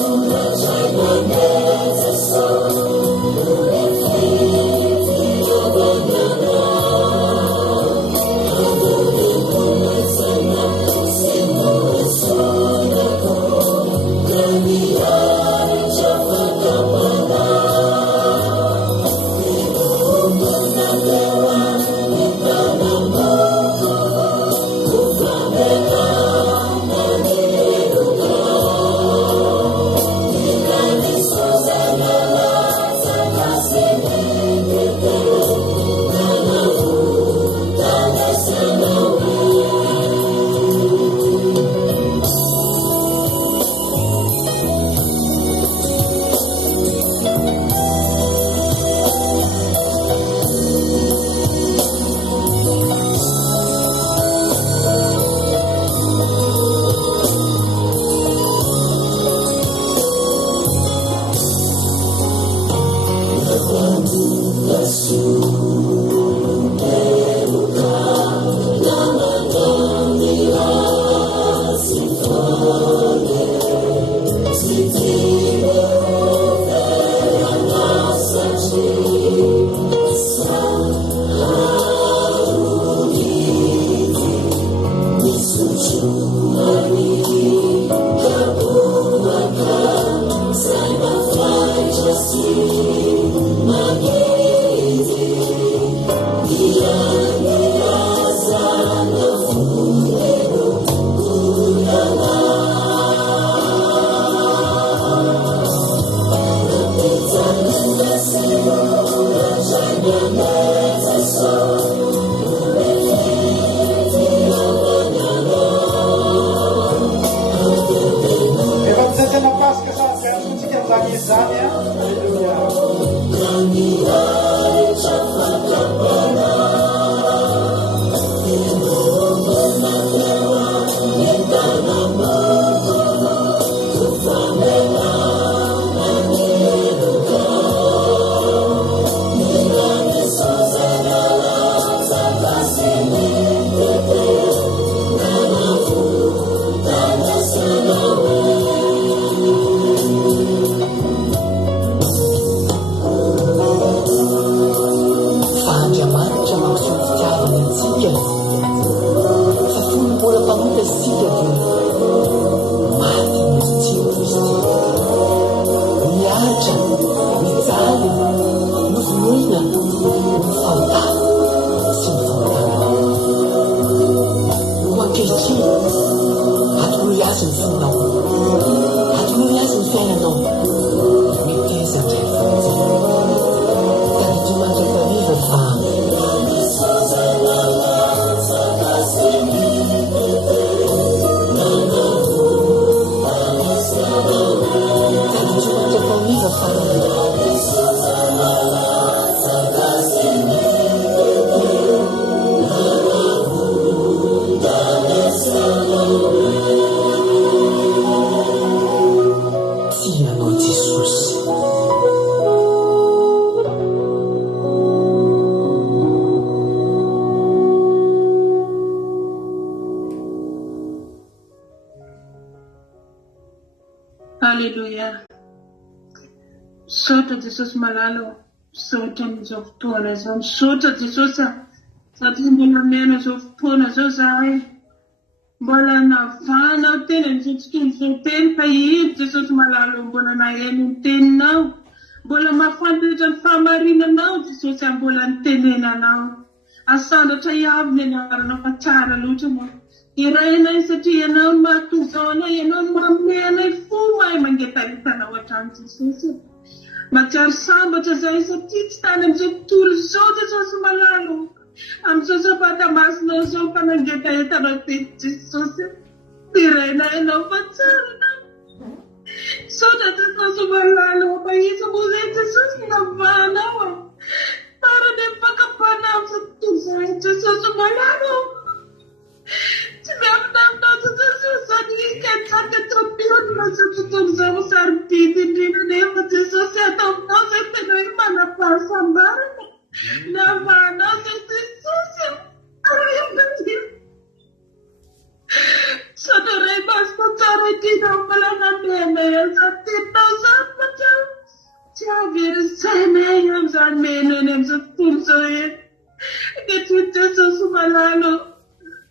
Haleluya. Soto Jesus malalo. Soto nizofutona zon. Soto Jesus sati mbola meno zofutona zozai. Mbola na fana tena nzotun zoten payi Jesus malalo mbola na yenu tenau. Mbola mafande jan famarina nau Jesus mbola ntenena nau. Asanda tayavne na pachara lutamo. Iraina isati yana matuzona yana mamena ifuma imangeta itana watanti sisi. Machar samba chaza isati tana mzotur zote zote malalo. Amzoza pata masno zo panangeta itana titi sisi. Iraina ina pachara na. Soda tata malalo pa isa buzete sisi na vana wa. Para de pakapana mzotur zote malalo.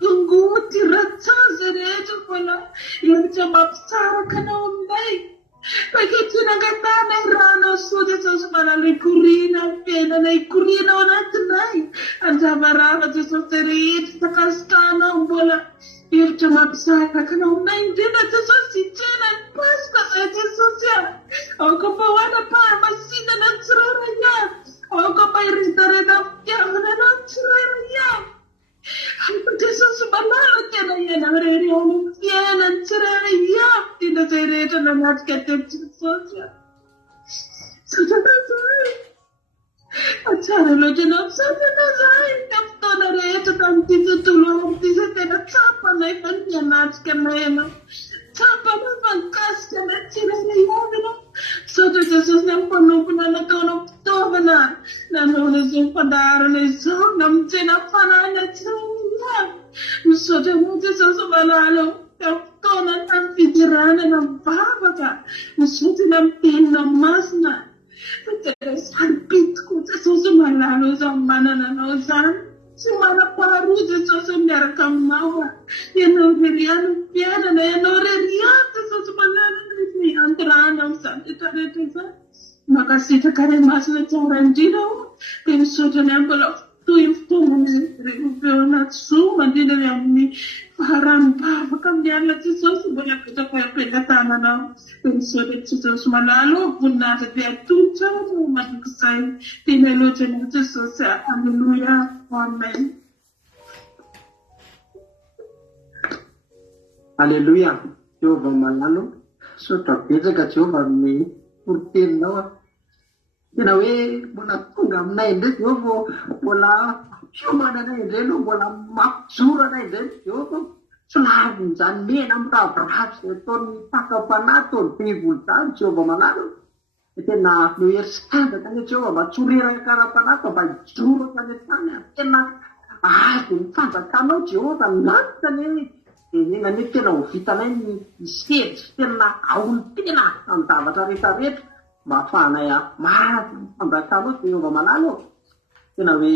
Unguti ratsaza rehetra foana ihatra mampisara kanao aminay. Paketrina angatana rano sody Jesosy manalo ikoriana fiainana ikoriana ao anatinay. Anjavarava Jesosy rehetra takasitanao mbola hevitra mampisara kanao aminay indrindra Jesosy hitrena ny Paska zay Jesosy aoka mba hoana pahamasinana ny tsirairay avy. Aoka mba hiredarena fitiavana anao ny tsirairay avy. Jesosy malalo tena iana rery ao fiaina ny tsirairay avy tena zay rehetra nanatrika teo Jesosy. Satana zay atsara loatra anao satana zay ny fotoana rehetra tamin'ity tontolo amin'ity zay tena tsapanay fa ny anatrika anay anao. Tsapanay fa nikasika anay tsirairay avy anao. Saotra Jesosy ny mpanompona nataonao fitaovana nanao izao fandaharana izao namonjena fanahina tsirairay avy. Misaotra anao Jesosy malalo eo fotoana tamin'ity fitsiranana mivavaka misotana mitenina masina sarypitiko Jesosy malalo izany manana anao izany tsy manam-paharoa Jesosy miaraka aminao ianao reriany mpianana ianao reriany Jesosy malalo antirana amin'izany rehetrarehetra izany makasitraka ray masina tsara indrindra dia misaotra ny mbola toy ny fotoana rehefa anaty zo mandrindra ny amin'ny faharanam-bavaka amin'ny alina Jesosy mbola apetraka am-pengatana dia misaotra Jesosy malalo voninahitra dia atolotra mandrakizay tena loatra ny Jesosy. Alleluia, amen. Alleluia, Jehovah malalo sotra betsaka Jehovah amin'ny foroteninao tena hoe mbola tonga aminay indray Jehovah, mbola fiomananay indray no mbola mampijoro anay indray Jehovah, tsy lavin'izany mena amin'ny ravoravo izay ataony takapanahy taony bevolo zany Jehovah malalo tena nohery sy tanjaka ane Jehovah mba tsy horeraka kara-panahy fa mba hijoro tany an-tany tena azo ny fanjakanao Jehovah lanitra ny neny tena ho vitanay ny isedry tena aolo tena amin'ny zavatra rehetrarehetra mba ahafahanay mahazo ny fanjakanao Jehovah malalo tena hoe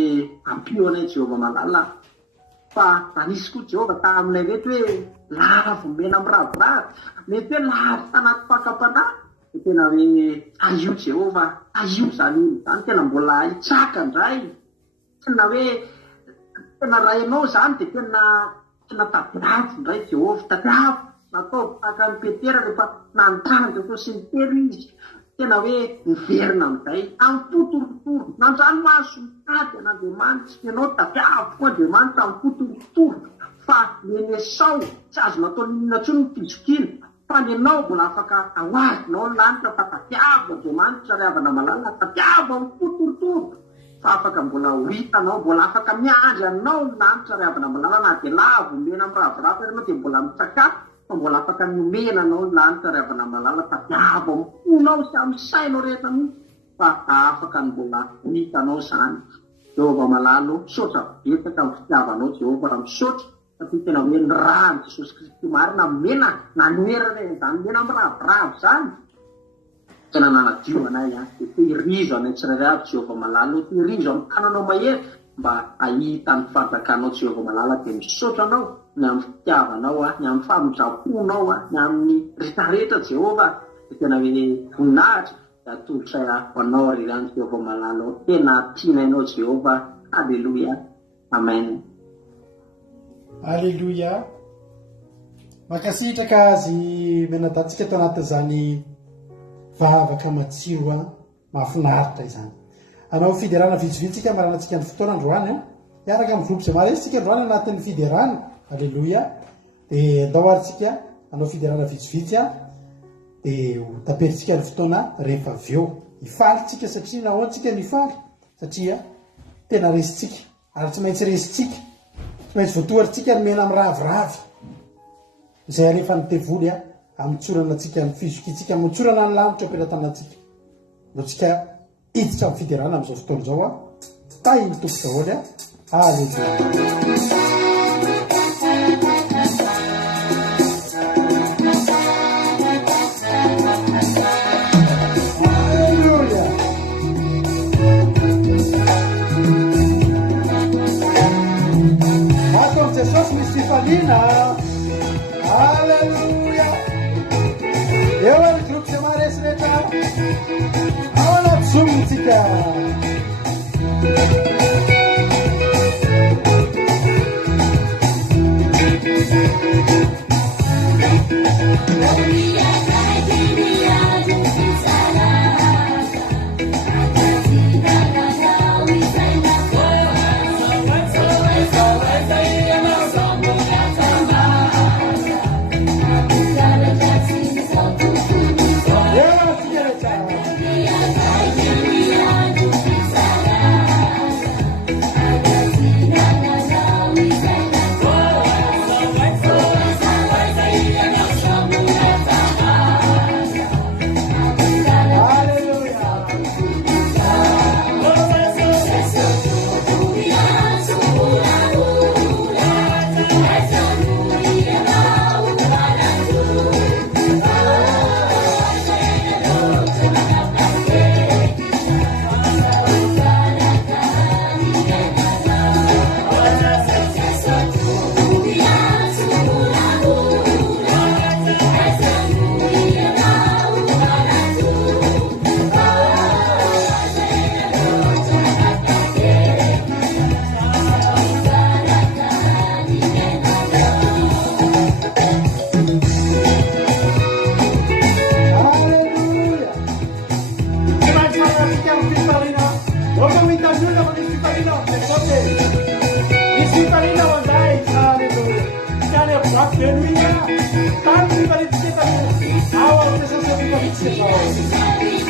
ampio anay Jehovah malala fa anisy koa Jehovah taminay mety hoe lavo mena amin'ny ravoravo mety hoe lavo tanaty fakapanahy tena hoe aio Jehovah aio zany tena mbola hitsaka indray tena hoe tena rainao zany dia tena tadiavo indray Jehovah tadiavo natao taka ny Petera rehefa nanontany Jesosy sy ny telo izy tena hoe miverina amin'izay amin'ny fotorotoro nandranomaso mitady an'Andriamanitra ianao tadiavo koa Andriamanitra amin'ny fotorotoro fa neny Esau tsy azo natao ninona intsony ny fizokiny fa nenao mbola afaka aoazonao ny lanitra fa tadiavo Andriamanitra ry havana malala tadiavo amin'ny fotorotoro fa afaka mbola ho hitanao mbola afaka miandry anao ny lanitra ry havana malala na dia lavo mena amin'ny ravoravo ianao dia mbola mitsakafo fa mbola afaka miomena anao ny lanitra ry havana malala tadiavo amin'ny fonao sy amin'ny sainao rehetra mihitsy fa afaka ny mbola ho hitanao izany Jehovah malalo misaotra betsaka amin'ny fitiavanao Jehovah raha misaotra satria tena hoe ny rany Jesosy Kristy marina mena nanoerana izany mena amin'ny ravoravo izany tena nanadio anay dia tehirizo anay tsirairay avy Jehovah malalo tehirizo amin'ny tananao mahery mba ahita ny fanjakanao Jehovah malala dia misaotra anao ny amin'ny fitiavanao ny amin'ny famonjam-ponao ny amin'ny rehetrarehetra Jehovah dia tena hoe voninahitra dia atolotra ho anao arirany Jehovah malalo tena tianainao Jehovah. Alleluia, amen. Alleluia. Makasitraka azy menadatsika tao anatin'izany vavaka matsiro mahafinaritra izany. Anao fiderana vitsivitsika maranantsika ny fotoana androany miaraka amin'ny groupe izay maresitsika androany anatin'ny fiderana. Alleluia. Dia andao aritsika anao fiderana vitsivitsy dia taperitsika ny fotoana rehefa avy eo hifalitsika satria nahoantsika mifaly satria tena resitsika ary tsy maintsy resitsika tsy maintsy voatoaritsika ny mena amin'ny raviravy izay rehefa nytevoly amin'ny tsorana atsika ny fizokitsika amin'ny tsorana ny lanitra ampetratanantsika notsika iditra amin'ny fiderana amin'izao fotoana izao tay ny tompo daholo Alleluia. Jesosy misy fifaliana. Alleluia. Eo ny groupe izay maharesy rehetra ao anaty zomontsika. tanto di validità aula se sono validità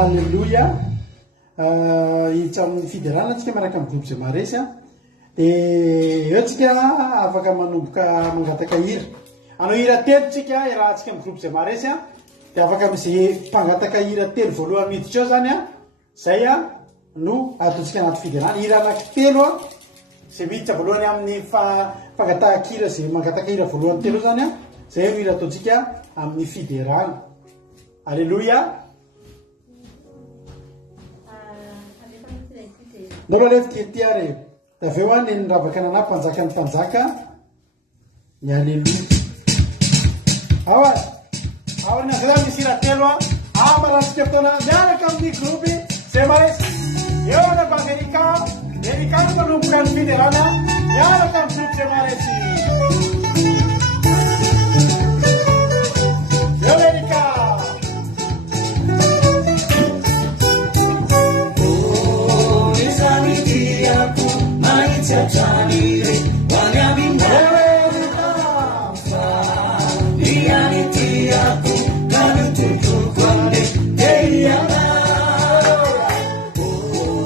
alleluia hitsamin'ny fiderana atsika miaraka amin'ny groupe zay maresy a de eo tsika afaka manomboka mangataka hira anao hira telo tsika irahantsika amin'ny groupe zay maresy a de afaka am'izay mpangataka hira telo voalohany miditra eo zany a zay a no ataontsika anaty fiderana hira anaky telo a zay miditra voalohany amin'ny fangatahakira zay mangataka hira voalohany telo zany a zay no hira ataontsika amin'ny fiderana alleluia nolaletiketiare da aveo any niravaka nana mpanjaka ny mpanjaka ny alleluia ao nazay misy hira telo a amalatsika fotoana miaraka amin'ny groupe zay maresy eo anabangy erika no manomboka ny fiderana miaraka amin'ny groupe zay maresy eo erika Chanire, wanyabinda, nianitiaku, kanututukwande, deyana.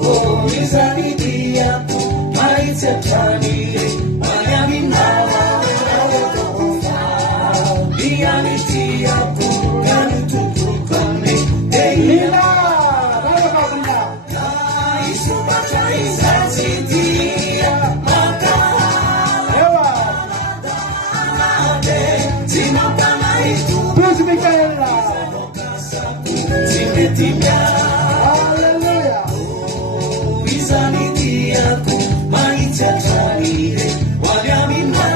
Oh, nizanitiaku, maitya chanire, wanyabinda, nianitiaku, kanututukwande, deyana. Alleluia. Izanitiaku, maitya chanire, wanyabinda,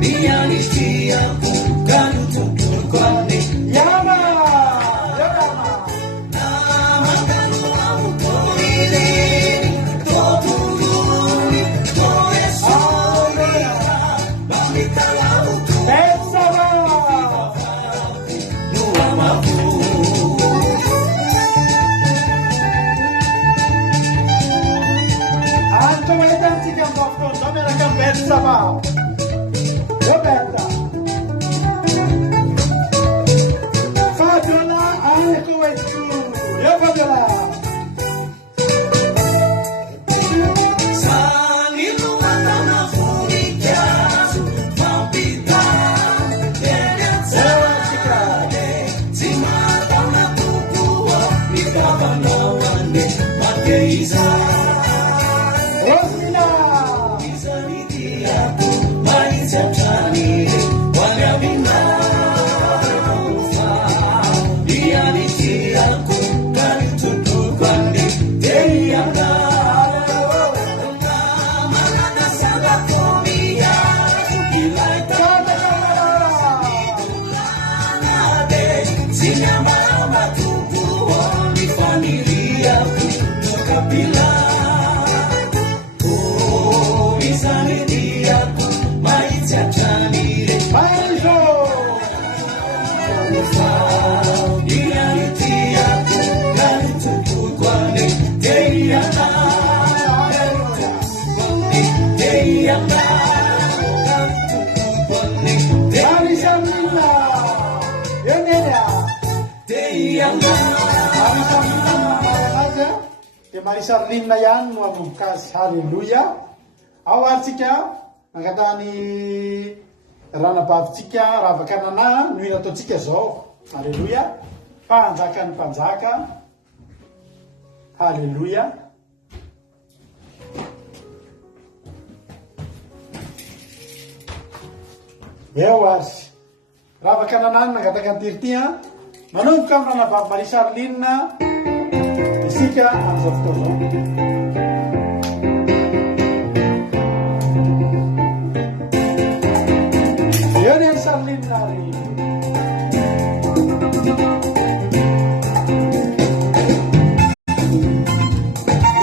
nianitiaku, kanututukwande, Yama. namagano amukoire, totuguni, toesore, bamikala utu, Pensava. nuamaku. Rosina izani tiaku maisha tanire wanyamina yani tiaku kali tutukwani teyanga mana sanga komia tukilaita sinyama tupu ni familia tukapila Marisa Rinna yan mamungkas, haleluya. Awatsika nakatani rana bavitsika ravakanana noho ina ataotsika zao, haleluya. Panjakany mpanjaka, haleluya. Eo azy ravakanana nakataka antirity manomboka amin'ny rana vavy Marisa Rinna isika amin'izao fotoana izao. Eo ny Sarlina ry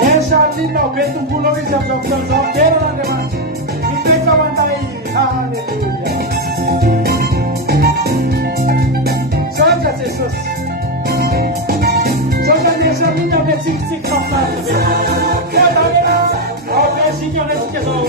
ny Sarlina be tombolo ao izy amin'izao fotoana izao. Tena n'Andriamanitra mitreka manday, haleluya. Santa Jesosy. Sarlina be tsik-tsik mafinaritra be. Tena ao be sika antsika zao.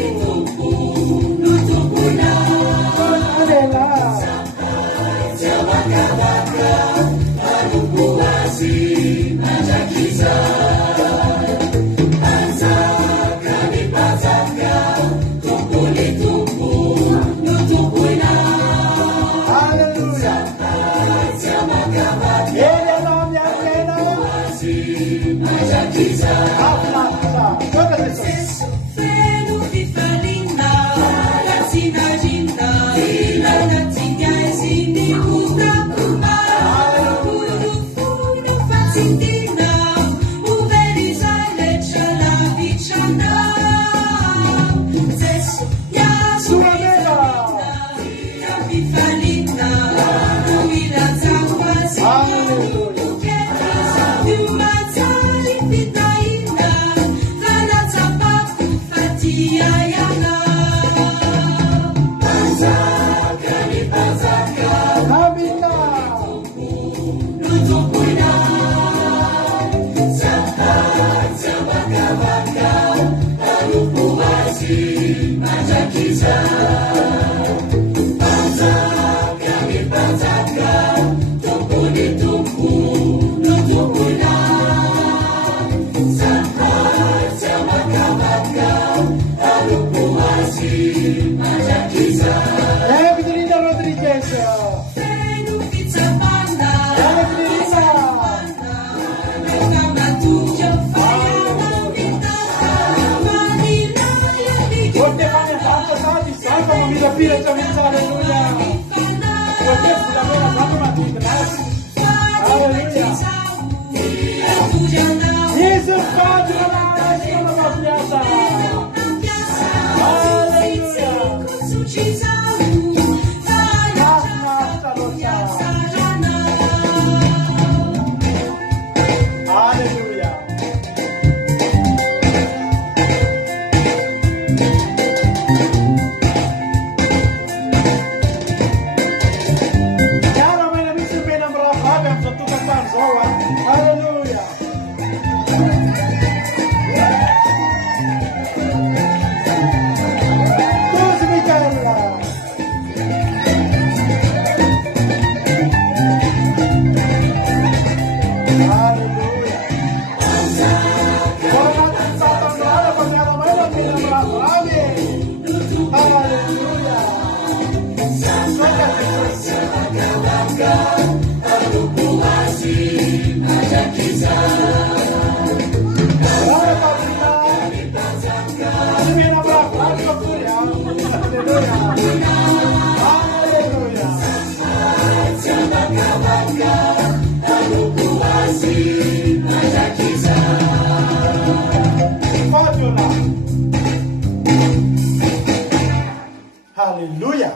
Halleluja.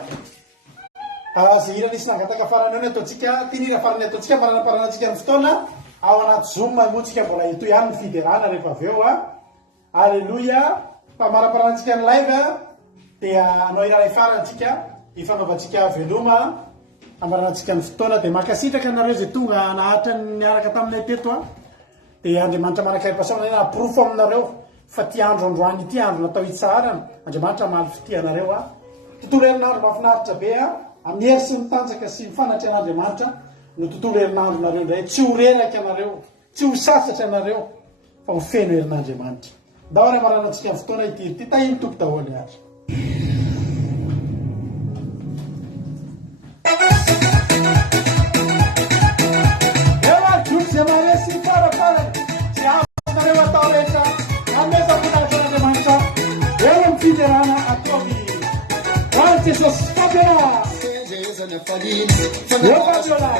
Zay hira nisy nangataka farany eo ny ataontsika tinira farany ataontsika maranaparanantsika amin'ny fotoana ao anaty zoom moantsika mbola ito ihany ny fiderana rehefa avy eo a. Halleluja. Fa maraparanantsika ny live dia anao iraray farantsika ifanaovantsika veloma amaranantsika ny fotoana dia makasitraka anareo zay tonga nahatra niaraka taminay teto dia Andriamanitra manakaripasaona na aprofo aminareo fa ty andro androany ity andro natao itsara Andriamanitra mahaly fitianareo tontolo herinandro mahafinaritra be amin'ny hery sy mitanjaka sy mifanatra an'Andriamanitra no tontolo herinandro nareo indray tsy ho reraka anareo tsy ho sasatra anareo fa ho feno herin'Andriamanitra ndao ary amaranantsika amin'ny fotoana ity tahiny tompo daholo ary Maresy farafara tsy azonareo atao rehetra ameza voninahitra an'Andriamanitra eo amin'ny fiderana ataovy hoan'ny Jesosy Fabiola eo Fabiola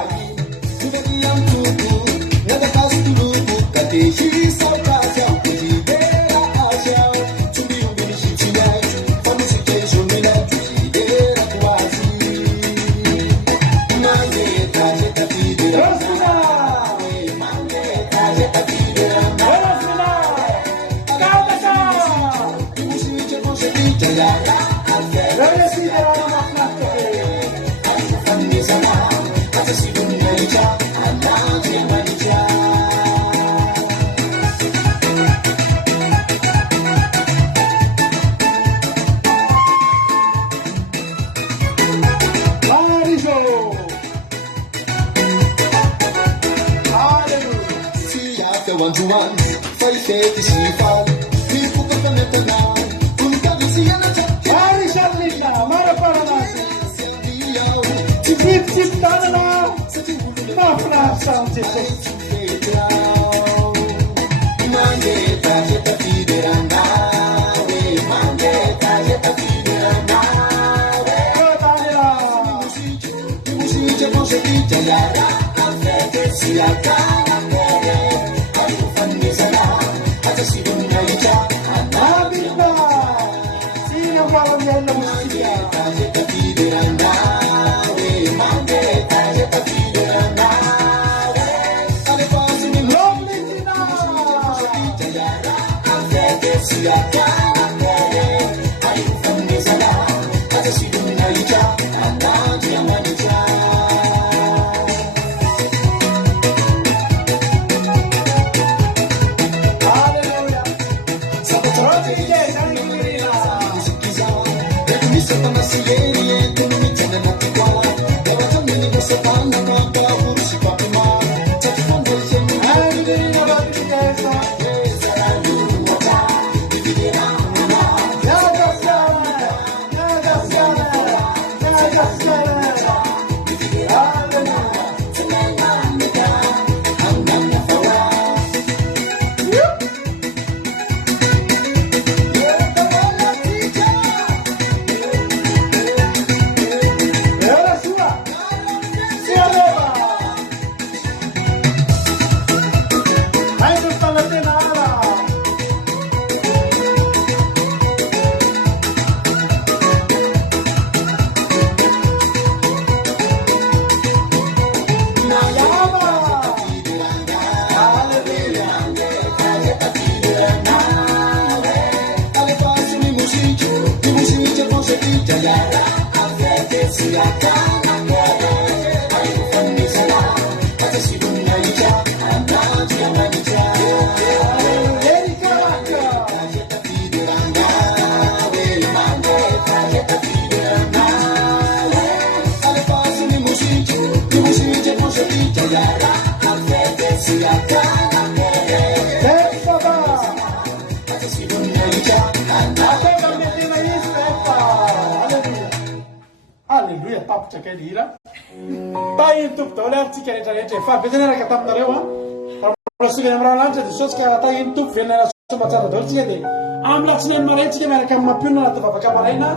Amlatsinen marentsika miaraka amin'ny mampionana anaty vavaka maraina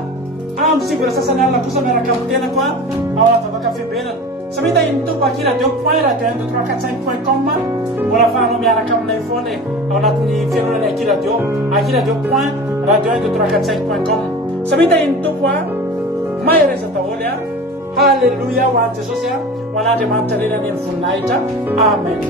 amin'ny sivona sasany alina kosa miaraka amin'ny tena koa ao anaty vavaka fibenana samita iny tompo aki radio point radio 1 345.com mbola afahanao miaraka aminay foana ao anatin'ny fianonany aki radio point radio 1 345.com samita iny tompo a mahereza daholo a halleluia ho any jesosy a ho an'andriamanitra renany amin'ny voninahitra amen.